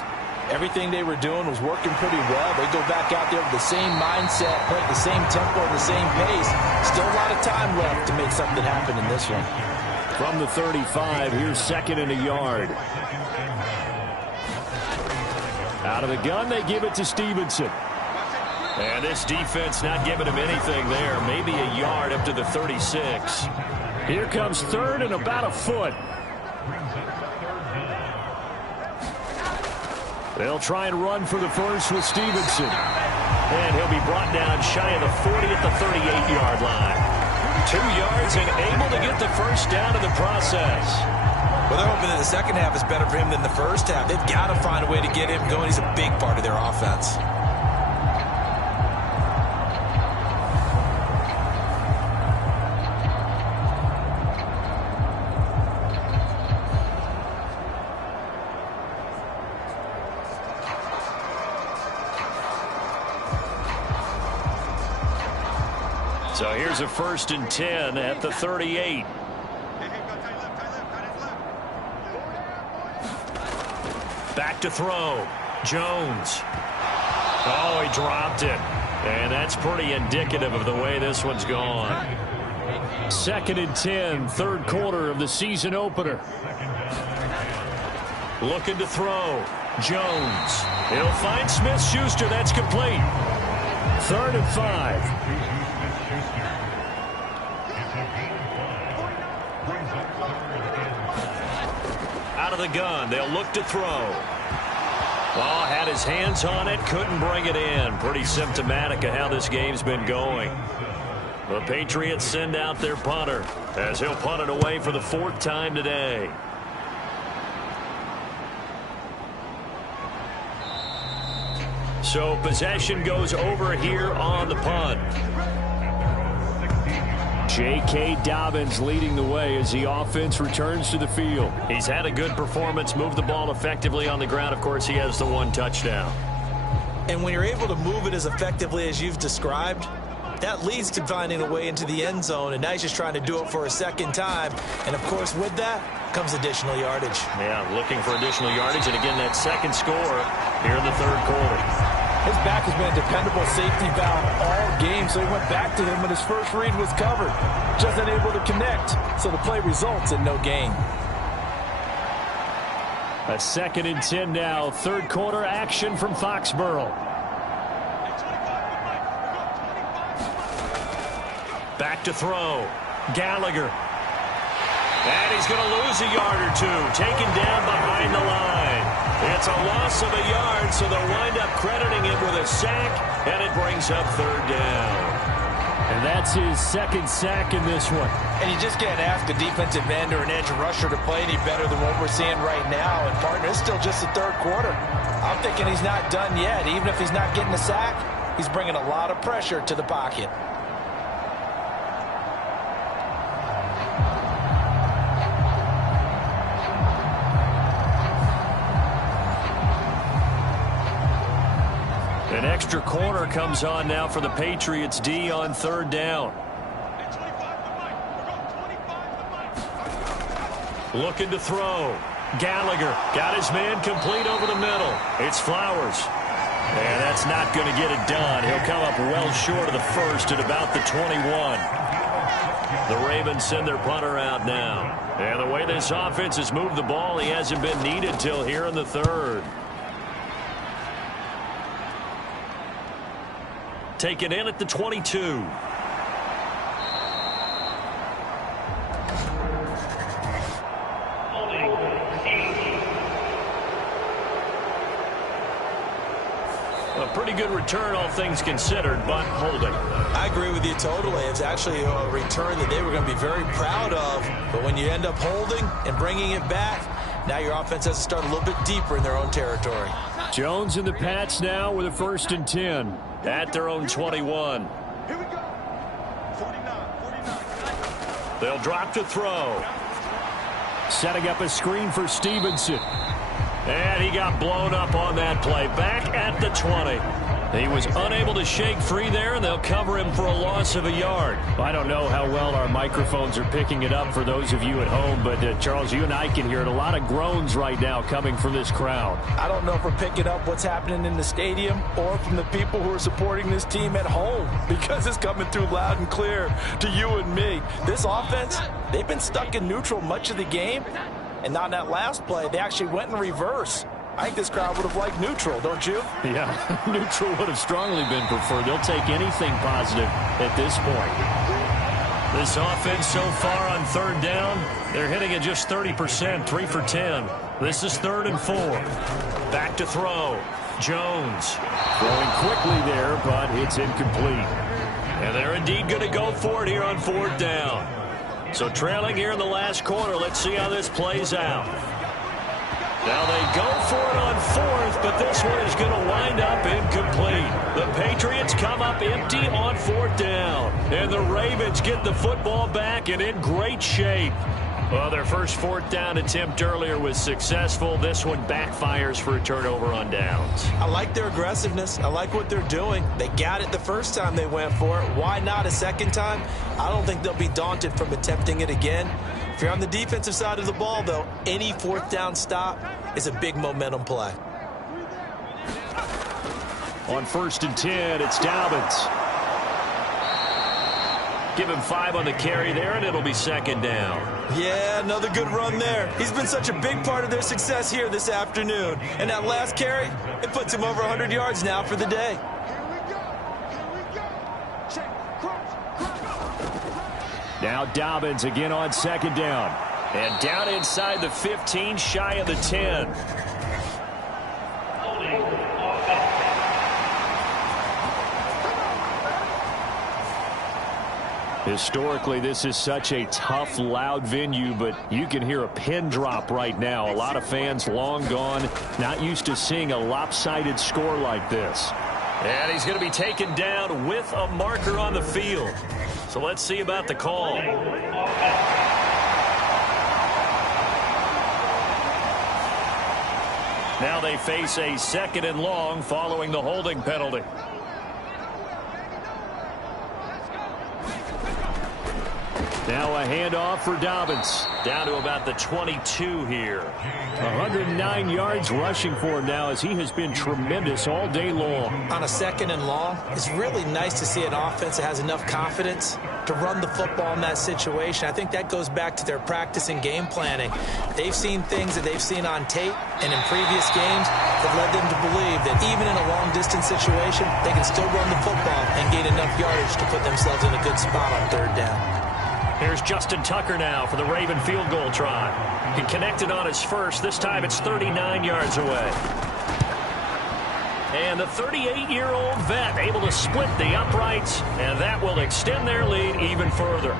Everything they were doing was working pretty well. They go back out there with the same mindset, play at the same tempo, and the same pace. Still a lot of time left to make something happen in this one. From the 35, here's 2nd and a yard. Out of the gun, they give it to Stevenson. And this defense not giving him anything there. Maybe a yard up to the 36. Here comes 3rd and about a foot. They'll try and run for the first with Stevenson. And he'll be brought down shy of the 40 at the 38-yard line. 2 yards and able to get the first down in the process. Well, they're hoping that the second half is better for him than the first half. They've got to find a way to get him going. He's a big part of their offense. So here's a 1st and 10 at the 38. Back to throw. Jones. Oh, he dropped it. And that's pretty indicative of the way this one's gone. 2nd and 10, 3rd quarter of the season opener. Looking to throw. Jones. He'll find Smith-Schuster. That's complete. 3rd and 5. Out of the gun. They'll look to throw. Oh, had his hands on it. Couldn't bring it in. Pretty symptomatic of how this game's been going. The Patriots send out their punter as he'll punt it away for the 4th time today. So possession goes over here on the punt. J.K. Dobbins leading the way as the offense returns to the field. He's had a good performance, moved the ball effectively on the ground. Of course, he has the 1 touchdown. And when you're able to move it as effectively as you've described, that leads to finding a way into the end zone, and now he's just trying to do it for a 2nd time. And, of course, with that comes additional yardage. Yeah, looking for additional yardage, and again, that 2nd score here in the 3rd quarter. His back has been a dependable safety valve all game, so he went back to him when his first read was covered. Just unable to connect, so the play results in no gain. A 2nd and 10 now. 3rd quarter action from Foxborough. Back to throw. Gallagher. And he's going to lose a yard or 2. Taken down behind the line. It's a loss of a yard, so they'll wind up crediting him with a sack, and it brings up 3rd down. And that's his 2nd sack in this one. And you just can't ask a defensive end or an edge rusher to play any better than what we're seeing right now. And, partner, it's still just the 3rd quarter. I'm thinking he's not done yet. Even if he's not getting a sack, he's bringing a lot of pressure to the pocket. An extra corner comes on now for the Patriots D on 3rd down. Looking to throw. Gallagher got his man complete over the middle. It's Flowers. And that's not going to get it done. He'll come up well short of the 1st at about the 21. The Ravens send their punter out now. And the way this offense has moved the ball, he hasn't been needed till here in the 3rd. Taken in at the 22. A pretty good return, all things considered, but holding. I agree with you totally. It's actually a return that they were going to be very proud of. But when you end up holding and bringing it back, now your offense has to start a little bit deeper in their own territory. Jones and the Pats now with a 1st and 10. At their own 21. Here we go. 49. They'll drop to throw. Setting up a screen for Stevenson. And he got blown up on that play. Back at the 20. He was unable to shake free there, and they'll cover him for a loss of a yard. I don't know how well our microphones are picking it up for those of you at home, but Charles, you and I can hear it. A lot of groans right now coming from this crowd. I don't know if we're picking up what's happening in the stadium or from the people who are supporting this team at home, because it's coming through loud and clear to you and me. This offense, they've been stuck in neutral much of the game, and on that last play, they actually went in reverse. I think this crowd would have liked neutral, don't you? Yeah, neutral would have strongly been preferred. They'll take anything positive at this point. This offense so far on 3rd down, they're hitting at just 30%, 3 for 10. This is 3rd and 4. Back to throw. Jones. Throwing quickly there, but it's incomplete. And they're indeed going to go for it here on 4th down. So trailing here in the last quarter, let's see how this plays out. Now they go for it on 4th, but this one is going to wind up incomplete. The Patriots come up empty on 4th down. And the Ravens get the football back and in great shape. Well, their first 4th down attempt earlier was successful. This one backfires for a turnover on downs. I like their aggressiveness. I like what they're doing. They got it the first time they went for it. Why not a 2nd time? I don't think they'll be daunted from attempting it again. If you're on the defensive side of the ball, though, any 4th down stop is a big momentum play. On 1st and 10, it's Dobbins. Give him 5 on the carry there, and it'll be second down. Yeah, another good run there. He's been such a big part of their success here this afternoon. And that last carry, it puts him over 100 yards now for the day. Now Dobbins again on second down. And down inside the 15, shy of the 10. Historically, this is such a tough, loud venue, but you can hear a pin drop right now. A lot of fans long gone, not used to seeing a lopsided score like this. And he's going to be taken down with a marker on the field. So let's see about the call. Now they face a 2nd and long following the holding penalty. Now a handoff for Dobbins. Down to about the 22 here. 109 yards rushing for him now as he has been tremendous all day long. On a 2nd and long, it's really nice to see an offense that has enough confidence to run the football in that situation. I think that goes back to their practice and game planning. They've seen things that they've seen on tape and in previous games that led them to believe that even in a long-distance situation, they can still run the football and gain enough yardage to put themselves in a good spot on 3rd down. Here's Justin Tucker now for the Raven field goal try. He connected on his first. This time it's 39 yards away. And the 38-year-old vet able to split the uprights, and that will extend their lead even further.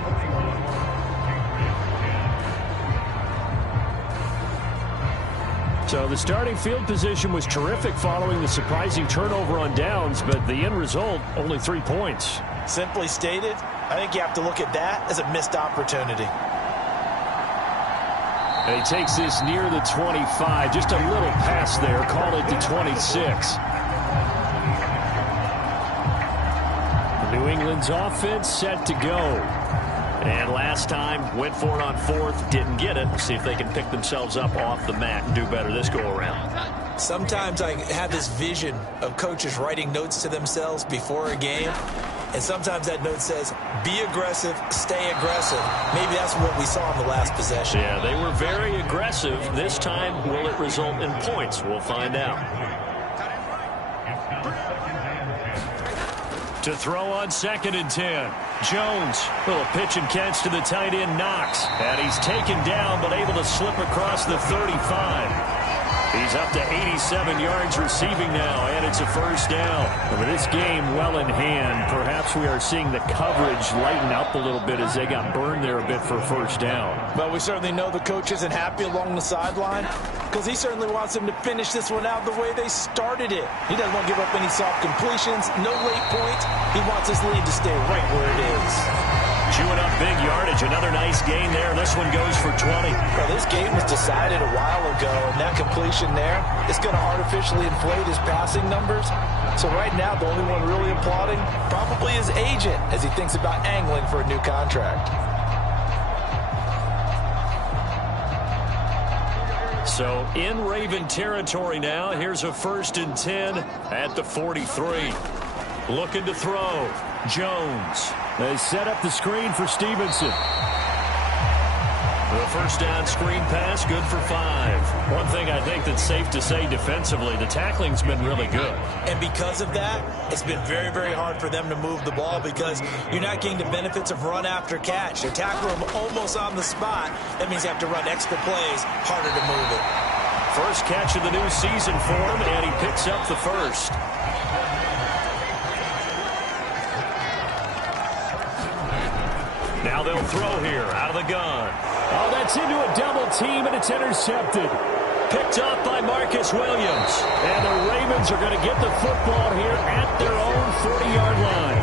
So the starting field position was terrific following the surprising turnover on downs, but the end result, only 3 points. Simply stated, I think you have to look at that as a missed opportunity. And he takes this near the 25. Just a little pass there. Call it the 26. New England's offense set to go. And last time, went for it on 4th, didn't get it. See if they can pick themselves up off the mat and do better this go-around. Sometimes I have this vision of coaches writing notes to themselves before a game. And sometimes that note says, be aggressive, stay aggressive. Maybe that's what we saw in the last possession. Yeah, they were very aggressive. This time, will it result in points? We'll find out. To throw on 2nd and 10. Jones, little pitch and catch to the tight end, Knox. And he's taken down, but able to slip across the 35. He's up to 87 yards receiving now, and it's a 1st down. And with this game well in hand, perhaps we are seeing the coverage lighten up a little bit as they got burned there a bit for 1st down. But we certainly know the coach isn't happy along the sideline because he certainly wants them to finish this one out the way they started it. He doesn't want to give up any soft completions, no late points. He wants his lead to stay right where it is. Chewing up big yardage. Another nice gain there. This one goes for 20. Well, this game was decided a while ago, and that completion there is going to artificially inflate his passing numbers. So right now, the only one really applauding probably his agent as he thinks about angling for a new contract. So in Raven territory now. Here's a 1st and 10 at the 43. Looking to throw. Jones. They set up the screen for Stevenson. The 1st down screen pass, good for 5. One thing I think that's safe to say defensively, the tackling's been really good. And because of that, it's been very, very hard for them to move the ball because you're not getting the benefits of run after catch. They're tackling them almost on the spot. That means they have to run extra plays, harder to move it. First catch of the new season for him, and he picks up the 1st. Now they'll throw here out of the gun. Oh, that's into a double team, and it's intercepted. Picked up by Marcus Williams. And the Ravens are going to get the football here at their own 40-yard line.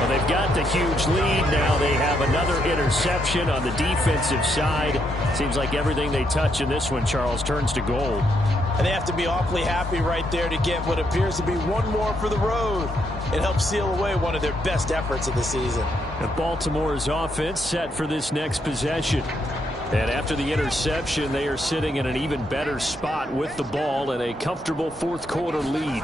Well, they've got the huge lead. Now they have another interception on the defensive side. Seems like everything they touch in this one, Charles, turns to gold. And they have to be awfully happy right there to get what appears to be one more for the road. It helps seal away one of their best efforts of the season. And Baltimore's offense set for this next possession. And after the interception, they are sitting in an even better spot with the ball and a comfortable 4th quarter lead.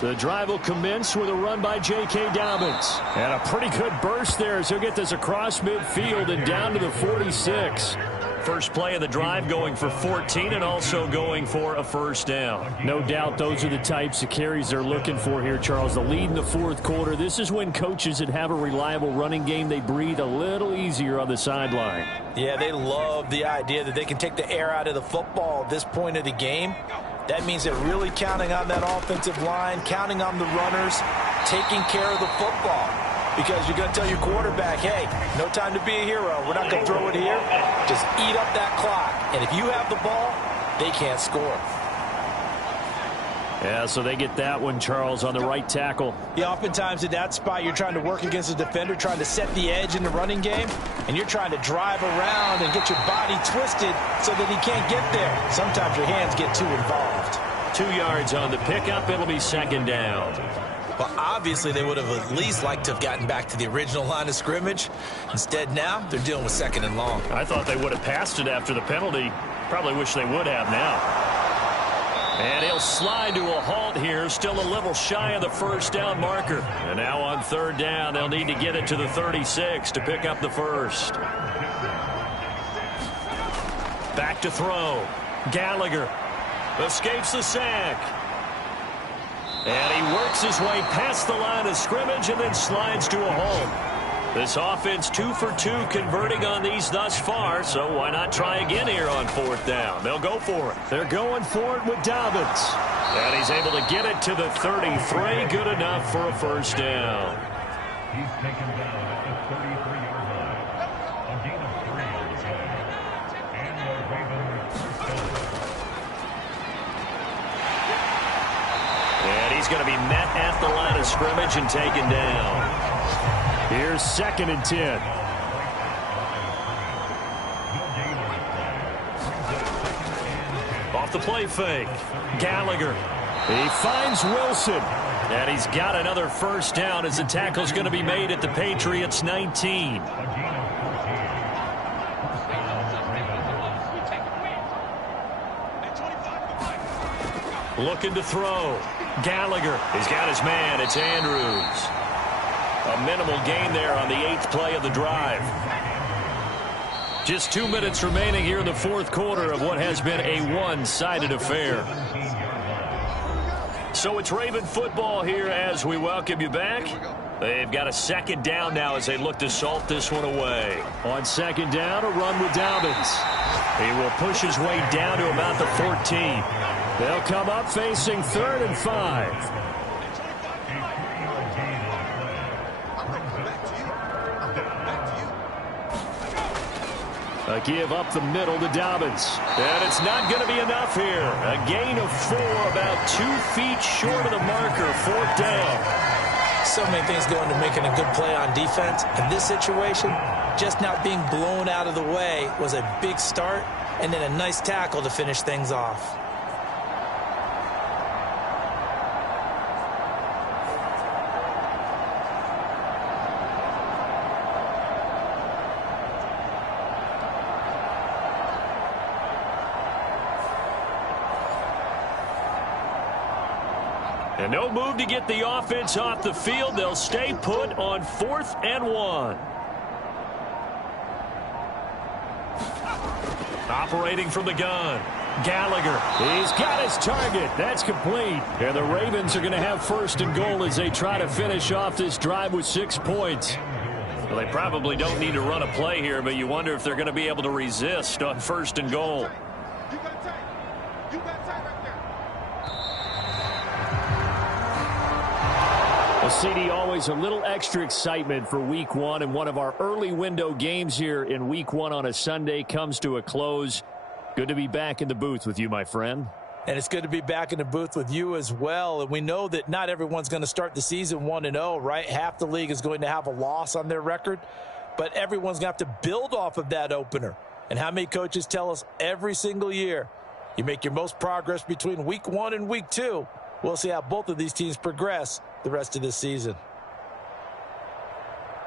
The drive will commence with a run by J.K. Dobbins. And a pretty good burst there as he'll get this across midfield and down to the 46. First play of the drive going for 14 and also going for a first down. No doubt those are the types of carries they're looking for here, Charles. The lead in the fourth quarter. This is when coaches that have a reliable running game, they breathe a little easier on the sideline. Yeah, they love the idea that they can take the air out of the football at this point of the game. That means they're really counting on that offensive line, counting on the runners, taking care of the football. Because you're going to tell your quarterback, hey, no time to be a hero. We're not going to throw it here. Just eat up that clock. And if you have the ball, they can't score. Yeah, so they get that one, Charles, on the right tackle. Yeah, oftentimes in that spot, you're trying to work against a defender, trying to set the edge in the running game, and you're trying to drive around and get your body twisted so that he can't get there. Sometimes your hands get too involved. 2 yards on the pickup. It'll be second down. Well, obviously, they would have at least liked to have gotten back to the original line of scrimmage. Instead, now they're dealing with second and long. I thought they would have passed it after the penalty. Probably wish they would have now. And he'll slide to a halt here, still a little shy of the first down marker. And now on third down, they'll need to get it to the 36 to pick up the first. Back to throw. Gallagher escapes the sack. And he works his way past the line of scrimmage and then slides to a halt. This offense 2 for 2 converting on these thus far, so why not try again here on fourth down? They'll go for it. They're going for it with Dobbins. And he's able to get it to the 33. Good enough for a first down. He's taken down at the 33-yard line. A gain of 3 on the play. And the Ravens first down. And he's going to be met at the line of scrimmage and taken down. Here's second and 10. Off the play fake. Gallagher. He finds Wilson. And he's got another first down as the tackle's going to be made at the Patriots 19. Looking to throw. Gallagher. He's got his man. It's Andrews. A minimal gain there on the 8th play of the drive. Just 2 minutes remaining here in the fourth quarter of what has been a one-sided affair. So it's Raven football here as we welcome you back. They've got a second down now as they look to salt this one away. On second down, a run with Dobbins. He will push his way down to about the 14. They'll come up facing 3rd and 5. A give up the middle to Dobbins. And it's not going to be enough here. A gain of 4, about 2 feet short of the marker. Fourth down. So many things go into making a good play on defense. In this situation, just not being blown out of the way was a big start, and then a nice tackle to finish things off. And no move to get the offense off the field. They'll stay put on 4th and 1. Operating from the gun. Gallagher. He's got his target. That's complete. And the Ravens are going to have 1st and goal as they try to finish off this drive with 6 points. Well, they probably don't need to run a play here, but you wonder if they're going to be able to resist on 1st and goal. You got time. You got time right there. Well, CD, always a little extra excitement for week 1, and one of our early window games here in week 1 on a Sunday comes to a close. Good to be back in the booth with you, my friend. And it's good to be back in the booth with you as well. And we know that not everyone's going to start the season 1-0, right? Half the league is going to have a loss on their record, but everyone's going to have to build off of that opener. And how many coaches tell us every single year, you make your most progress between week 1 and week 2. We'll see how both of these teams progress the rest of this season.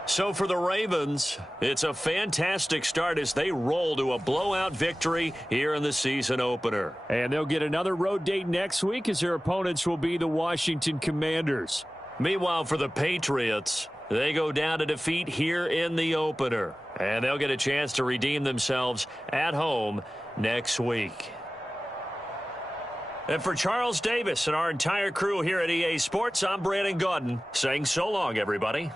So for the Ravens, it's a fantastic start as they roll to a blowout victory here in the season opener. And they'll get another road date next week as their opponents will be the Washington Commanders. Meanwhile, for the Patriots, they go down to defeat here in the opener. And they'll get a chance to redeem themselves at home next week. And for Charles Davis and our entire crew here at EA Sports, I'm Brandon Gaudin saying so long, everybody.